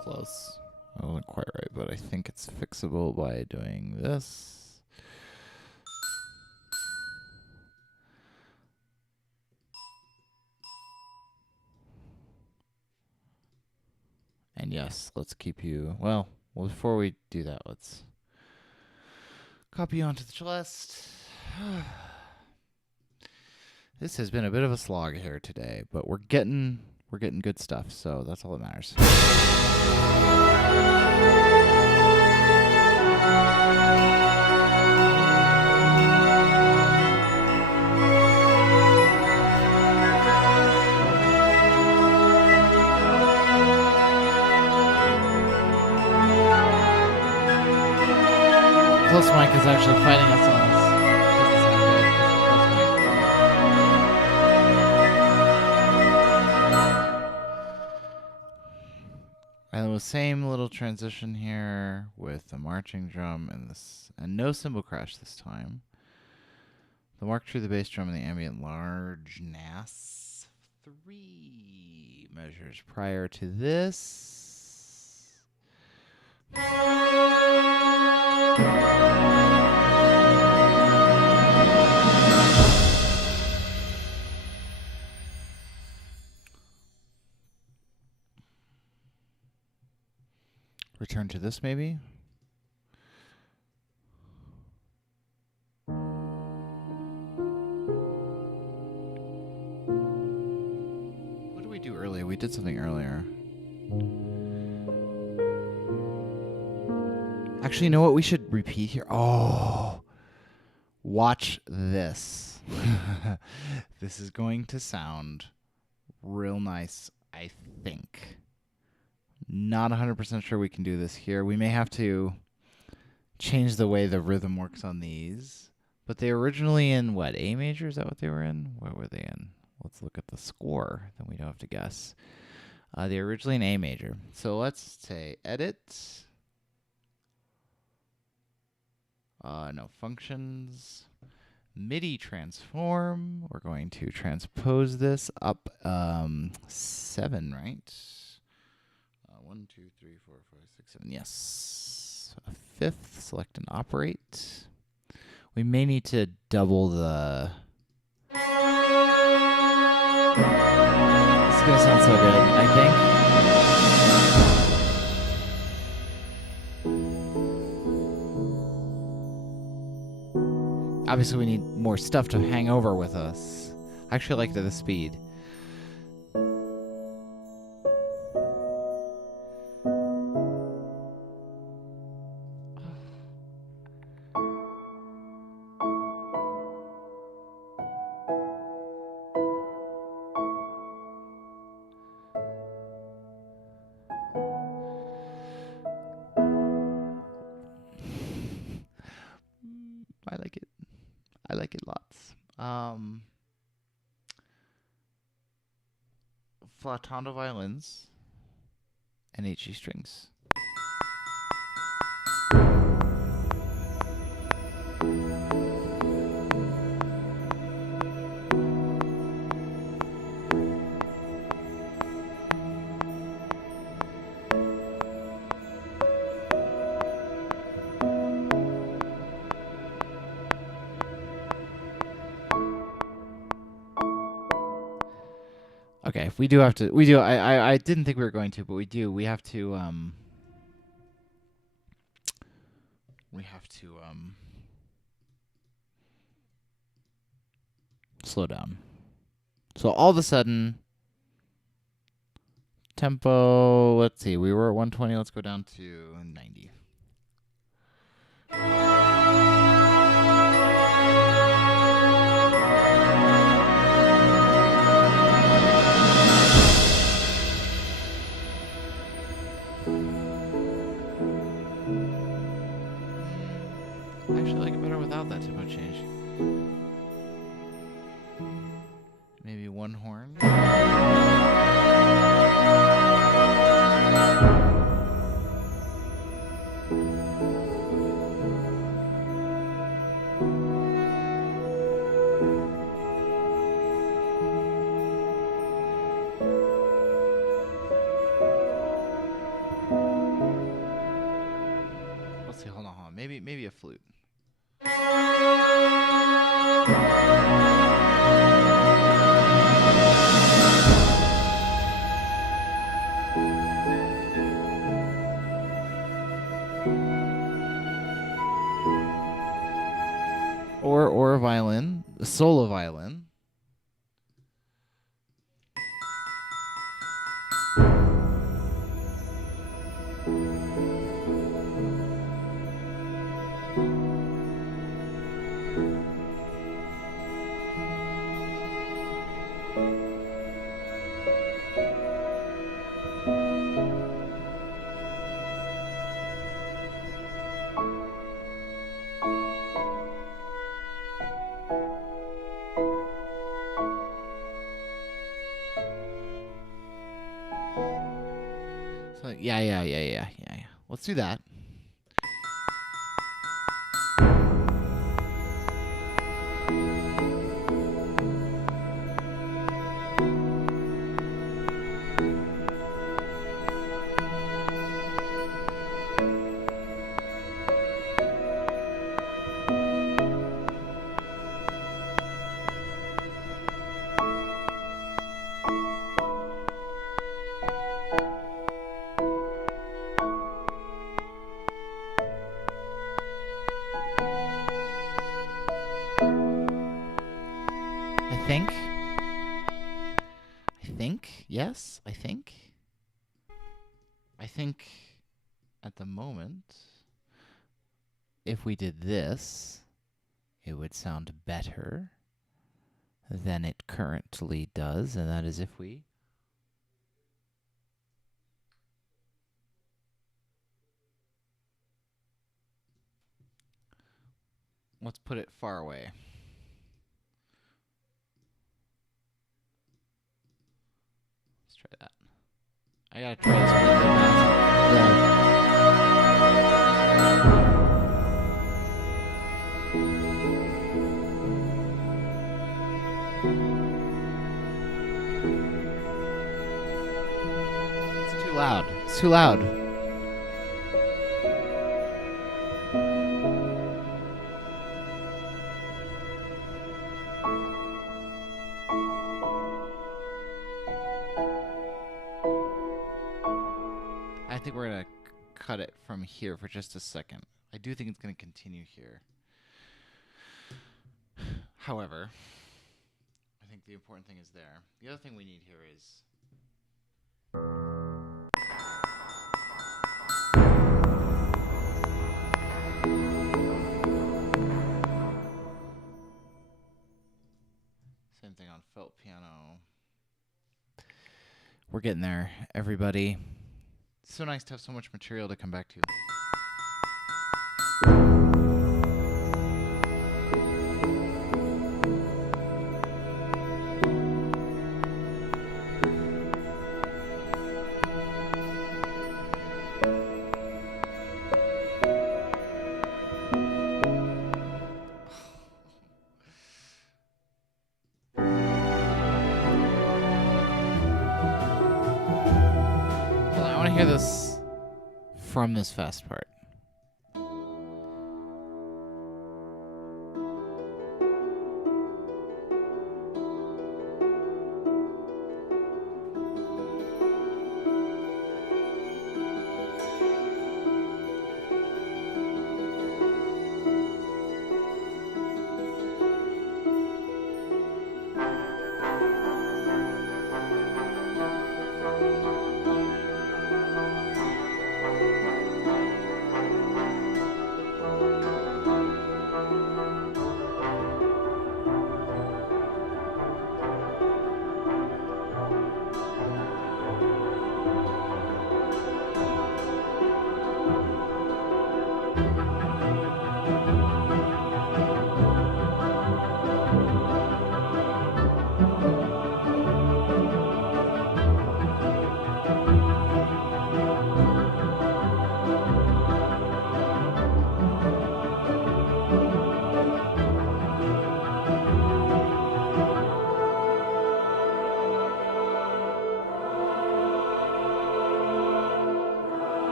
Close. I wasn't quite right, but I think it's fixable by doing this. And yes, let's keep you... Well, before we do that, let's copy you onto the chest. This has been a bit of a slog here today, but we're getting good stuff, so that's all that matters. Close mic is actually fighting us on this. Doesn't sound good. Close mic. And the same little transition here with the marching drum and no cymbal crash this time. The mark through the bass drum and the ambient large NAS. 3 measures prior to this. Return to this, maybe? What did we do earlier? We did something earlier. Actually, you know what? We should repeat here. Oh, watch this. This is going to sound real nice, I think. Not 100% sure we can do this here. We may have to change the way the rhythm works on these. But they were originally in what? A major? Is that what they were in? What were they in? Let's look at the score. Then we don't have to guess. They were originally in A major. So let's say edit. No functions. MIDI transform. We're going to transpose this up 7, right? 1, 2, 3, 4, 5, 6, 7. Yes. A fifth. Select and operate. We may need to double the... This is going to sound so good, I think. Obviously, we need more stuff to hang over with us. I actually like the speed. I like it. I like it lots. Flatando violins and HE strings. Okay, if we do have to, we do. I didn't think we were going to, but we do. We have to. Slow down. So all of a sudden, tempo. Let's see. We were at 120. Let's go down to 90. I actually like it better without that tempo change. Maybe one horn. Let's see. Hold on. Maybe a flute. Or a violin, a solo violin. So yeah. Let's do that. Yes, I think at the moment, if we did this, it would sound better. than it currently does, and that is if we let's put it far away. Let's try that. I gotta try this with the mouse. It's too loud. It's too loud. I think we're going to cut it from here for just a second. I do think it's going to continue here. However, I think the important thing is there. The other thing we need here is... Same thing on felt piano. We're getting there, everybody. It's so nice to have so much material to come back to. Hear this from this fast part.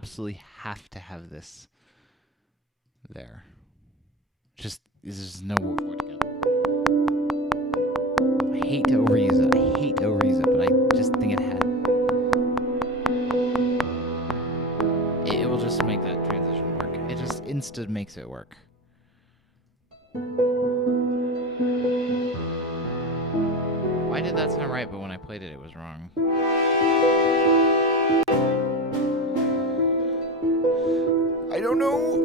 absolutely have to have this there. Just, there's just no way for it to go. I hate to overuse it. But I just think it had. It will just make that transition work. It just insta makes it work. Why did that sound right, but when I played it, it was wrong? I don't know.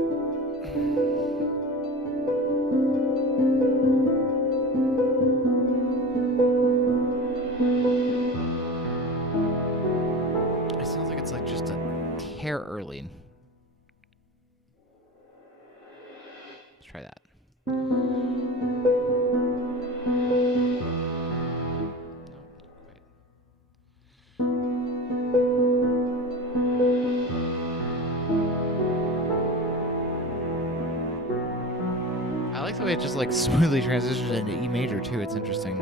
It sounds like it's like just a hair early. Let's try that. I like the way it just like smoothly transitions into E major too. It's interesting.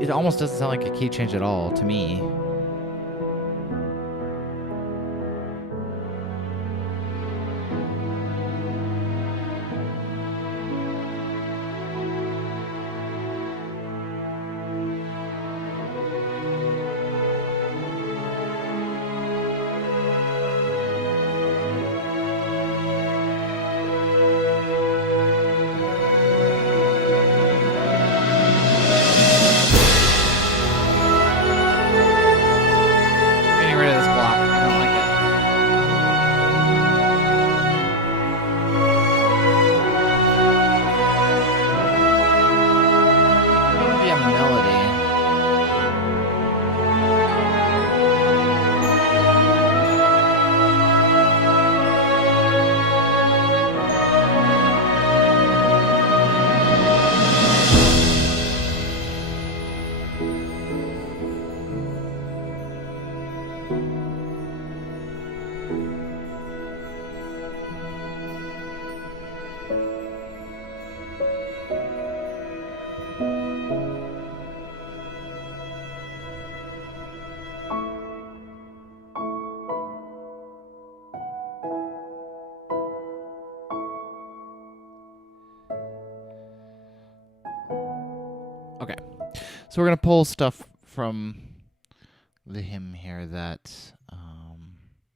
It almost doesn't sound like a key change at all to me. Getting rid of this block. I don't like it. It would be a melody. Okay, so we're gonna pull stuff from the hymn here that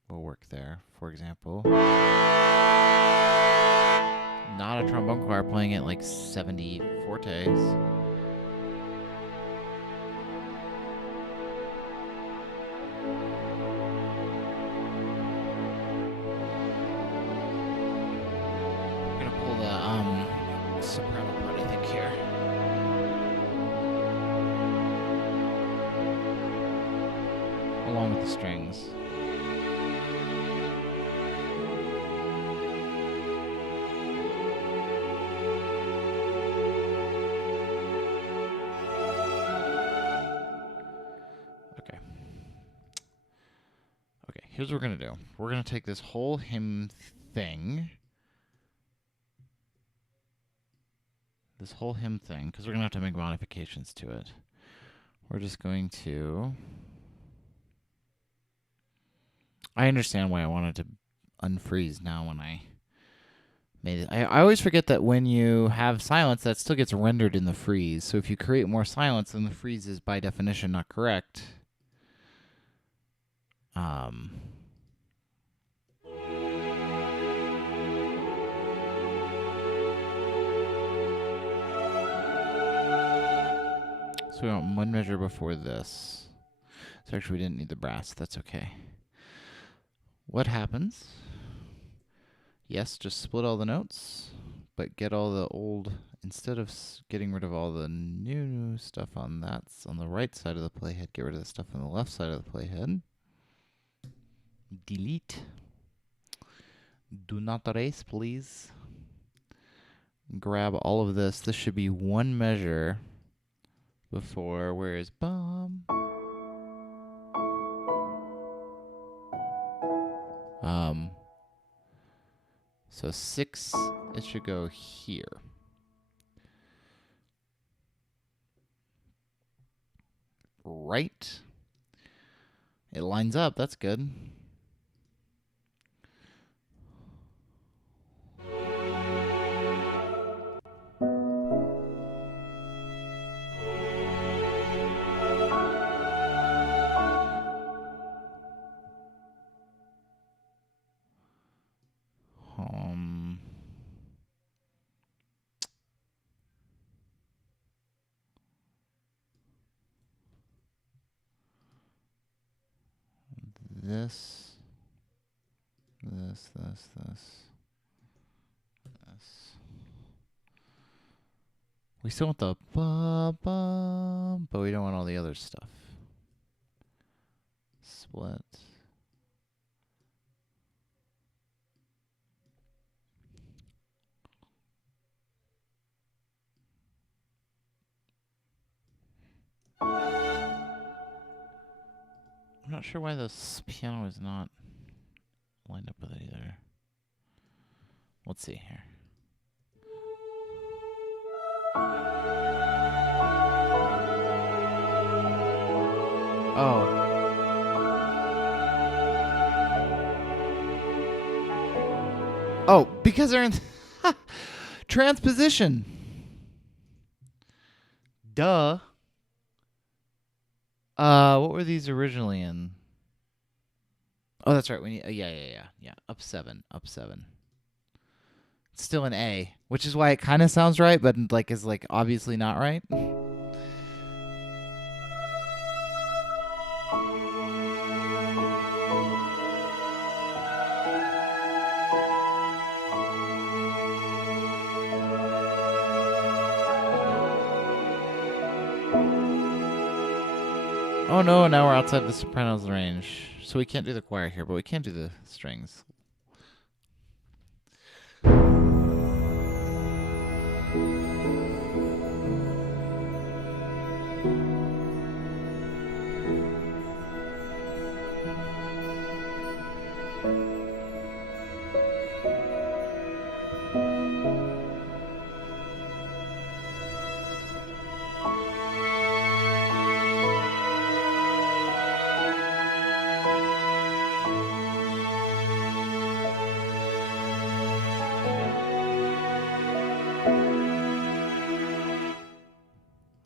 will work there. For example, not a trombone choir playing at like 70 fortes. We're gonna pull the soprano part, I think, here. Along with the strings. Okay. Okay, here's what we're gonna do. We're gonna take this whole hymn thing. Because we're gonna have to make modifications to it. We're just going to. I understand why I wanted to unfreeze now when I made it. I always forget that when you have silence, that still gets rendered in the freeze. So if you create more silence, then the freeze is by definition not correct. So we want one measure before this. So actually we didn't need the brass. That's okay. What happens? Yes, just split all the notes, but get all the old, instead of getting rid of all the new stuff on the right side of the playhead, get rid of the stuff on the left side of the playhead. Delete. Do not erase, please. Grab all of this. This should be one measure before, where is bum? So 6, it should go here. Right. It lines up, that's good. this, this. We still want the ba-bum, but we don't want all the other stuff. Split. I'm not sure why this piano is not lined up with it either. Let's see here. Oh. Oh, because they're in transposition. Duh. What were these originally in? Oh, that's right. We need. Yeah. Up 7. It's still an A, which is why it kind of sounds right, but like is like obviously not right. Oh no, now we're outside the soprano's range. So we can't do the choir here, but we can do the strings.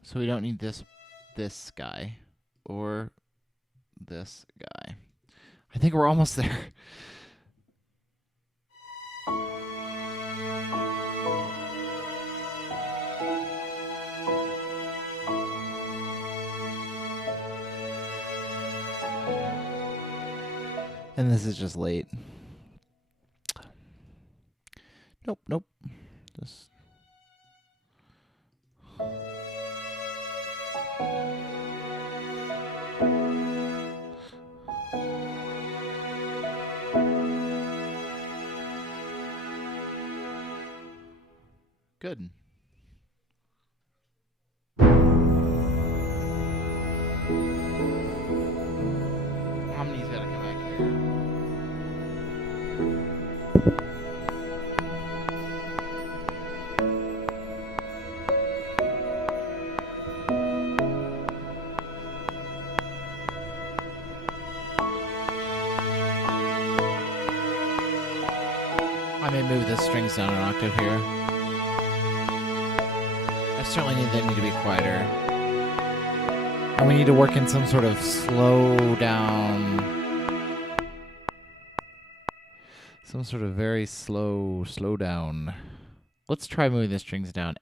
So we don't need this guy or this guy. I think we're almost there. And this is just late. Nope. Just good. Omni's gotta come back here. I may move the strings down an octave here. I certainly need them to be quieter. And we need to work in some sort of slow down. Some sort of very slow down. Let's try moving the strings down.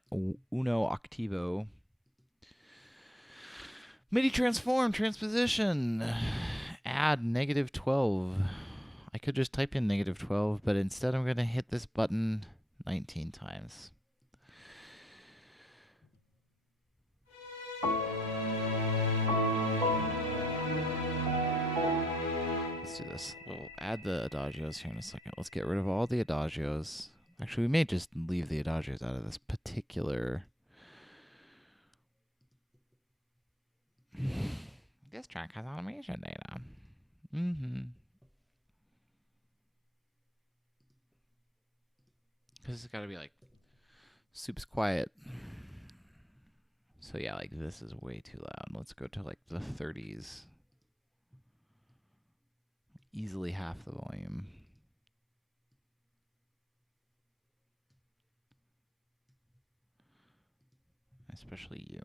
Uno octavo. MIDI transform, transposition. Add -12. I could just type in -12, but instead I'm going to hit this button 19 times. Let's do this. We'll add the adagios here in a second. Let's get rid of all the adagios. Actually, we may just leave the adagios out of this particular... This track has automation data. Because it's got to be like soup's quiet. So yeah, like this is way too loud. Let's go to like the 30s. Easily half the volume. Especially you.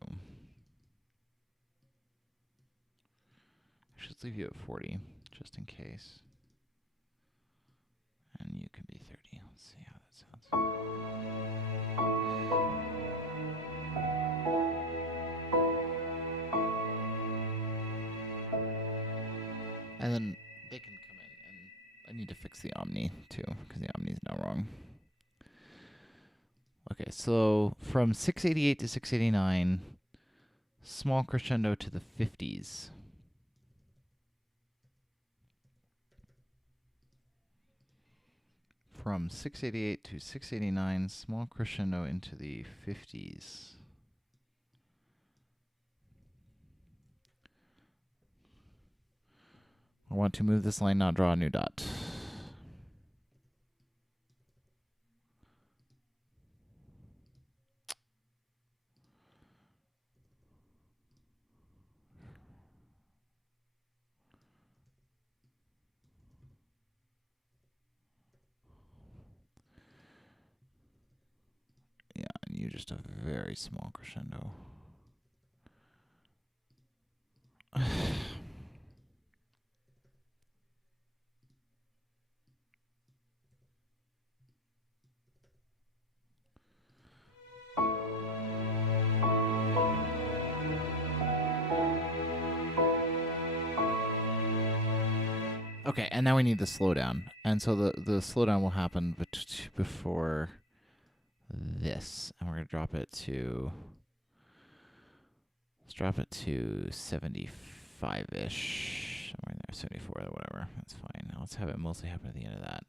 I should leave you at 40, just in case. And you can be 30. Let's see how that sounds. And then they can fix the Omni too, because the Omni's now wrong. Okay, so from 688 to 689, small crescendo to the 50s. From 688 to 689, small crescendo into the 50s. I want to move this line, not draw a new dot. Yeah, and you just a very small crescendo. Okay, and now we need the slowdown. And so the slowdown will happen before this. And we're going to drop it to... Let's drop it to 75-ish. Somewhere in there, 74 or whatever. That's fine. Now let's have it mostly happen at the end of that.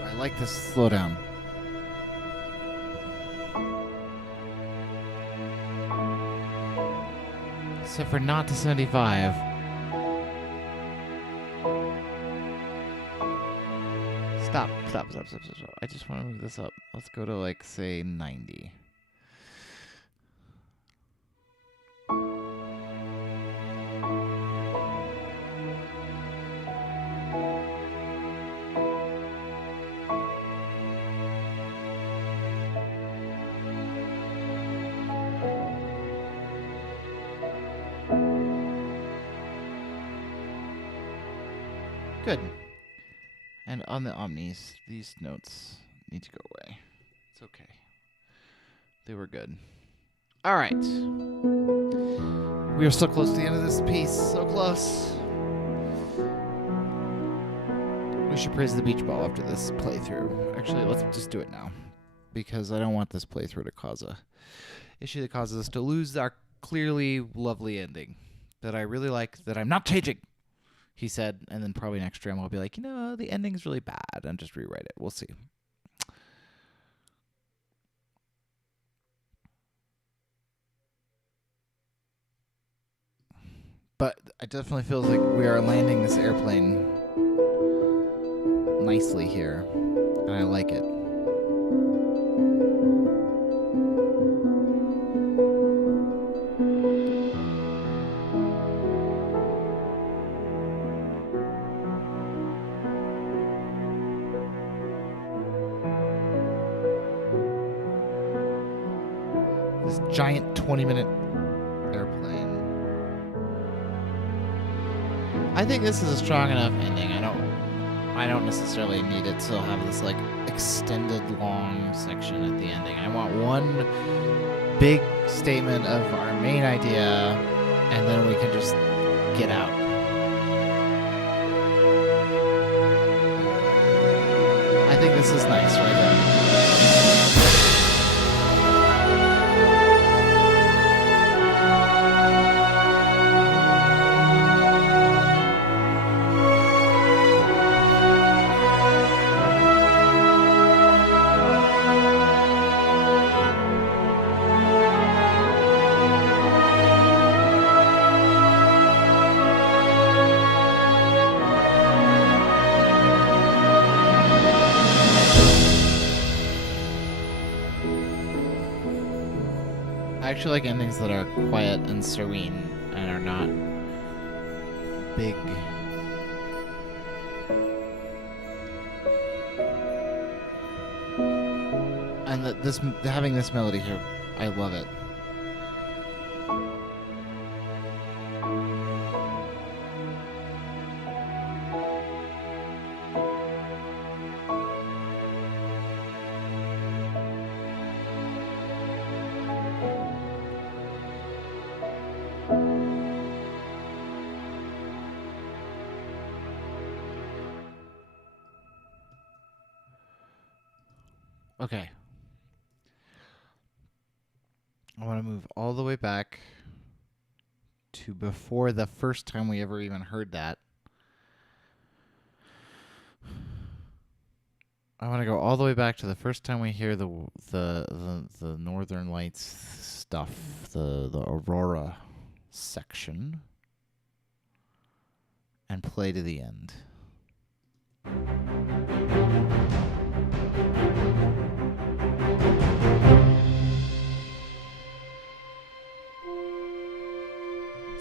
I like this slowdown. Except for not to 75. Stop. I just want to move this up. Let's go to, like, say, 90. Good. And on the Omnis, these notes need to go away. It's okay. They were good. All right. We are so close to the end of this piece. So close. We should praise the beach ball after this playthrough. Actually, let's just do it now, because I don't want this playthrough to cause a issue that causes us to lose our clearly lovely ending that I really like, that I'm not changing, he said. And then probably next stream I'll be like, the ending's really bad, and just rewrite it. We'll see. But it definitely feels like we are landing this airplane nicely here, and I like it. This giant 20-minute airplane. I think this is a strong enough ending. I don't necessarily need it to have this like extended long section at the ending. I want one big statement of our main idea, and then we can just get out. I think this is nice right there. I actually like endings that are quiet and serene and are not big. having this melody here, I love it. Okay. I want to move all the way back to before the first time we ever even heard that. I want to go all the way back to the first time we hear the Northern Lights stuff, the Aurora section, and play to the end.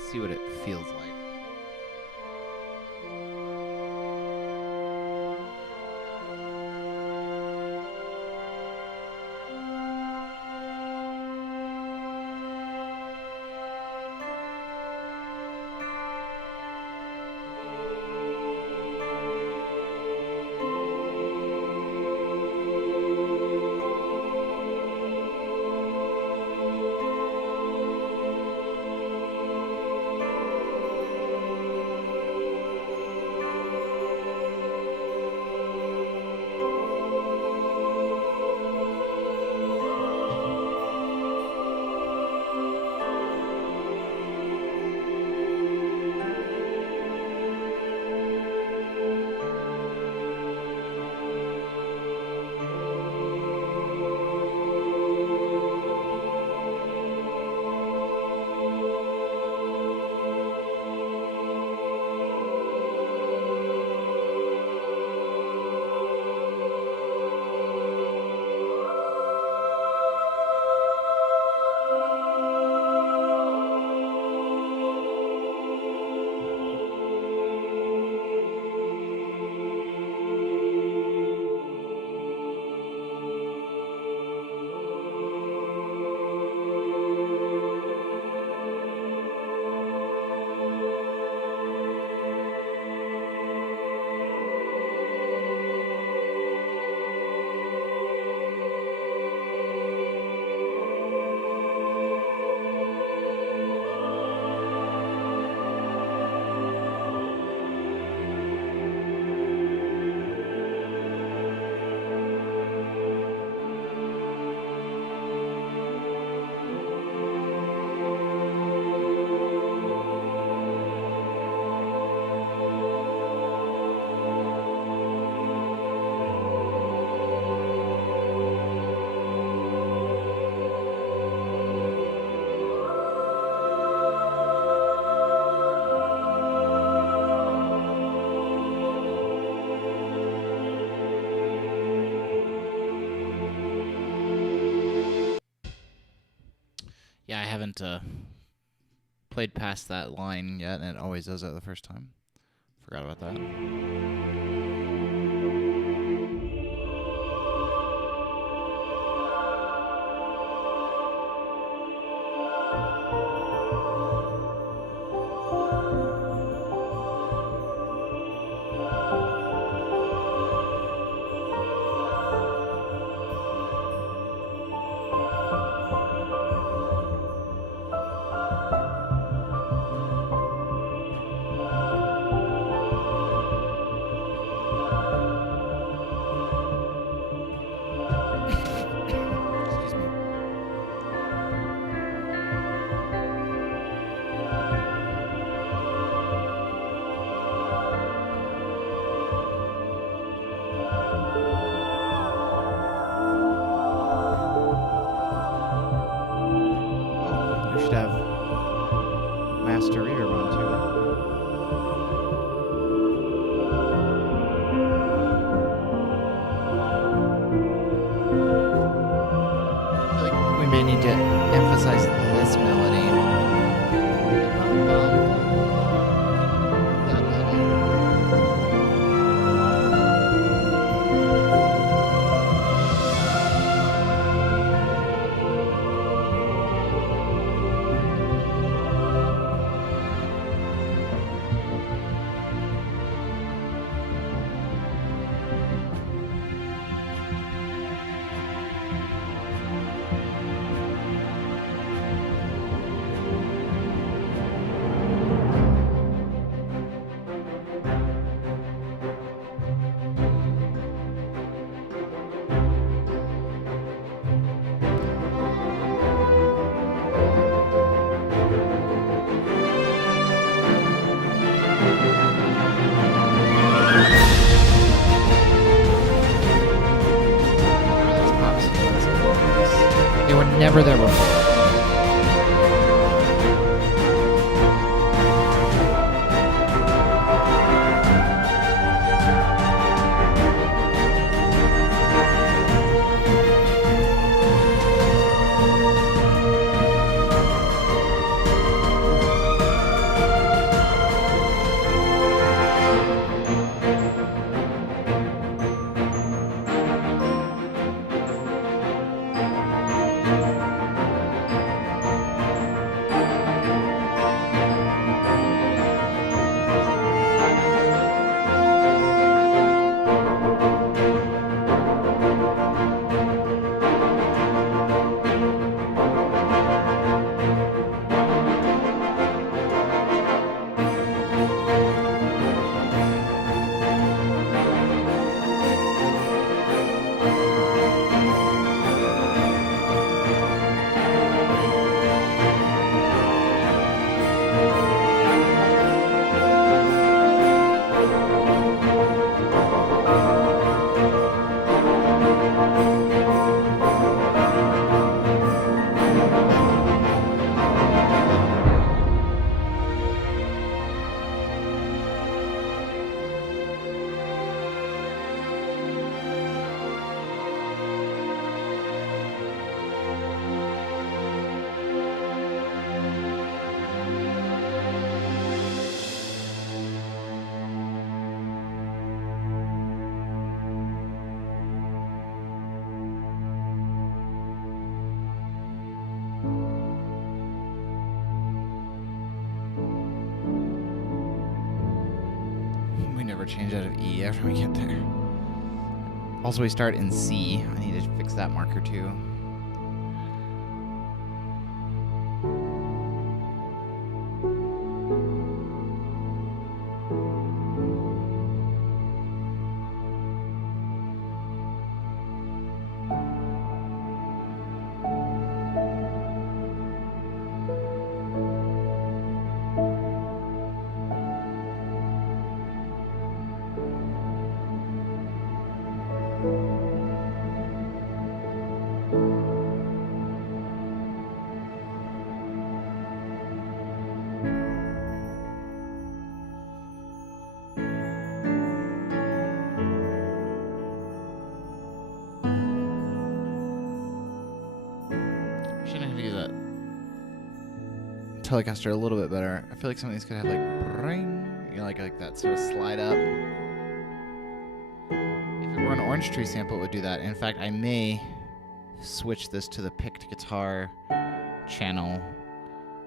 See what it feels like. Yeah, I haven't played past that line yet, and it always does that the first time. Forgot about that. Should have master reverb on too. I feel like we may need to emphasize this melody. That melody. They were never there before. Change out of E after we get there. Also, we start in C. I need to fix that marker too. Telecaster a little bit better. I feel like some of these could have like bring, you know, like that sort of slide up. If it were an Orange Tree sample, it would do that. In fact, I may switch this to the picked guitar channel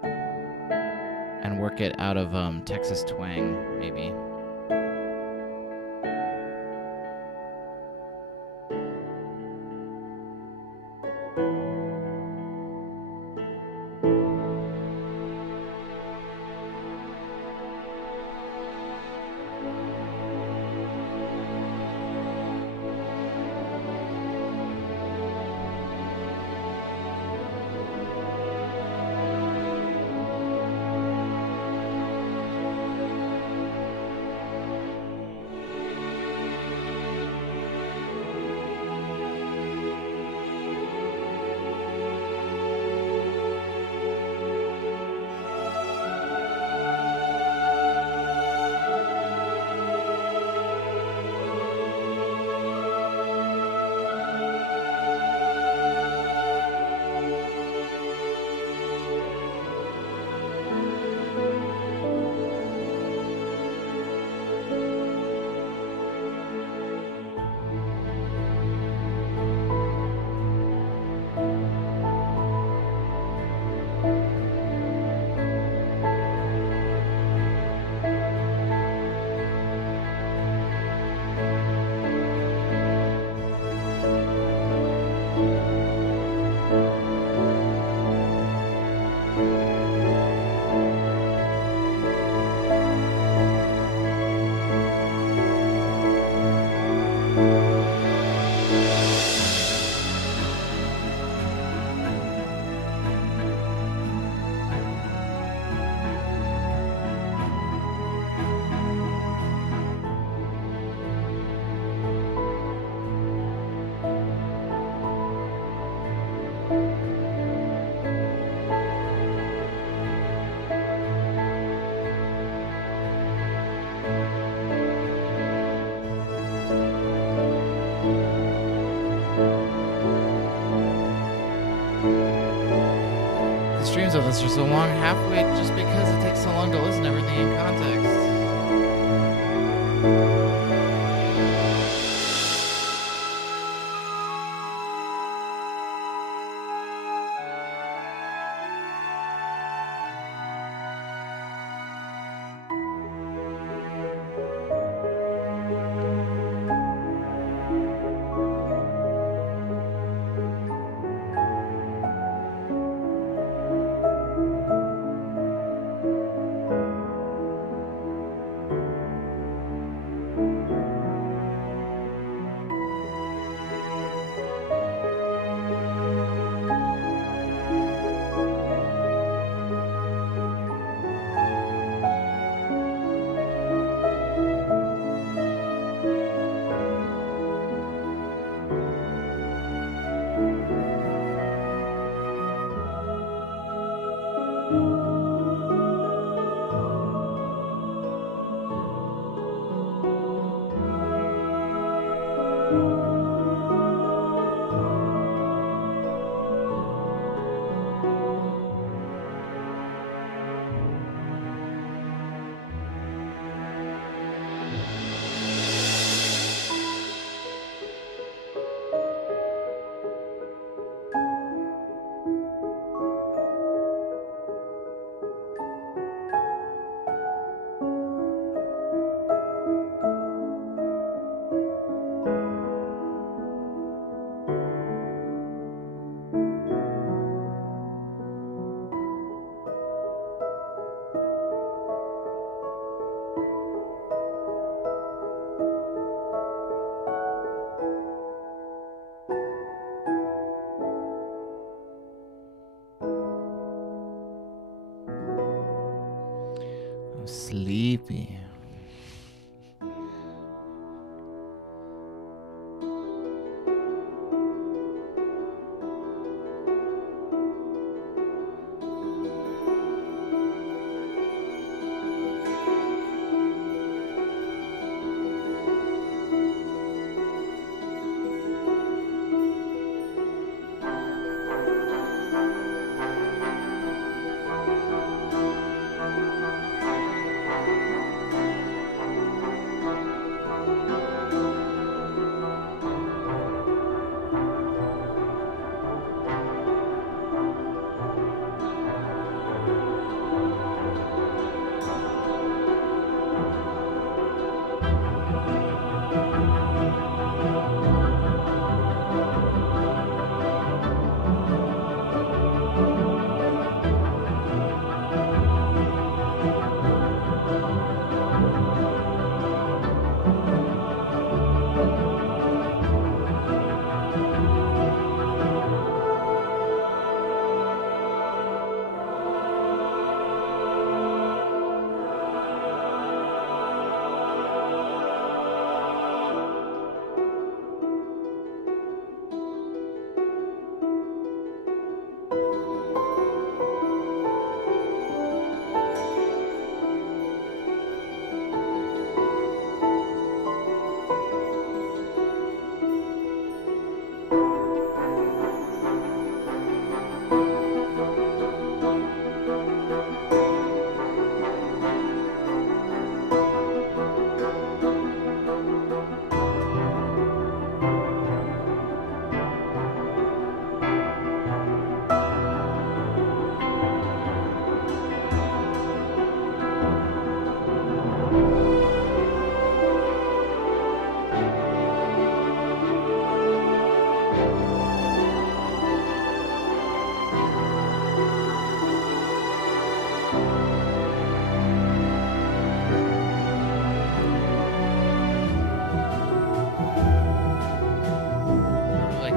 and work it out of Texas Twang, maybe. The streams of this are so long, halfway just because it takes so long to listen to everything in context. I'm sleepy.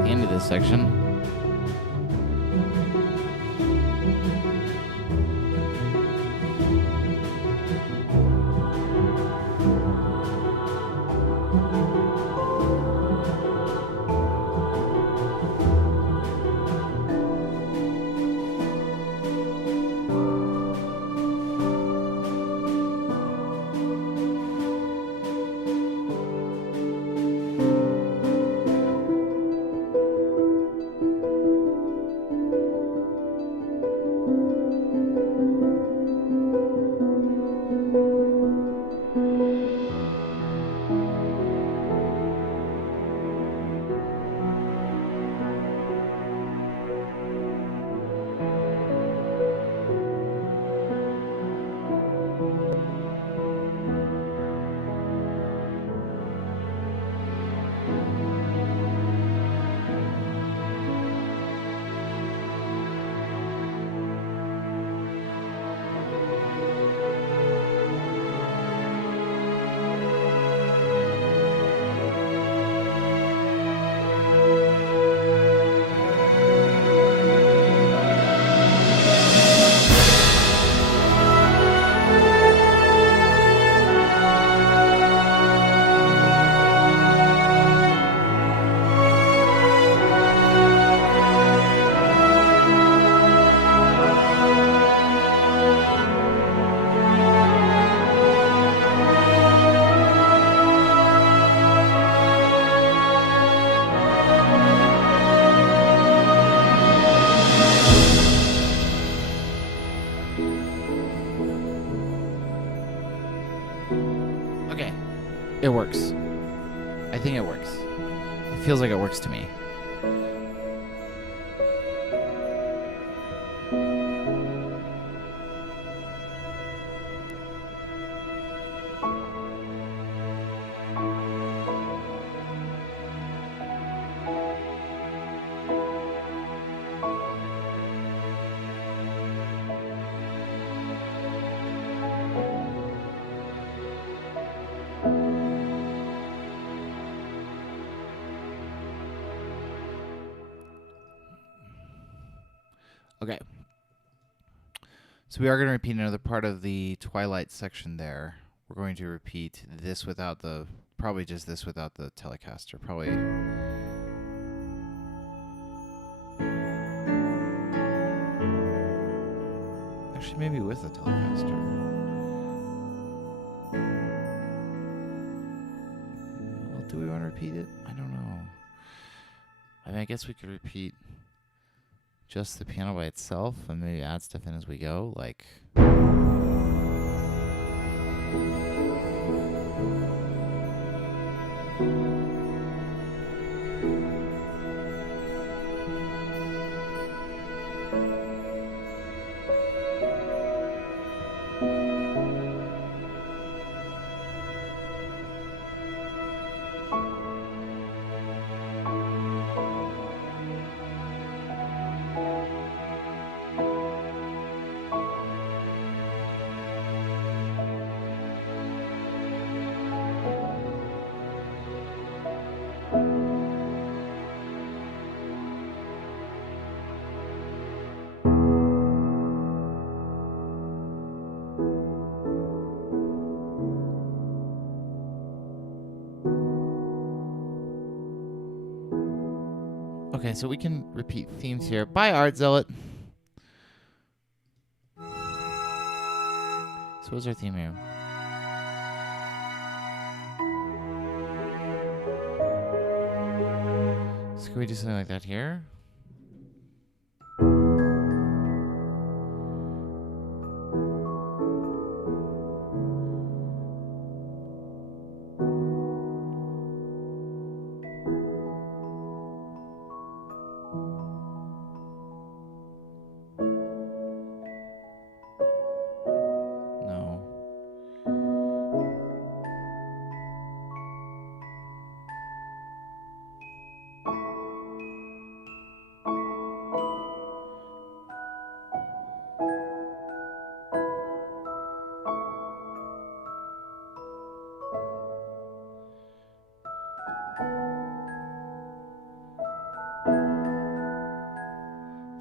Into this section. It works. I think it works. It feels like it works to me. Okay. So we are going to repeat another part of the Twilight section there. We're going to repeat this without the, probably just this without the Telecaster. Probably. Actually, maybe with the Telecaster. Well, do we want to repeat it? I don't know. I mean, I guess we could repeat just the piano by itself and maybe add stuff in as we go, like. Okay, so we can repeat themes here. Bye, Art Zealot. So what's our theme here? So can we do something like that here?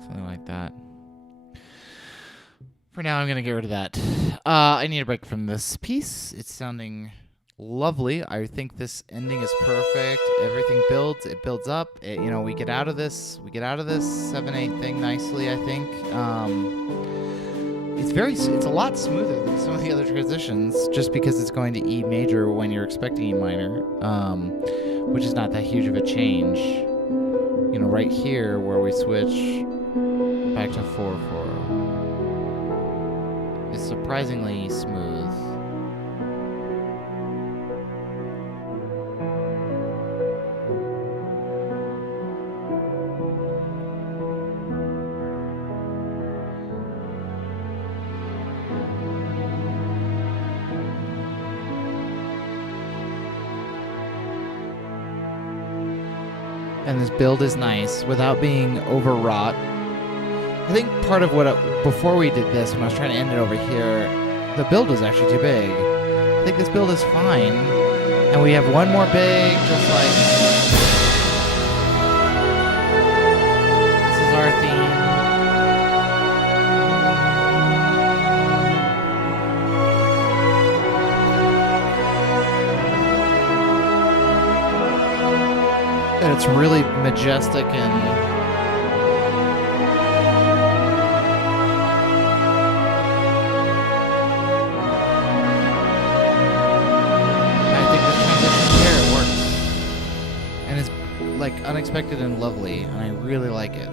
Something like that. For now, I'm going to get rid of that. I need a break from this piece. It's sounding lovely. I think this ending is perfect. Everything builds. It builds up. We get out of this. We get out of this 7/8 thing nicely, I think. It's a lot smoother than some of the other transitions, just because it's going to E major when you're expecting E minor, which is not that huge of a change. Right here where we switch back to 4/4 is surprisingly smooth. And this build is nice without being overwrought. I think part of before we did this, when I was trying to end it over here, the build was actually too big. I think this build is fine. And we have one more big, just like, this is our theme. And it's really majestic and I think the transition here, it works. And it's like unexpected and lovely, and I really like it.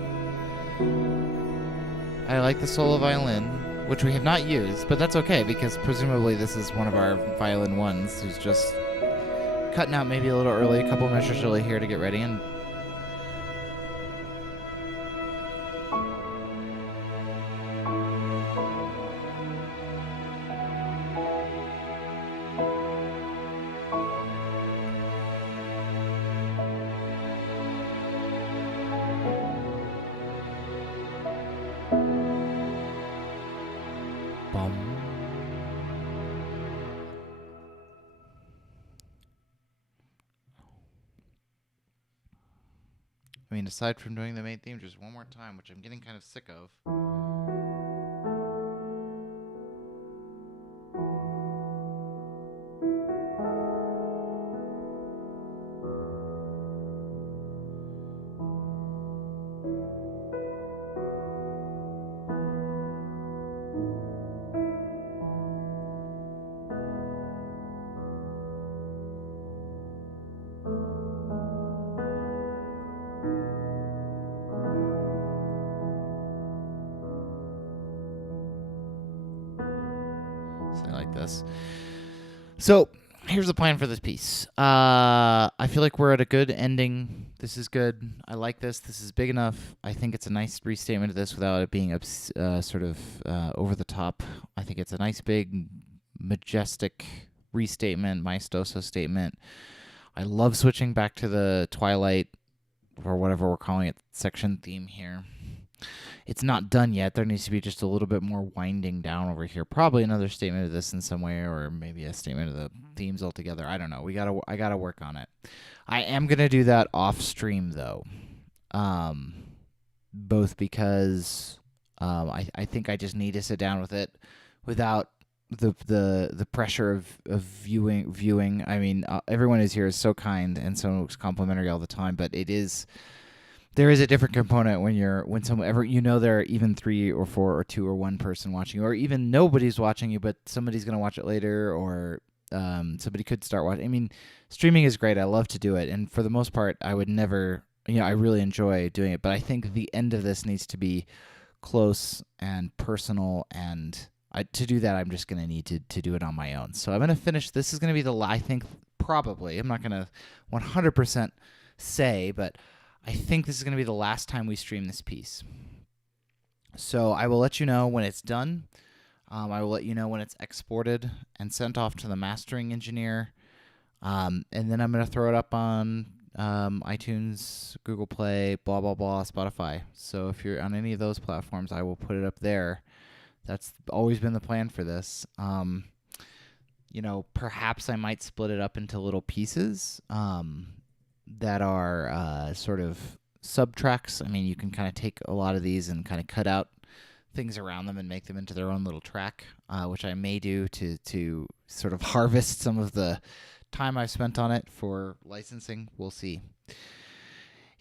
I like the solo violin, which we have not used, but that's okay because presumably this is one of our violin ones who's just cutting out maybe a little early, a couple measures early here to get ready, and I mean, aside from doing the main theme just one more time, which I'm getting kind of sick of. Something like this. So here's the plan for this piece. I feel like we're at a good ending. This is good. I like this. This is big enough. I think it's a nice restatement of this without it being sort of over the top. I think it's a nice, big, majestic restatement, maestoso statement. I love switching back to the Twilight, or whatever we're calling it, section theme here. It's not done yet. There needs to be just a little bit more winding down over here. Probably another statement of this in some way, or maybe a statement of the themes altogether. I don't know. I gotta work on it. I am gonna do that off stream though, both because I think I just need to sit down with it without the pressure of viewing. I mean, everyone is here is so kind and so complimentary all the time, but there is a different component when there are even 3 or 4 or 2 or 1 person watching you, or even nobody's watching you, but somebody's gonna watch it later, or somebody could start watching. I mean, streaming is great. I love to do it, and for the most part, I would never. I really enjoy doing it, but I think the end of this needs to be close and personal, and to do that, I'm just going to need to do it on my own. So I'm going to finish. This is going to be I think, probably, I'm not going to 100% say, but I think this is going to be the last time we stream this piece. So I will let you know when it's done. I will let you know when it's exported and sent off to the mastering engineer. And then I'm going to throw it up on iTunes, Google Play, blah, blah, blah, Spotify. So if you're on any of those platforms, I will put it up there. That's always been the plan for this. Perhaps I might split it up into little pieces that are sort of subtracks. I mean, you can kind of take a lot of these and kind of cut out things around them and make them into their own little track, which I may do to sort of harvest some of the time I've spent on it for licensing. We'll see.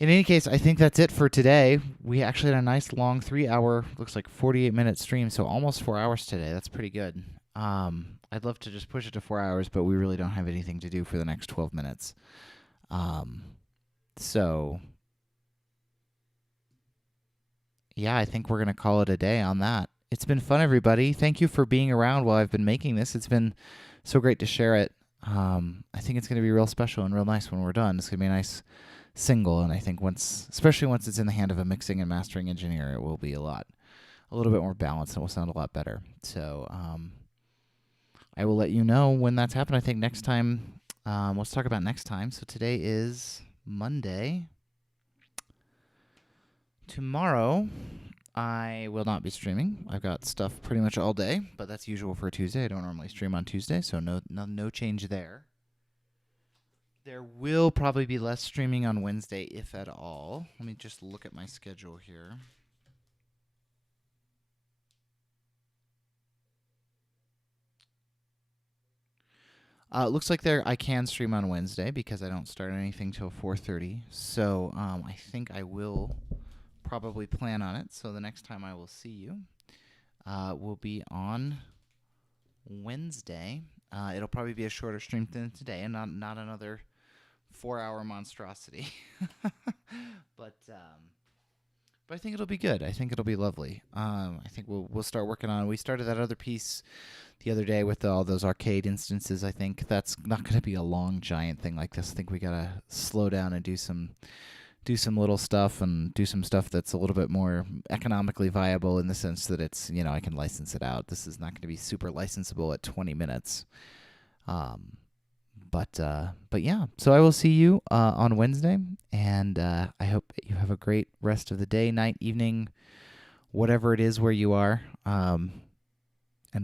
In any case, I think that's it for today. We actually had a nice long 3-hour, looks like 48-minute stream, so almost 4 hours today. That's pretty good. I'd love to just push it to 4 hours, but we really don't have anything to do for the next 12 minutes. So, yeah, I think we're going to call it a day on that. It's been fun, everybody. Thank you for being around while I've been making this. It's been so great to share it. I think it's going to be real special and real nice when we're done. It's going to be a nice single, and I think especially once it's in the hand of a mixing and mastering engineer, it will be a little bit more balanced and will sound a lot better. So I will let you know when that's happened. I think next time, let's talk about next time. So today is Monday. Tomorrow, I will not be streaming. I've got stuff pretty much all day, but that's usual for a Tuesday. I don't normally stream on Tuesday, so no change there. There will probably be less streaming on Wednesday, if at all. Let me just look at my schedule here. It looks like I can stream on Wednesday because I don't start anything till 4:30. So I think I will probably plan on it. So the next time I will see you will be on Wednesday. It'll probably be a shorter stream than today, and not another 4-hour monstrosity. But But I think it'll be good. I think it'll be lovely. I think we'll start working on. We started that other piece the other day with all those arcade instances. I think that's not going to be a long giant thing like this. I think we gotta slow down and do some little stuff and do some stuff that's a little bit more economically viable in the sense that it's, I can license it out. This is not going to be super licensable at 20 minutes. But yeah, so I will see you on Wednesday, and I hope that you have a great rest of the day, night, evening, whatever it is where you are. And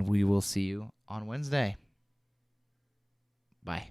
we will see you on Wednesday. Bye.